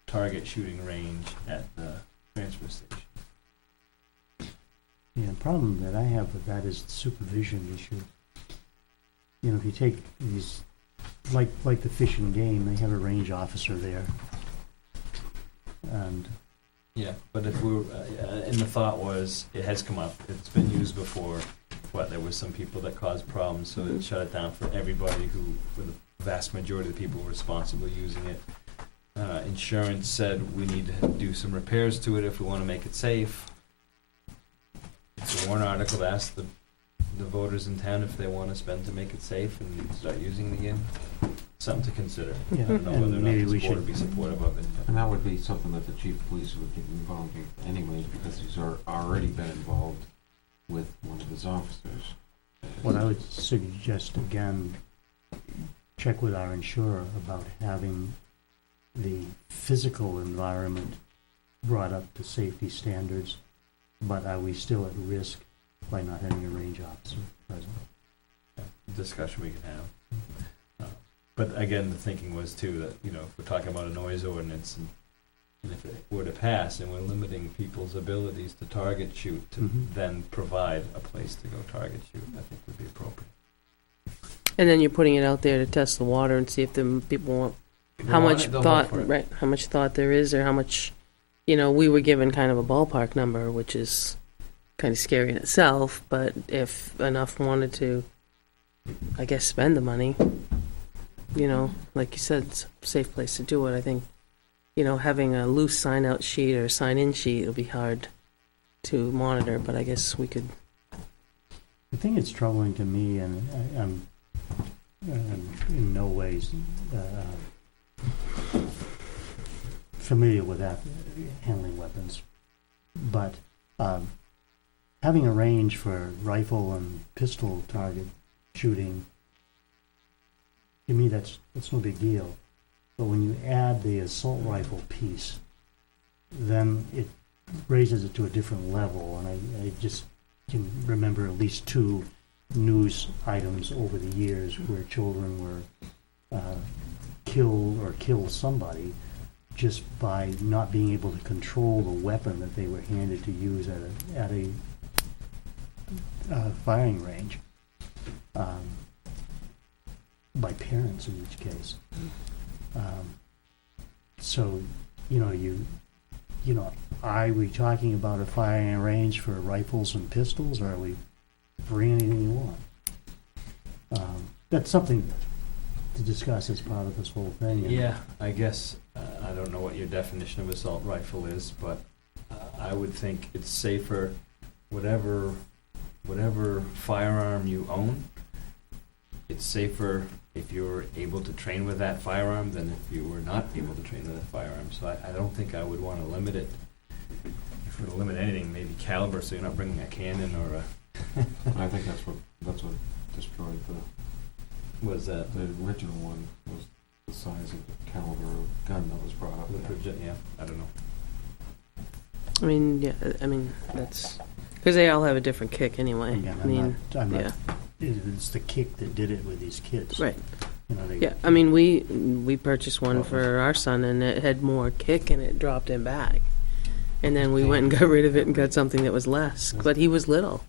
target shooting range at the transfer station. Yeah, the problem that I have with that is the supervision issue. You know, if you take these, like the Fish and Game, they have a range officer there. And, Yeah, but if we're, and the thought was, it has come up, it's been used before, there was some people that caused problems, so it shut it down for everybody who, for the vast majority of the people responsible using it. Insurance said we need to do some repairs to it if we wanna make it safe. It's a warrant article to ask the voters in town if they wanna spend to make it safe and start using it again. Something to consider. yeah, I don't know whether or and not maybe this we board would should, be supportive of it. And that would be something that the chief of police would get involved in anyways, because he's already been involved with one of his officers. what I would suggest again, check with our insurer about having the physical environment brought up to safety standards, but are we still at risk by not having a range officer present? Discussion we can have. But again, the thinking was too that, you know, if we're talking about a noise ordinance and if it were to pass and we're limiting people's abilities to target shoot, to Mhm. then provide a place to go target shoot, I think would be appropriate. And then you're putting it out there to test the water and see if the people want, how much thought, right, how much thought there is, or how much, you know, we were given kind of a ballpark number, which is kind of scary in itself, but if enough wanted to, I guess, spend the money, you know, like you said, it's a safe place to do it. I think, you know, having a loose sign-out sheet or sign-in sheet will be hard to monitor, but I guess we could. The thing that's troubling to me, and I'm in no ways familiar with that, handling weapons, but having a range for rifle and pistol target shooting, to me that's no big deal. But when you add the assault rifle piece, then it raises it to a different level, and I just can remember at least 2 news items over the years where children were killed or killed somebody just by not being able to control the weapon that they were handed to use at a firing range, by parents in each case. So, you know, are we talking about a firing range for rifles and pistols, or are we bring anything you want? That's something to discuss as part of this whole thing. and- Yeah, I guess, I don't know what your definition of assault rifle is, but I would think it's safer, whatever firearm you own, it's safer if you're able to train with that firearm than if you were not able to train with that firearm. So I don't think I would want to limit it. If we're going to limit anything, maybe caliber, so you're not bringing a cannon or a... I think that's what destroyed What is that? the original one, was the size of the caliber of gun that was brought up there. Yeah, I don't know. I mean, yeah, I mean, that's, because they all have a different kick anyway. Again, I mean, I'm yeah. not, it's the kick that did it with these kids. Right. You know, they, Yeah, I mean, we purchased one for our son, and it had more kick, and it dropped him back. And then we went and got rid of it and got something that was less. But he was little.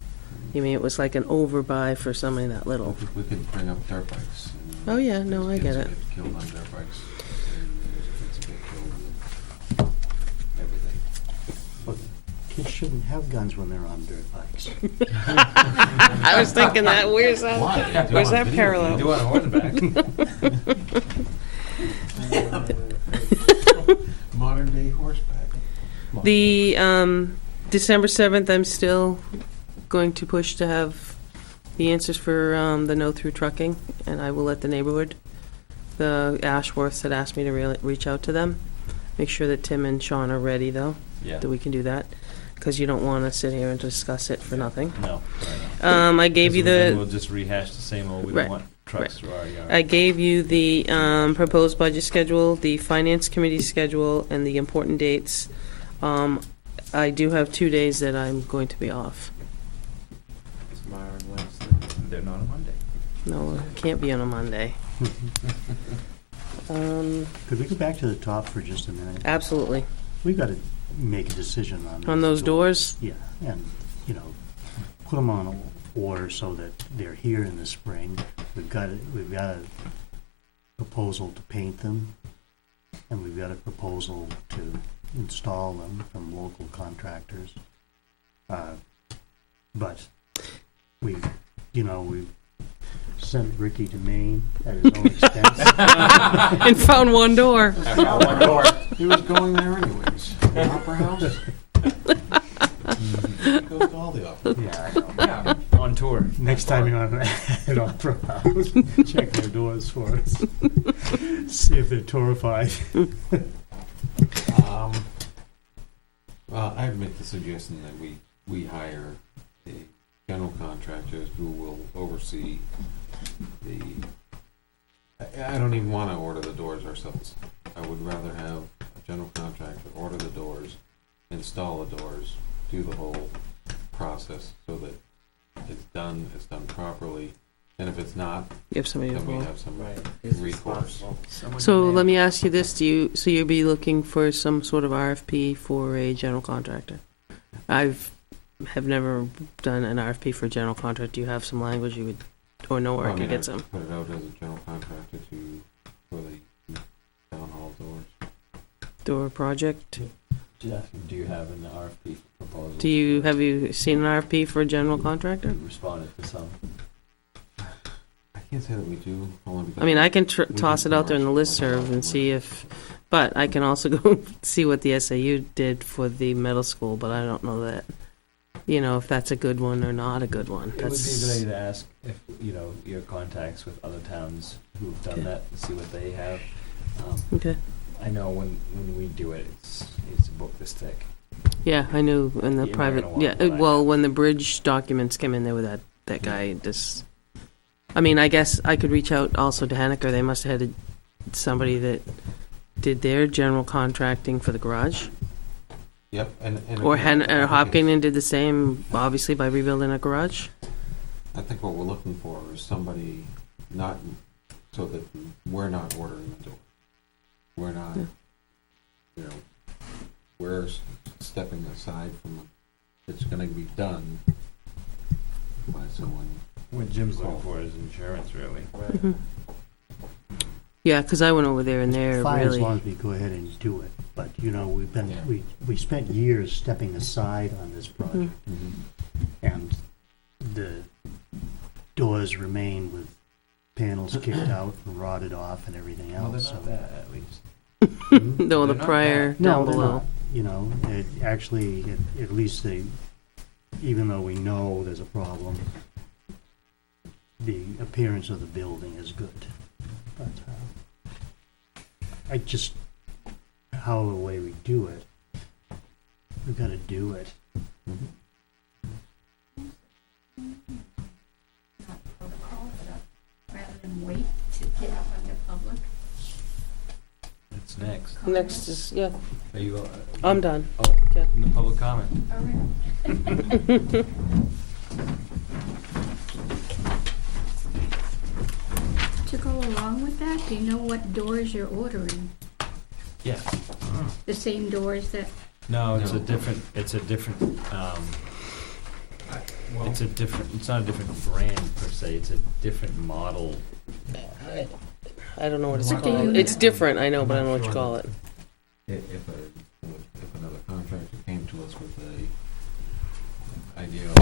I mean, it was like an overbuy for somebody that little. We could bring up dirt bikes. Oh, yeah, no, I get it. Kids get killed on dirt bikes. And kids get killed with everything. Kids shouldn't have guns when they're on dirt bikes. weeks. I was thinking that, where's that? Why? Where's that parallel? Do on horseback. Modern day horseback. The December 7th, I'm still going to push to have the answers for the no-through trucking, and I will let the neighborhood, the Ashworths had asked me to reach out to them. Make sure that Tim and Sean are ready, though, Yeah. that we can do that, because you don't want to sit here and discuss it for nothing. No. Fair enough. I gave you Then the, we'll just rehash the same old, we Right, don't want trucks through our yard. I gave you the proposed budget schedule, the finance committee schedule, and the important dates. I do have 2 days that I'm going to be off. Tomorrow and Wednesday. They're not on Monday. No, it can't be on a Monday. Could we go back to the top for just a minute? Absolutely. We've got to make a decision On those doors? Yeah, and, you know, put them on order so that they're here in the spring. We've got a proposal to paint them, and we've got a proposal to install them from local contractors. But we've sent Ricky to Maine at his own expense. And found one door. He was going there anyways. The Opera House? Goes to all the opera. Yeah, I know. Yeah, on tour. Next time you're on an opera house, check their doors for us. See if they're torrified. Well, I'd make the suggestion that we hire a general contractor who will oversee I don't even want to order the doors ourselves. I would rather have a general contractor order the doors, install the doors, do the whole process so that it's done properly. And if it's not, You have somebody then we involved. have some He's recourse. responsible. So let me ask you this, so you'll be looking for some sort of RFP for a general contractor? Have never done an RFP for a general contractor. Do you have some language you would, or know where I I could mean, get I'd some? put it out as a general contractor for the town hall doors. Door project? Jeff, do you have an RFP proposal? Have you seen an RFP for a general contractor? You responded to some. I can't say that we do, only because. I mean, I can we toss do it out there in the commercial. listserv and see if, but I can also go see what the SAU did for the middle school, but I don't know that, if that's a good one or not a good one. It would be a good idea to ask if, your contacts with other towns who've done that, and see what they have. Okay. I know when we do it, it's a book this thick. Yeah, I knew in the You're not private, gonna want yeah, what I well, have. when the bridge documents came in, there were that guy just, I mean, I guess I could reach out also to Henniker. They must have had somebody that did their general contracting for the garage. Yep, and. Or again, I think it's- Hopkinen did the same, obviously, by rebuilding a garage. I think what we're looking for is somebody not, so that we're not ordering the door. We're not, Yeah. we're stepping aside from, it's gonna be done by someone. What Jim's looking for is insurance, really. Mhm. Yeah, because I went over there and they're Fine, as really, long as we go ahead and do it, but, we've been, Yeah. we spent years stepping aside on this project, and the doors remain with panels kicked out and rotted off and everything Well, they're else, so. not that, at least. no, the They're not prior No, down they're below. not. It actually, at least even though we know there's a problem, the appearance of the building is good. But however way we do it, we've got to do it. Not protocol, but rather than wait to get up on the public. It's next. Next is, yeah, Are you, I'm done. oh, Yeah. no public comment. All right. To go along with that, do you know what doors you're ordering? Yeah. The same doors that, No, it's No. a different, it's not a different brand per se, it's a different model. I don't know what it's What do called. you- It's different, I know, but I don't know what you call it. If another contractor came to us with a idea of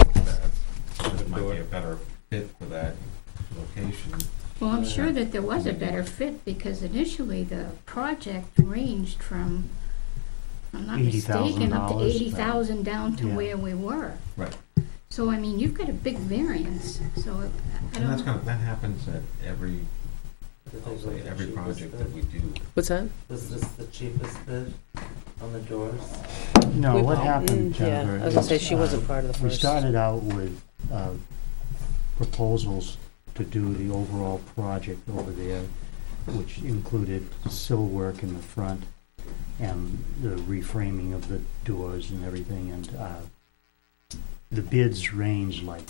Okay. that there was a better fit, because initially the project ranged from, if I'm not mistaken, up to $80,000, 80,000 down to yeah. where we were. Right. So, I mean, you've got a big variance, so I And that's don't, that happens at every, Did I'll they go say, with the every cheapest project bid? that we do. What's that? Was this the cheapest bid on the doors? No, We- what happened, yeah, Jennifer? I was gonna say is, she wasn't part of the We first. started out with proposals to do the overall project over there, which included sill work in the front and the reframing of the doors and everything, and the bids ranged like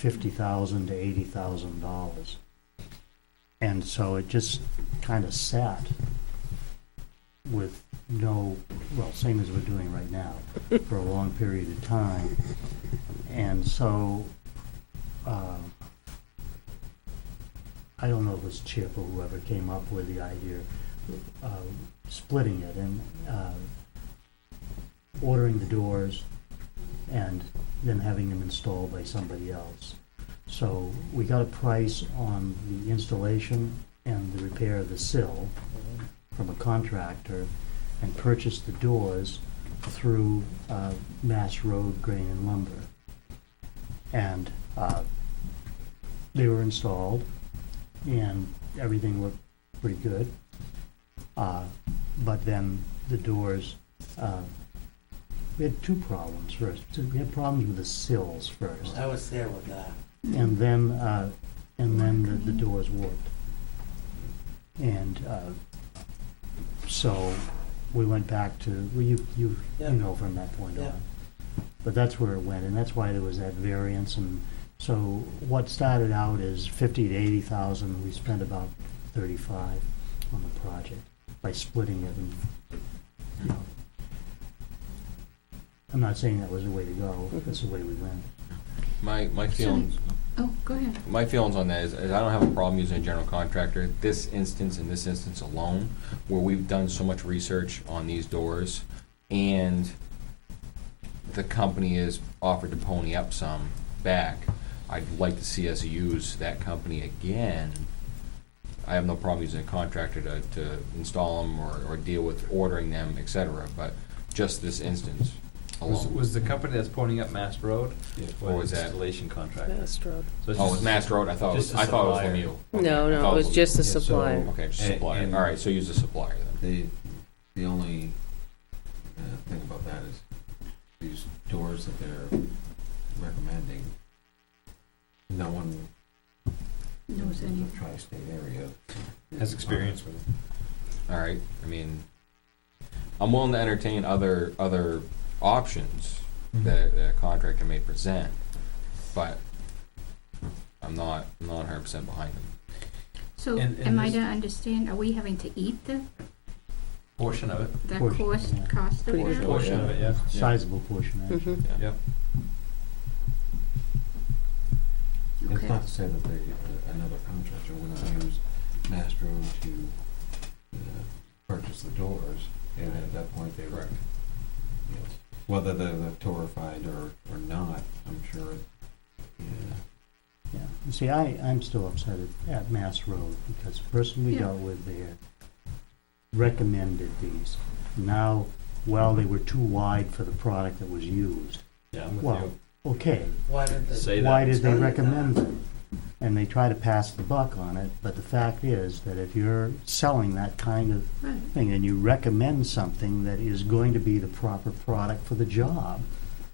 $50,000 to $80,000. And so it just kind of sat with no, well, same as we're doing right now, for a long period of time. And so, I don't know if it was Chip or whoever came up with the idea of splitting it and ordering the doors and then having them installed by somebody else. So we got a price on the installation and the repair of the sill from a contractor and purchased the doors through Mass Road Grain and Lumber. And they were installed and everything looked pretty good. But then the doors, we had two problems first. So we had problems with the sills first. I was there with that. And then the doors warped. And so we went back to, well, you Yeah. know from that point Yeah. on. But that's where it went, and that's why there was that variance. And so what started out as 50 to 80,000, we spent about 35 on the project by splitting it. And you know, I'm not saying that was the way to go. That's the way we went. My feelings, oh, go ahead. my feelings on that is I don't have a problem using a general contractor. In this instance alone, where we've done so much research on these doors, and the company is offered to pony up some back, I'd like to see us use that company again. I have no problem using a contractor to install them or deal with ordering them, et cetera, but just this instance alone. Was the company that's pointing up Mass Road? Or was that? Installation contractor? Mass Road. So it's Oh, just- it's Mass Road, I thought it was, just a I thought it was supplier. Lemieux. No, Okay, I no, thought it was just the Yeah, so- supplier. Okay, just And- supplier, and- alright, so use the supplier then. The only thing about that is these doors that they're recommending, no one Knows in any. the tri-state area Has experience with it. Alright, I mean, I'm willing to entertain other options that a contractor may present, but I'm not 100% behind them. So, And am I this- to understand, are we having to eat the Portion of it. Portion, yeah. cost of Pretty good that? Portion of it, yeah. Sizable portion, actually. Mhm. Yep. It's Okay. not to say that another contractor wouldn't use Mass Road to purchase the doors, and at that point they were, you know, whether they're torrified or not, I'm sure, yeah. Yeah, you see, I'm still upset at Mass Road, because the person we Yeah. dealt with there recommended these. Now, well, they were too wide for the product that was used. Yeah, I'm with Well, you. okay, Why did they? Say that. why did they Tell you recommend that. them? And they try to pass the buck on it, but the fact is that if you're selling that kind of Right. thing, and you recommend something that is going to be the proper product for the job,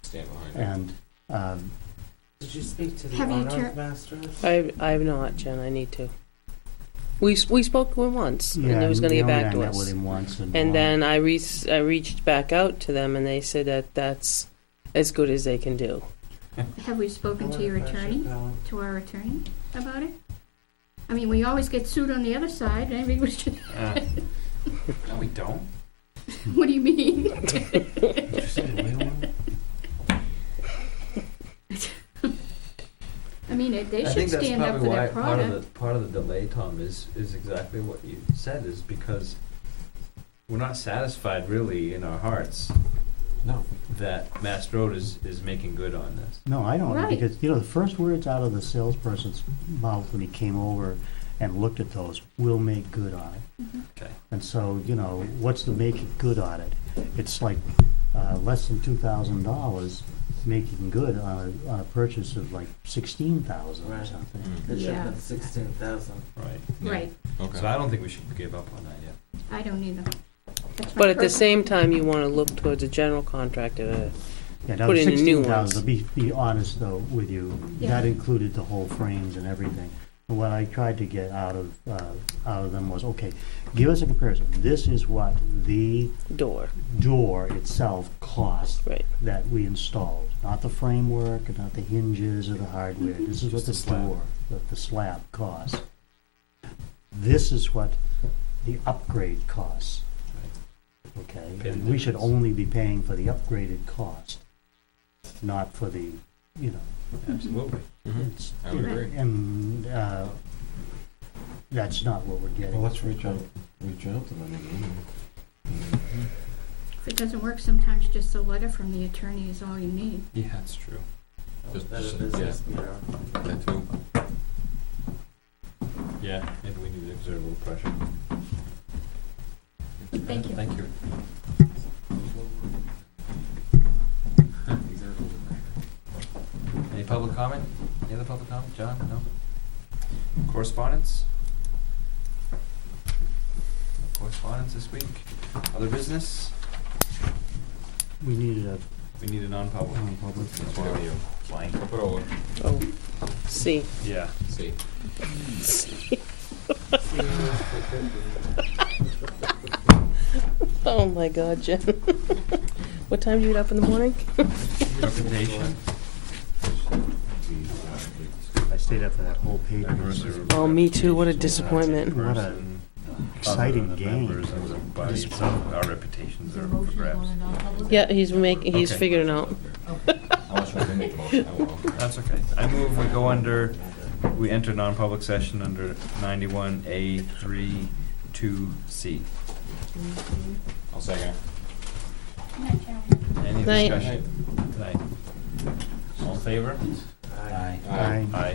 Stand behind it. and, Did you speak to the Have you owner of Masters? I've not, Jen, I need to. We spoke to him once, and yeah, he was gonna the get only back I to met with us. him once, and And then I reached back out to them, and they said that that's as good as they can do. Have we spoken to your attorney, to our attorney about it? I mean, we always get sued on the other side, I mean, we should, No, we don't. what do you mean? Did you say the real one? I mean, they I should think that's stand up probably for why their product. part of the delay, Tom, is exactly what you said, is because we're not satisfied really in our hearts No. that Mass Road is making good on this. No, I don't, Right. because, you know, the first words out of the salesperson's mouth when he came over and looked at those, will make good on it. Okay. And so, you know, what's the make it good on it? It's like, less than $2,000 making good on a purchase of like 16,000 or Right. something. It should Yeah. have been 16,000. Right. Right, Okay. So I don't think we should give up on that yet. I don't either. That's my But at the pers- same time, you wanna look towards a general contractor Yeah, now Put the in the new 16,000, ones. to be honest though with you, Yeah. that included the whole frames and everything. And what I tried to get out of them was, okay, give us a comparison. This is what the door, door itself cost right. that we installed, not the framework, and not the hinges or the hardware. This is what Just the the slab. door, the slab costs. This is what the upgrade costs. Okay, Pay the and we should difference. only be paying for the upgraded cost, not for the, you know, Absolutely. it's, I would agree. and, that's not what we're getting. Well, let's reach out to them again. If it doesn't work, sometimes just a letter from the attorney is all you need. Yeah, that's true. Just- Better just- Business Bureau. That too. Yeah, maybe we need to exert a little pressure. Thank you. Thank you. Any public comment? Any other public comment? John? No? Correspondence? No correspondence this week? Other business? We needed a We need a non-public. non-public. That's why you blank. Flip it over. Oh, C. Yeah. See. Oh my God, Jen. What time do you get up in the morning? Reputation? I stayed up for that whole page. Oh, me too, what a disappointment. What a exciting game. Our reputations Is there are a for motion to go grabs. into non-public? Yeah, he's Okay. figuring it out. Unless you want to make the motion, I will. That's okay. I move we go under, we enter non-public session under 91A32C. I'll second it. Any Night. discussion? Night. All in favor? Aye. Aye. Aye.